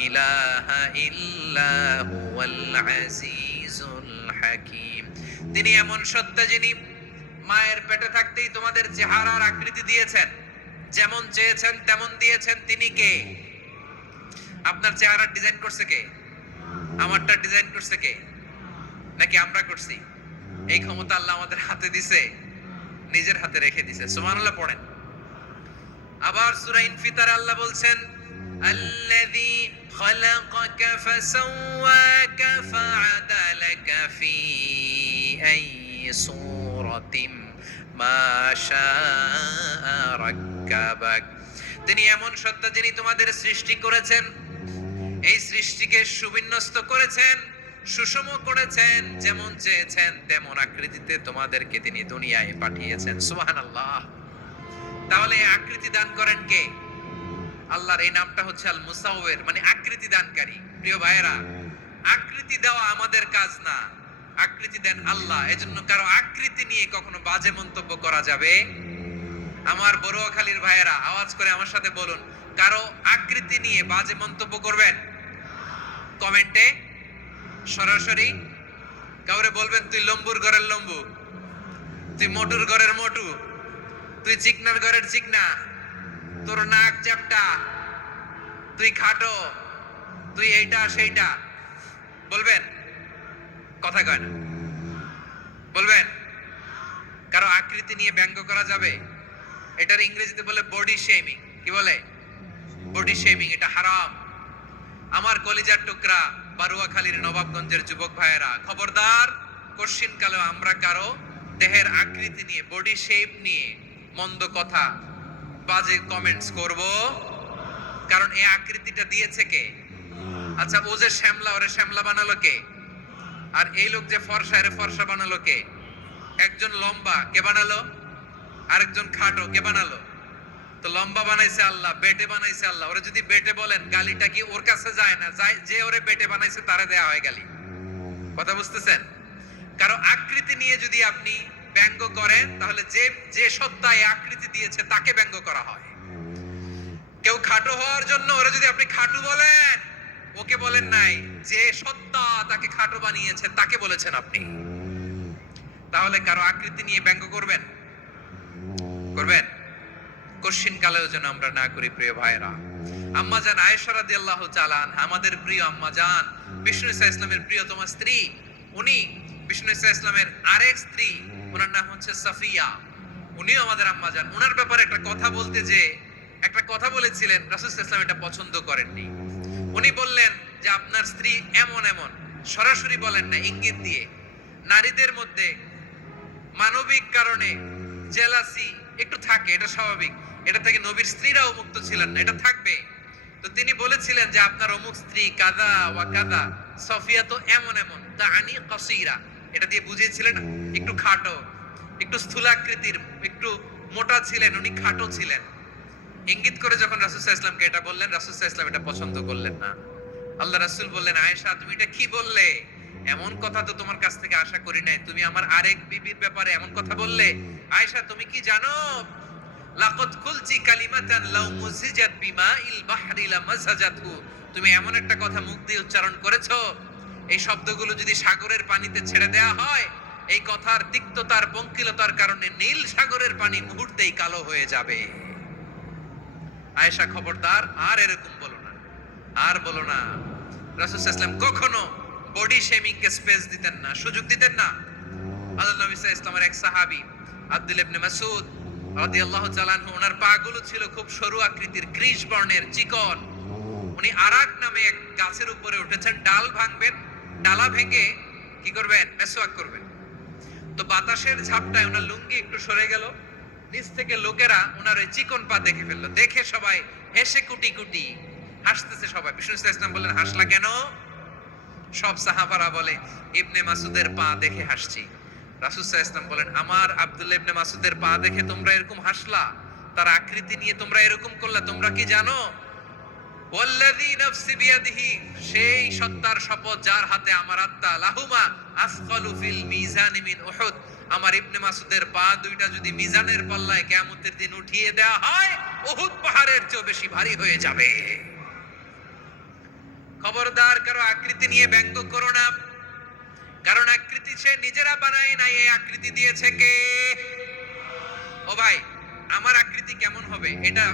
ইলাহা ইল্লা হুয়াল আজিজুল হাকীম। তিনি এমন সত্তা যিনি মায়ের পেটে থাকতেই তোমাদের চেহারার আকৃতি দিয়েছেন, যেমন চেয়েছেন তেমন দিয়েছেন। তিনি কে? আপনার চেহারা ডিজাইন করছে কে? আমারটা ডিজাইন করছে কে? নাকি আমরা করছি? এই ক্ষমতা আল্লাহ আমাদের হাতে দিছে, নিজের হাতে রেখে দিছে। সুবহানাল্লাহ পড়েন। আবার সূরা ইনফিতার আল্লাহ বলছেন, আল্লাযী খালাকাকা ফাসাওয়াকা ফাআদালাকা ফি আইয়ি সূরাতিন মা শাআ রাক্কাবাক। তিনি এমন সত্তা যিনি তোমাদের সৃষ্টি করেছেন, এই সৃষ্টিকে সুবিন্যস্ত করেছেন, সুষম করেছেন, যেমন চেয়েছেন তেমন আকৃতিতে তোমাদেরকে তিনি দুনিয়ায় পাঠিয়েছেন। সুবহানাল্লাহ। তাহলে এই আকৃতি দান করেন কে? আল্লাহর এই নামটা হচ্ছে আল মুসাওয়ির, মানে আকৃতি দানকারী। প্রিয় ভাইয়েরা, আকৃতি দেওয়া আমাদের কাজ না, আকৃতি দেন আল্লাহ। এজন্য কারো আকৃতি নিয়ে কখনো বাজে মন্তব্য করা যাবে। আমার বড়ুয়াখালীর ভাইয়েরা আওয়াজ করে আমার সাথে বলুন, কারো আকৃতি নিয়ে বাজে মন্তব্য করবেন? কমেন্টে সরাসরি কাউরে বলবেন তুই লম্বুর ঘরের লম্বু, তুই মোটুর ঘরের মোটু, তুই চিকনার ঘরের চিকনা, তোর নাক চ্যাপটা, তুই খাটো, তুই এইটা সেইটা বলবেন? কথা কয় না, বলবেন? কারো আকৃতি নিয়ে ব্যঙ্গ করা যাবে? এটার ইংরেজিতে বলে বডি শেমিং। কি বলে? Body shaming. এটা হারাম। আমার কলিজার টুকরা বারুয়াখালীর নবাবগঞ্জের যুবক ভাইয়েরা, খবরদার, কোশ্চিন কালেও আমরা কারো দেহের আকৃতি নিয়ে, বডি শেপ নিয়ে মন্দ কথা, বাজে কমেন্টস করব। কারণ এই আকৃতিটা দিয়েছে কে? আচ্ছা, ও যে শ্যামলা, ওরে শ্যামলা বানালো কে? আর এই লোক যে ফর্সা, এর ফর্সা বানালো কে? একজন লম্বা, কে বানালো? আরেকজন খাটো, কে বানালো? তো লম্বা বানাইছে আল্লাহ, বেটে বানাইছে আল্লাহ। ওরে যদি বেটে বলেন, গালিটা কি ওর কাছে যায় না? যায়। যে ওরে বেটে বানাইছে তারে দেয়া হয় গালি। কথা বুঝতেছেন? কারো আকৃতি নিয়ে যদি আপনি ব্যঙ্গ করেন, তাহলে যে যে সত্তায় আকৃতি দিয়েছে তাকে ব্যঙ্গ করা হয়। কেউ খাটো হওয়ার জন্য ওরে যদি আপনি খাটু বলেন, ওকে বলেন নাই, যে সত্তা তাকে খাটো বানিয়েছে তাকে বলেছেন আপনি। তাহলে কারো আকৃতি নিয়ে ব্যঙ্গ করবেন? করবেন? কোশ্চিন কালেও যেন আমরা না করি। প্রিয় ভাইরা, আম্মা জান আয়েশা রাদিয়াল্লাহু তাআলা আনহা, আমাদের প্রিয় আম্মা জান, বিষ্ণু ইসা ইসলামের প্রিয়তমা স্ত্রী। উনি বিষ্ণু ইসা ইসলামের আরেক স্ত্রী, ওনার নাম হচ্ছে সাফিয়া। উনিও আমাদের আম্মা জান। ওনার ব্যাপারে একটা কথা বলতে যে একটা কথা বলেছিলেন, রাসূল সাল্লাল্লাহু আলাইহি ওয়াসাল্লাম এটা পছন্দ করেননি। উনি বললেন যে আপনার স্ত্রী এমন এমন, সরাসরি বলেন না, ইঙ্গিত দিয়ে। নারীদের মধ্যে মানবিক কারণে জেলাসি একটু থাকে, এটা স্বাভাবিক। এটা থেকে নবীর স্ত্রীরাও মুক্ত ছিলেন না, এটা থাকবে। তো তিনি বলেছিলেন যে আপনার অমুক স্ত্রী কাদা ওয়া কাদা, সফিয়া তো এমন এমন, তাআনি কাসীরা, এটা দিয়ে বুঝিয়েছিলেন একটু খাটো, একটু স্থূলাকৃতির, একটু মোটা ছিলেন, উনি খাটো ছিলেন। ইঙ্গিত করে যখন রাসূল সাল্লাল্লাহু আলাইহি ওয়াসাল্লামকে এটা বললেন, রাসূল সাল্লাল্লাহু আলাইহি ওয়াসাল্লাম এটা পছন্দ করলেন না। আল্লাহ রাসূল বললেন, আয়েশা তুমি এটা কি বললে? এমন কথা তো তোমার কাছ থেকে আশা করি নাই। তুমি আমার আরেক বিবির ব্যাপারে এমন কথা বললে। আয়েশা তুমি কি জানো, লাকাদ কুলতি কালিমাতান লাউ মুজিজাত বিমাইল বাহরি লামাজাজাতহু, তুমি এমন একটা কথা মুখ দিয়ে উচ্চারণ করেছো, এই শব্দগুলো যদি সাগরের পানিতে ছেড়ে দেয়া হয়, এই কথার তিক্ততার, পঙ্কিলতার কারণে নীল সাগরের পানি মুহূর্তেই কালো হয়ে যাবে। আয়েশা খবরদার, আর এরকম বলো না, আর বলো না। রাসূল সাল্লাল্লাহু আলাইহি ওয়াসাল্লাম কখনো বডি শেমিং কে স্পেস দিতেন না, সুযোগ দিতেন না। আল্লাহ নবী সাল্লাল্লাহু আলাইহি ওয়াসাল্লামের এক সাহাবী আব্দুল্লাহ ইবনে মাসউদ রাদিয়াল্লাহু তাআলা আনহু, ওনার পাগুলো ছিল খুব সরু আকৃতির, কৃশ বর্ণের, চিকন। উনি আরাক নামে এক গাছের উপরে উঠেছেন, ডাল ভাঙবেন, ডালা ভেঙে কি করবেন? মেসওয়াক করবেন। তো বাতাসের ঝাপটায় ওনার লুঙ্গি একটু সরে গেল, নিচ থেকে লোকেরা ওনার ওই চিকন পা দেখে ফেললো। দেখে সবাই হেসে কুটি কুটি হাসতেছে সবাই। বিষ্ণু সাল্লাল্লাহু আলাইহি ওয়াসাল্লাম বললেন, হাসলা কেন? সব সাহাবারা বলে, ইবনে মাসুদের পা দেখে হাসছি। রাসূল সাল্লাল্লাহু আলাইহি ওয়াসাল্লাম বলেন, আমার আব্দুল্লাহ ইবনে মাসুদের পা দেখে তোমরা এরকম হাসলা, তার আকৃতি নিয়ে তোমরা এরকম করলা, তোমরা কি জানো? ওয়াল্লাযী নাফসি বিয়াদিহি, সেই সত্তার শপথ যার হাতে আমার আত্মা, লাহুমা আসকালু ফিল মিজানি মিন উহুদ, আমার ইবনে মাসুদের পা দুইটা যদি মিজানের পাল্লায় কিয়ামতের দিন উঠিয়ে দেওয়া হয়, উহুদ পাহাড়ের চেয়ে বেশি ভারী হয়ে যাবে। খবরদার, কারো আকৃতি নিয়ে ব্যঙ্গ করো না। কারণ আকৃতি সে নিজেরা বানায় নাই, এই আকৃতি দিয়েছে কে? ও ভাই, আমার আকৃতি কেমন হবে এটা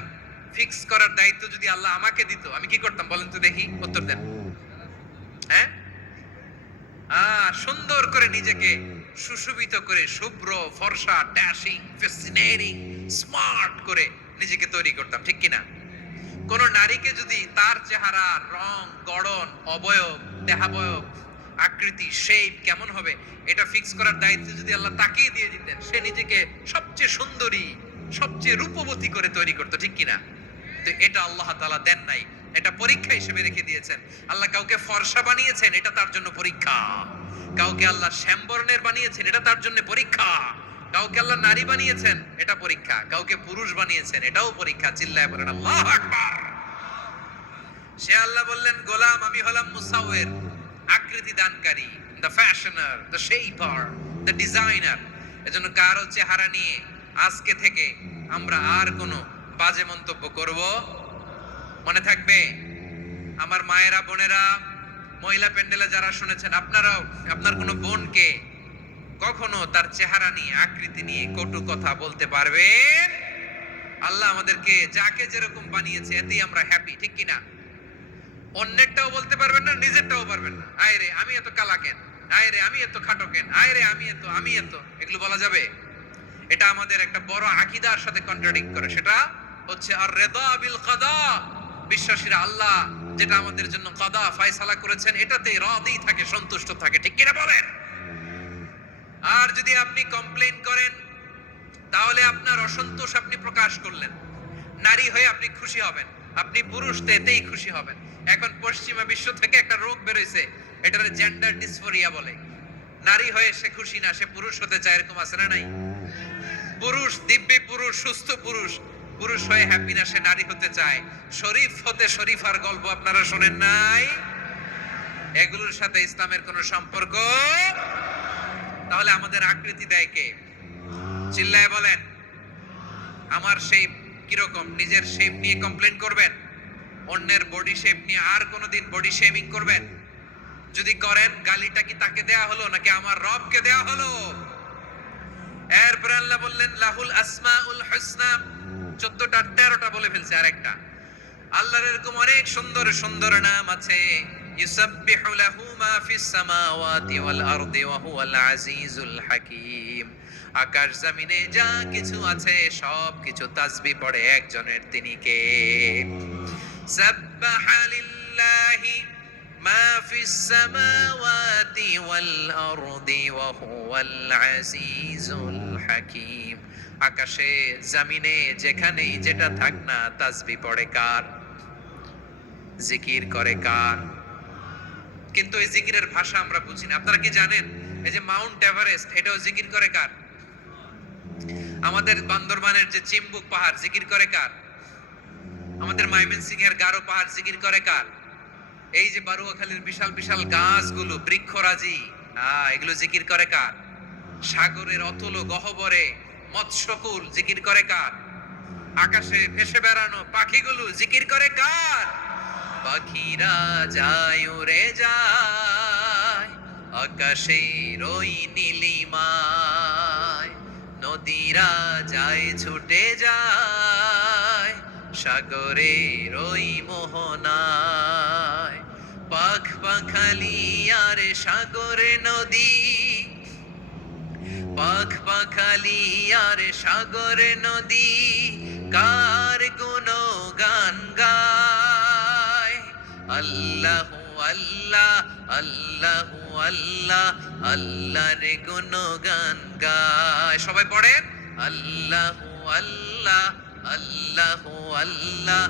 ফিক্স করার দায়িত্ব যদি আল্লাহ আমাকে দিত, আমি কি করতাম বলেন তো দেখি, উত্তর দেন। হ্যাঁ, সুন্দর করে নিজেকে সুশোভিত করে, শুভ্র, ফর্সা, ড্যাশিং, ফ্যাসিনেটিং, স্মার্ট করে নিজেকে তৈরি করতাম, ঠিক কিনা? কোন নারীকে যদি তার চেহারা, রং, গড়ন, অবয়ব, দেহাবয়ব, আকৃতি, শেপ কেমন হবে এটা ফিক্স করার দায়িত্ব যদি আল্লাহ তাকেই দিয়ে দিতেন, সে নিজেকে সবচেয়ে সুন্দরী, সবচেয়ে রূপবতী করে তৈরি করতো, ঠিক কিনা? তো এটা আল্লাহ তাআলা দেন নাই। এটা পরীক্ষা হিসেবে রেখে দিয়েছেন। আল্লাহ কাউকে ফর্সা বানিয়েছেন, এটা তার জন্য পরীক্ষা। কাউকে আল্লাহ শ্যামবর্ণের বানিয়েছেন, এটা তার জন্য পরীক্ষা। কাউকে আল্লাহ নারী বানিয়েছেন, এটা পরীক্ষা। কাউকে পুরুষ বানিয়েছেন, এটাও পরীক্ষা। চিল্লায় বলেন আল্লাহু আকবার। সে আল্লাহ বললেন, গোলাম আমি হলাম মুসাউয়ের, আকৃতি দানকারী, the fashioner, the shaper, the designer. এজন্য কারো চেহারা নিয়ে আজকে থেকে আমরা আর কোনো বাজে মন্তব্য করব মনে থাকবে। আমার মায়েরা, বোনেরা, মহিলা প্যান্ডেলে যারা শুনেছেন, আপনারাও আপনার কোনো বোনকে কখনো তার চেহারা নিয়ে, আকৃতি নিয়ে কটু কথা বলতে পারবেন? আল্লাহ আমাদেরকে যাকে যেরকম বানিয়েছে এতেই আমরা হ্যাপি, ঠিক কিনা? অন্যেরটাও বলতে পারবেন না, নিজেরটাও পারবেন না। আয় রে আমি এত কালা কেন, আয় রে আমি এত খাটো কেন, আয় রে আমি এত, এগুলো বলা যাবে? এটা আমাদের একটা বড় আকীদার সাথে কন্ট্রাডিক্ট করে। সেটা হচ্ছে আর রিদা বিল কাদা। বিশ্বাসীরা আল্লাহ যেটা আমাদের জন্য কাদা ফয়সালা করেছেন এটাতে রাদি থাকে, সন্তুষ্ট থাকে, ঠিক কিনা বলেন? আর যদি আপনি কমপ্লেইন করেন তাহলে আপনার অসন্তোষ আপনি প্রকাশ করলেন। নারী হয়ে আপনি খুশি হবেন, আপনি পুরুষ তো এতেই খুশি হবেন। এখন পশ্চিমা বিশ্ব থেকে একটা রোগ বেরোইছে, এটার জেন্ডার ডিসফোরিয়া বলে। নারী হয়ে সে খুশি না, সে পুরুষ হতে চায়, এরকম আছে না নাই? পুরুষ, দিব্যি পুরুষ, সুস্থ পুরুষ, পুরুষ হয়ে হ্যাপি না, সে নারী হতে চায়। শরীফ হতে শরীফার গল্প আপনারা শোনেন নাই? এগুলোর সাথে ইসলামের কোনো সম্পর্ক? তাহলে আমাদের আকৃতি দেয় কে? চিল্লায় বলেন। আমার শেপ কিরকম, নিজের শেপ নিয়ে কমপ্লেন করবেন? অন্যের বডি শেপ নিয়ে আর কোনোদিন বডি শেমিং করবেন? যদি করেন, গালিটা কি তাকে দেয়া হলো নাকি আমার রবকে দেয়া হলো? এরপর আল্লাহ বললেন লাহুল আসমাউল হুসনা, 14টা 13টা বলে ফেলছে আরেকটা। আল্লাহর এরকম অনেক সুন্দর সুন্দর নাম আছে। ইউসাব্বিহু লাহু মা ফিস সামাওয়াতি ওয়াল আরদি ওয়া হুয়াল আজিজুল হাকীম। আকাশ জমিনে যা কিছু আছে সব কিছু তাসবিহ পড়ে একজনের, তিনি কে? সাব্বাহা লিল্লাহি মা ফিস সামাওয়াতি ওয়াল আরদি ওয়া হুয়াল আজিজুল হাকীম। আকাশে জমিনে যেখানেই যেটা থাক না, তাসবিহ পড়ে কার? জিকির করে কার? কিন্তু এই জিকিরের ভাষা আমরা বুঝি না। আপনারা কি জানেন এই যে মাউন্ট এভারেস্ট, এটাও জিকির করে কার? আমাদের বান্দরবানের যে চিম্বুক পাহাড়, জিকির করে কার? আমাদের ময়মনসিংহ এর গারো পাহাড় জিকির করে কার? এই যে বারুয়াখালীর বিশাল বিশাল গাছগুলো, বৃক্ষরাজি, এগুলো জিকির করে কার? সাগরের অতল গহ্বরে মৎস্যকুল জিকির করে কার? আকাশে ভেসে বেড়ানো পাখিগুলো জিকির করে কার? পাখিরা যায় উড়ে যায় আকাশের ওই নীলিমায়, নদীরা যায় ছুটে যায় সাগরের ওই মোহনায়। পাখ পাখালি আর সাগরে নদী, পাখ পাখালি আর সাগরে নদী, কার গুণগান গায়? আল্লাহু আল্লাহ, আল্লাহু আল্লাহ, আল্লাহর গুণগান গায়। সবাই পড়েন আল্লাহু আল্লাহ, আল্লাহু আল্লাহ,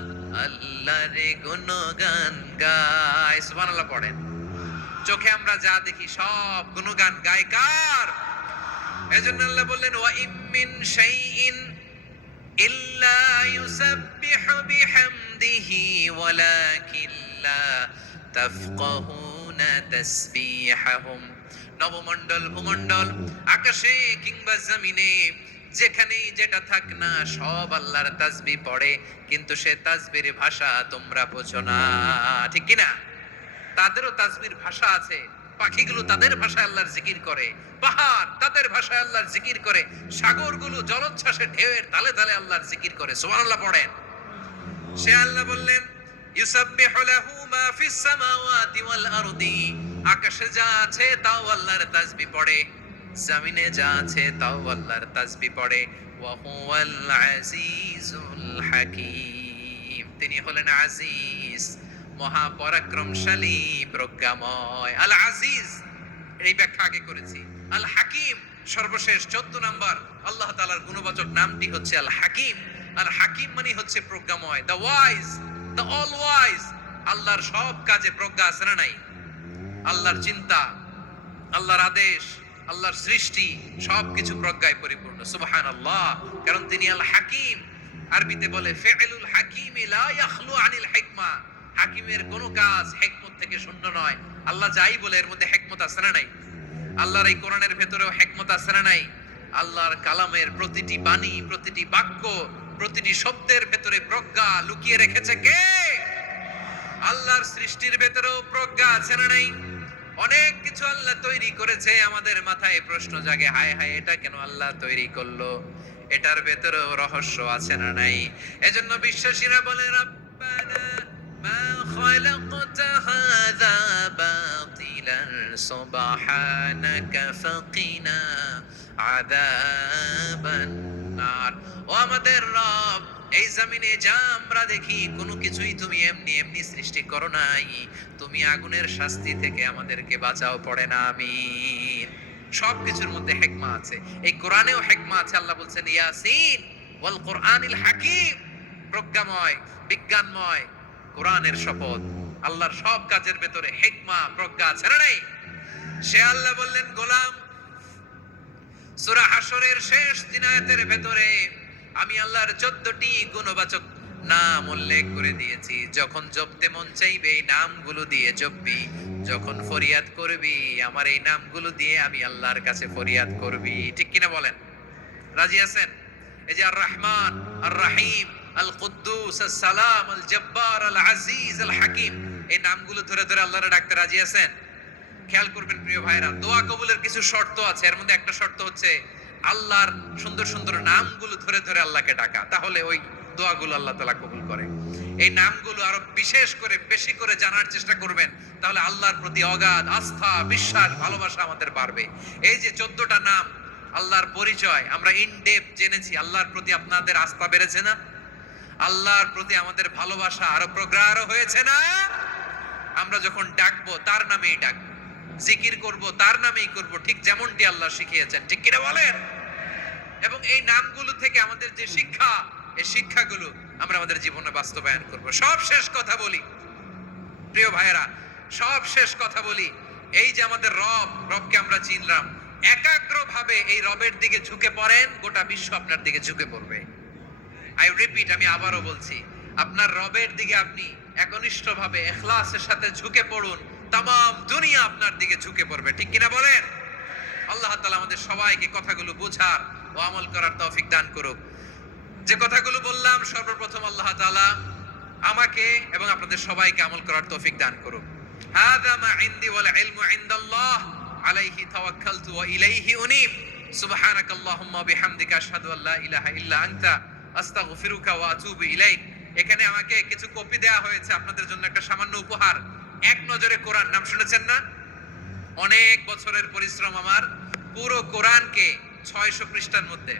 আল্লাহর গুণগান গায়। সুবহানাল্লাহ পড়েন। চোখে আমরা যা দেখি সব গুণগান গায় কার? এজন্য আল্লাহ বললেন ওয়া ইম মিন শাইইন ইল্লা ইউসাব্বিহু বিহামদিহি ওয়ালাকিন লা তাফকাহুনা তাসবিহাহুম। নবমণ্ডল, ভূমণ্ডল, আকাশে কিংবা জমিনে যেখানেই যেটা থাক না সব আল্লাহর তাসবিহ পড়ে, কিন্তু সে তাসবির ভাষা তোমরা বোঝো না, ঠিক কিনা? তাদেরও তাসবির ভাষা আছে। পাখিগুলো তাদের ভাষায় আল্লাহর জিকির করে, পাহাড় তাদের ভাষায় আল্লাহর জিকির করে, সাগরগুলো জলোচ্ছ্বাসে ঢেউয়ের তালে তালে আল্লাহর জিকির করে। সুবহানাল্লাহ পড়েন। সে আল্লাহ বললেন ইউসাব্বিহু লাহু মা ফিস সামাওয়াতি ওয়াল আরদি, আকাশে যা আছে তাও আল্লাহর তাসবিহ পড়ে, জমিনে যা আছে তাও আল্লাহর তাসবিহ পড়ে। ওয়া হুয়াল আজিজুল হাকীম, তিনি হলেন আজিজ, মহাপরাক্রমশালী, প্রজ্ঞাময়। আল আজিজ এই ব্যাখ্যা আগে করেছি। আল হাকিম সর্বশেষ 14 নাম্বার আল্লাহ তাআলার গুণবাচক নামটি হচ্ছে আল হাকিম। আল হাকিম মানে হচ্ছে প্রজ্ঞাময়, the wise, the all wise. আল্লাহর সব কাজে প্রজ্ঞা আছে না নাই? আল্লাহর চিন্তা, আল্লাহর আদেশ, আল্লাহর সৃষ্টি সবকিছু প্রজ্ঞায় পরিপূর্ণ। সুবহানাল্লাহ। কারণ তিনি আল হাকিম। আরবিতে বলে ফি'লুল হাকিমি লা ইয়াখলু আনিল হিকমা। হাকিমের কোন কাজ হিকমত থেকে শূন্য নয়। আল্লাহ যাই বলে এর মধ্যে হিকমত আছে না নাই? আল্লাহর এই কোরআনের ভেতরেও হিকমত আছে না নাই? আল্লাহর কালামের প্রতিটি বাণী, প্রতিটি বাক্য, প্রতিটি শব্দের ভেতরে প্রজ্ঞা লুকিয়ে রেখেছে কে? আল্লাহর সৃষ্টির ভেতরেও প্রজ্ঞা আছে না নাই? অনেক কিছু আল্লাহ তৈরি করেছে, আমাদের মাথায় প্রশ্ন জাগে, হায় হায় এটা কেন আল্লাহ তৈরি করলো? এটার ভেতরেও রহস্য আছে না নাই? এজন্য বিশ্বাসীরা বলে রব্বানা মা খালাকতা হাযা বাতিলান সুবহানাকা ফাকিনা আযাবান নার। ও আমাদের রব, এই জমিনে যা আমরা দেখি কোনো কিছুই তুমি এমনি এমনি সৃষ্টি করো নাই। তুমি আগুনের শাস্তি থেকে আমাদেরকে বাঁচাও, পড়ে না আমিন। সবকিছুর মধ্যে হিকমা আছে, এই কোরআনেও হিকমা আছে। আল্লাহ বলছেন ইয়াসিন ওয়াল কোরআনিল হাকিম, প্রজ্ঞাময়, বিজ্ঞানময় কোরআনের শপথ। আল্লাহর সব কাজের ভেতরে হিকমা, প্রজ্ঞা আছে না নাই? সে আল্লাহ বললেন গোলাম, সূরা হাশরের শেষ 3 আয়াতের ভেতরে আমি আল্লাহর 14টি গুণবাচক নাম উল্লেখ করে দিয়েছি। যখন জপতে মন চাইবে এই নামগুলো দিয়ে জপবি, যখন ফরিয়াদ করবি আমার এই নামগুলো দিয়ে আমি আল্লাহর কাছে ফরিয়াদ করবি। ঠিক কিনা বলেন? রাজি আছেন? এই যে আর রহমান, আর রাহিম, আল কুদ্দুস, আস সালাম, আল জব্বার, আল আজিজ, আল হাকিম, এই নামগুলো ধরে ধরে আল্লাহরে ডাকতে রাজি আছেন? খেয়াল করবেন প্রিয় ভাইরা, দোয়া কবুলের কিছু শর্ত আছে। এর মধ্যে একটা শর্ত হচ্ছে আল্লাহর সুন্দর সুন্দর নামগুলো ধরে ধরে আল্লাহকে ডাকা, তাহলে ওই দোয়াগুলো আল্লাহ তাআলা কবুল করে। এই নামগুলো আরো বিশেষ করে বেশি করে জানার চেষ্টা করবেন, তাহলে আল্লাহর প্রতি অগাধ আস্থা, বিশ্বাস, ভালোবাসা আমাদের বাড়বে। এই যে 14টা নাম, আল্লাহর পরিচয় আমরা ইন ডেপথ জেনেছি। আল্লাহর প্রতি আপনাদের আস্থা বেড়েছে না? আল্লাহর প্রতি আমাদের ভালোবাসা আরো প্রগাঢ় হয়েছে না? আমরা যখন ডাকবো তার নামেই ডাকবো, জিকির করব তার নামেই করব, ঠিক যেমনটি আল্লাহ শিখিয়েছেন। ঠিক কিনা বলেন? এবং এই নামগুলো থেকে আমাদের যে শিক্ষা, এই শিক্ষাগুলো আমরা আমাদের জীবনে বাস্তবায়ন করব। সব শেষ কথা বলি প্রিয় ভাইয়েরা, সব শেষ কথা বলি, এই যে আমাদের রবকে আমরা চিনলাম, একাগ্রভাবে এই রবের দিকে ঝুঁকে পড়েন, গোটা বিশ্ব আপনার দিকে ঝুঁকে পড়বে। আই রিপিট, আমি আবারও বলছি, আপনার রবের দিকে আপনি একনিষ্ঠভাবে ইখলাসের সাথে ঝুঁকে পড়ুন, তামাম দুনিয়া আপনার দিকে ঝুঁকে পড়বে। ঠিক কিনা বলেন? আল্লাহ তাআলা আমাদের সবাইকে কথাগুলো বোঝার ও আমল করার তৌফিক দান করুক। যে কথাগুলো বললাম, সর্বপ্রথম আল্লাহ তাআলা আমাকে এবং আপনাদের সবাইকে আমল করার তৌফিক দান করুক। হাযা মা ইনদি ওয়াল ইলমু ইনদাল্লাহ আলাইহি তাওয়াক্কালতু ওয়া ইলাইহি উনীব। সুবহানাকাল্লাহুম্মা ওয়া বিহামদিকা আশহাদু আল্লা ইলাহা ইল্লা আনতা আস্তাগফিরুকা ওয়া আতুবু ইলাইক। এখানে আমাকে কিছু কপি দেওয়া হয়েছে আপনাদের জন্য, একটা সামান্য উপহার। এক নজরে কোরআন, নাম শুনেছেন না? অনেক বছরের পরিশ্রম আমার, পুরো কোরআনকে 600 পৃষ্ঠার মধ্যে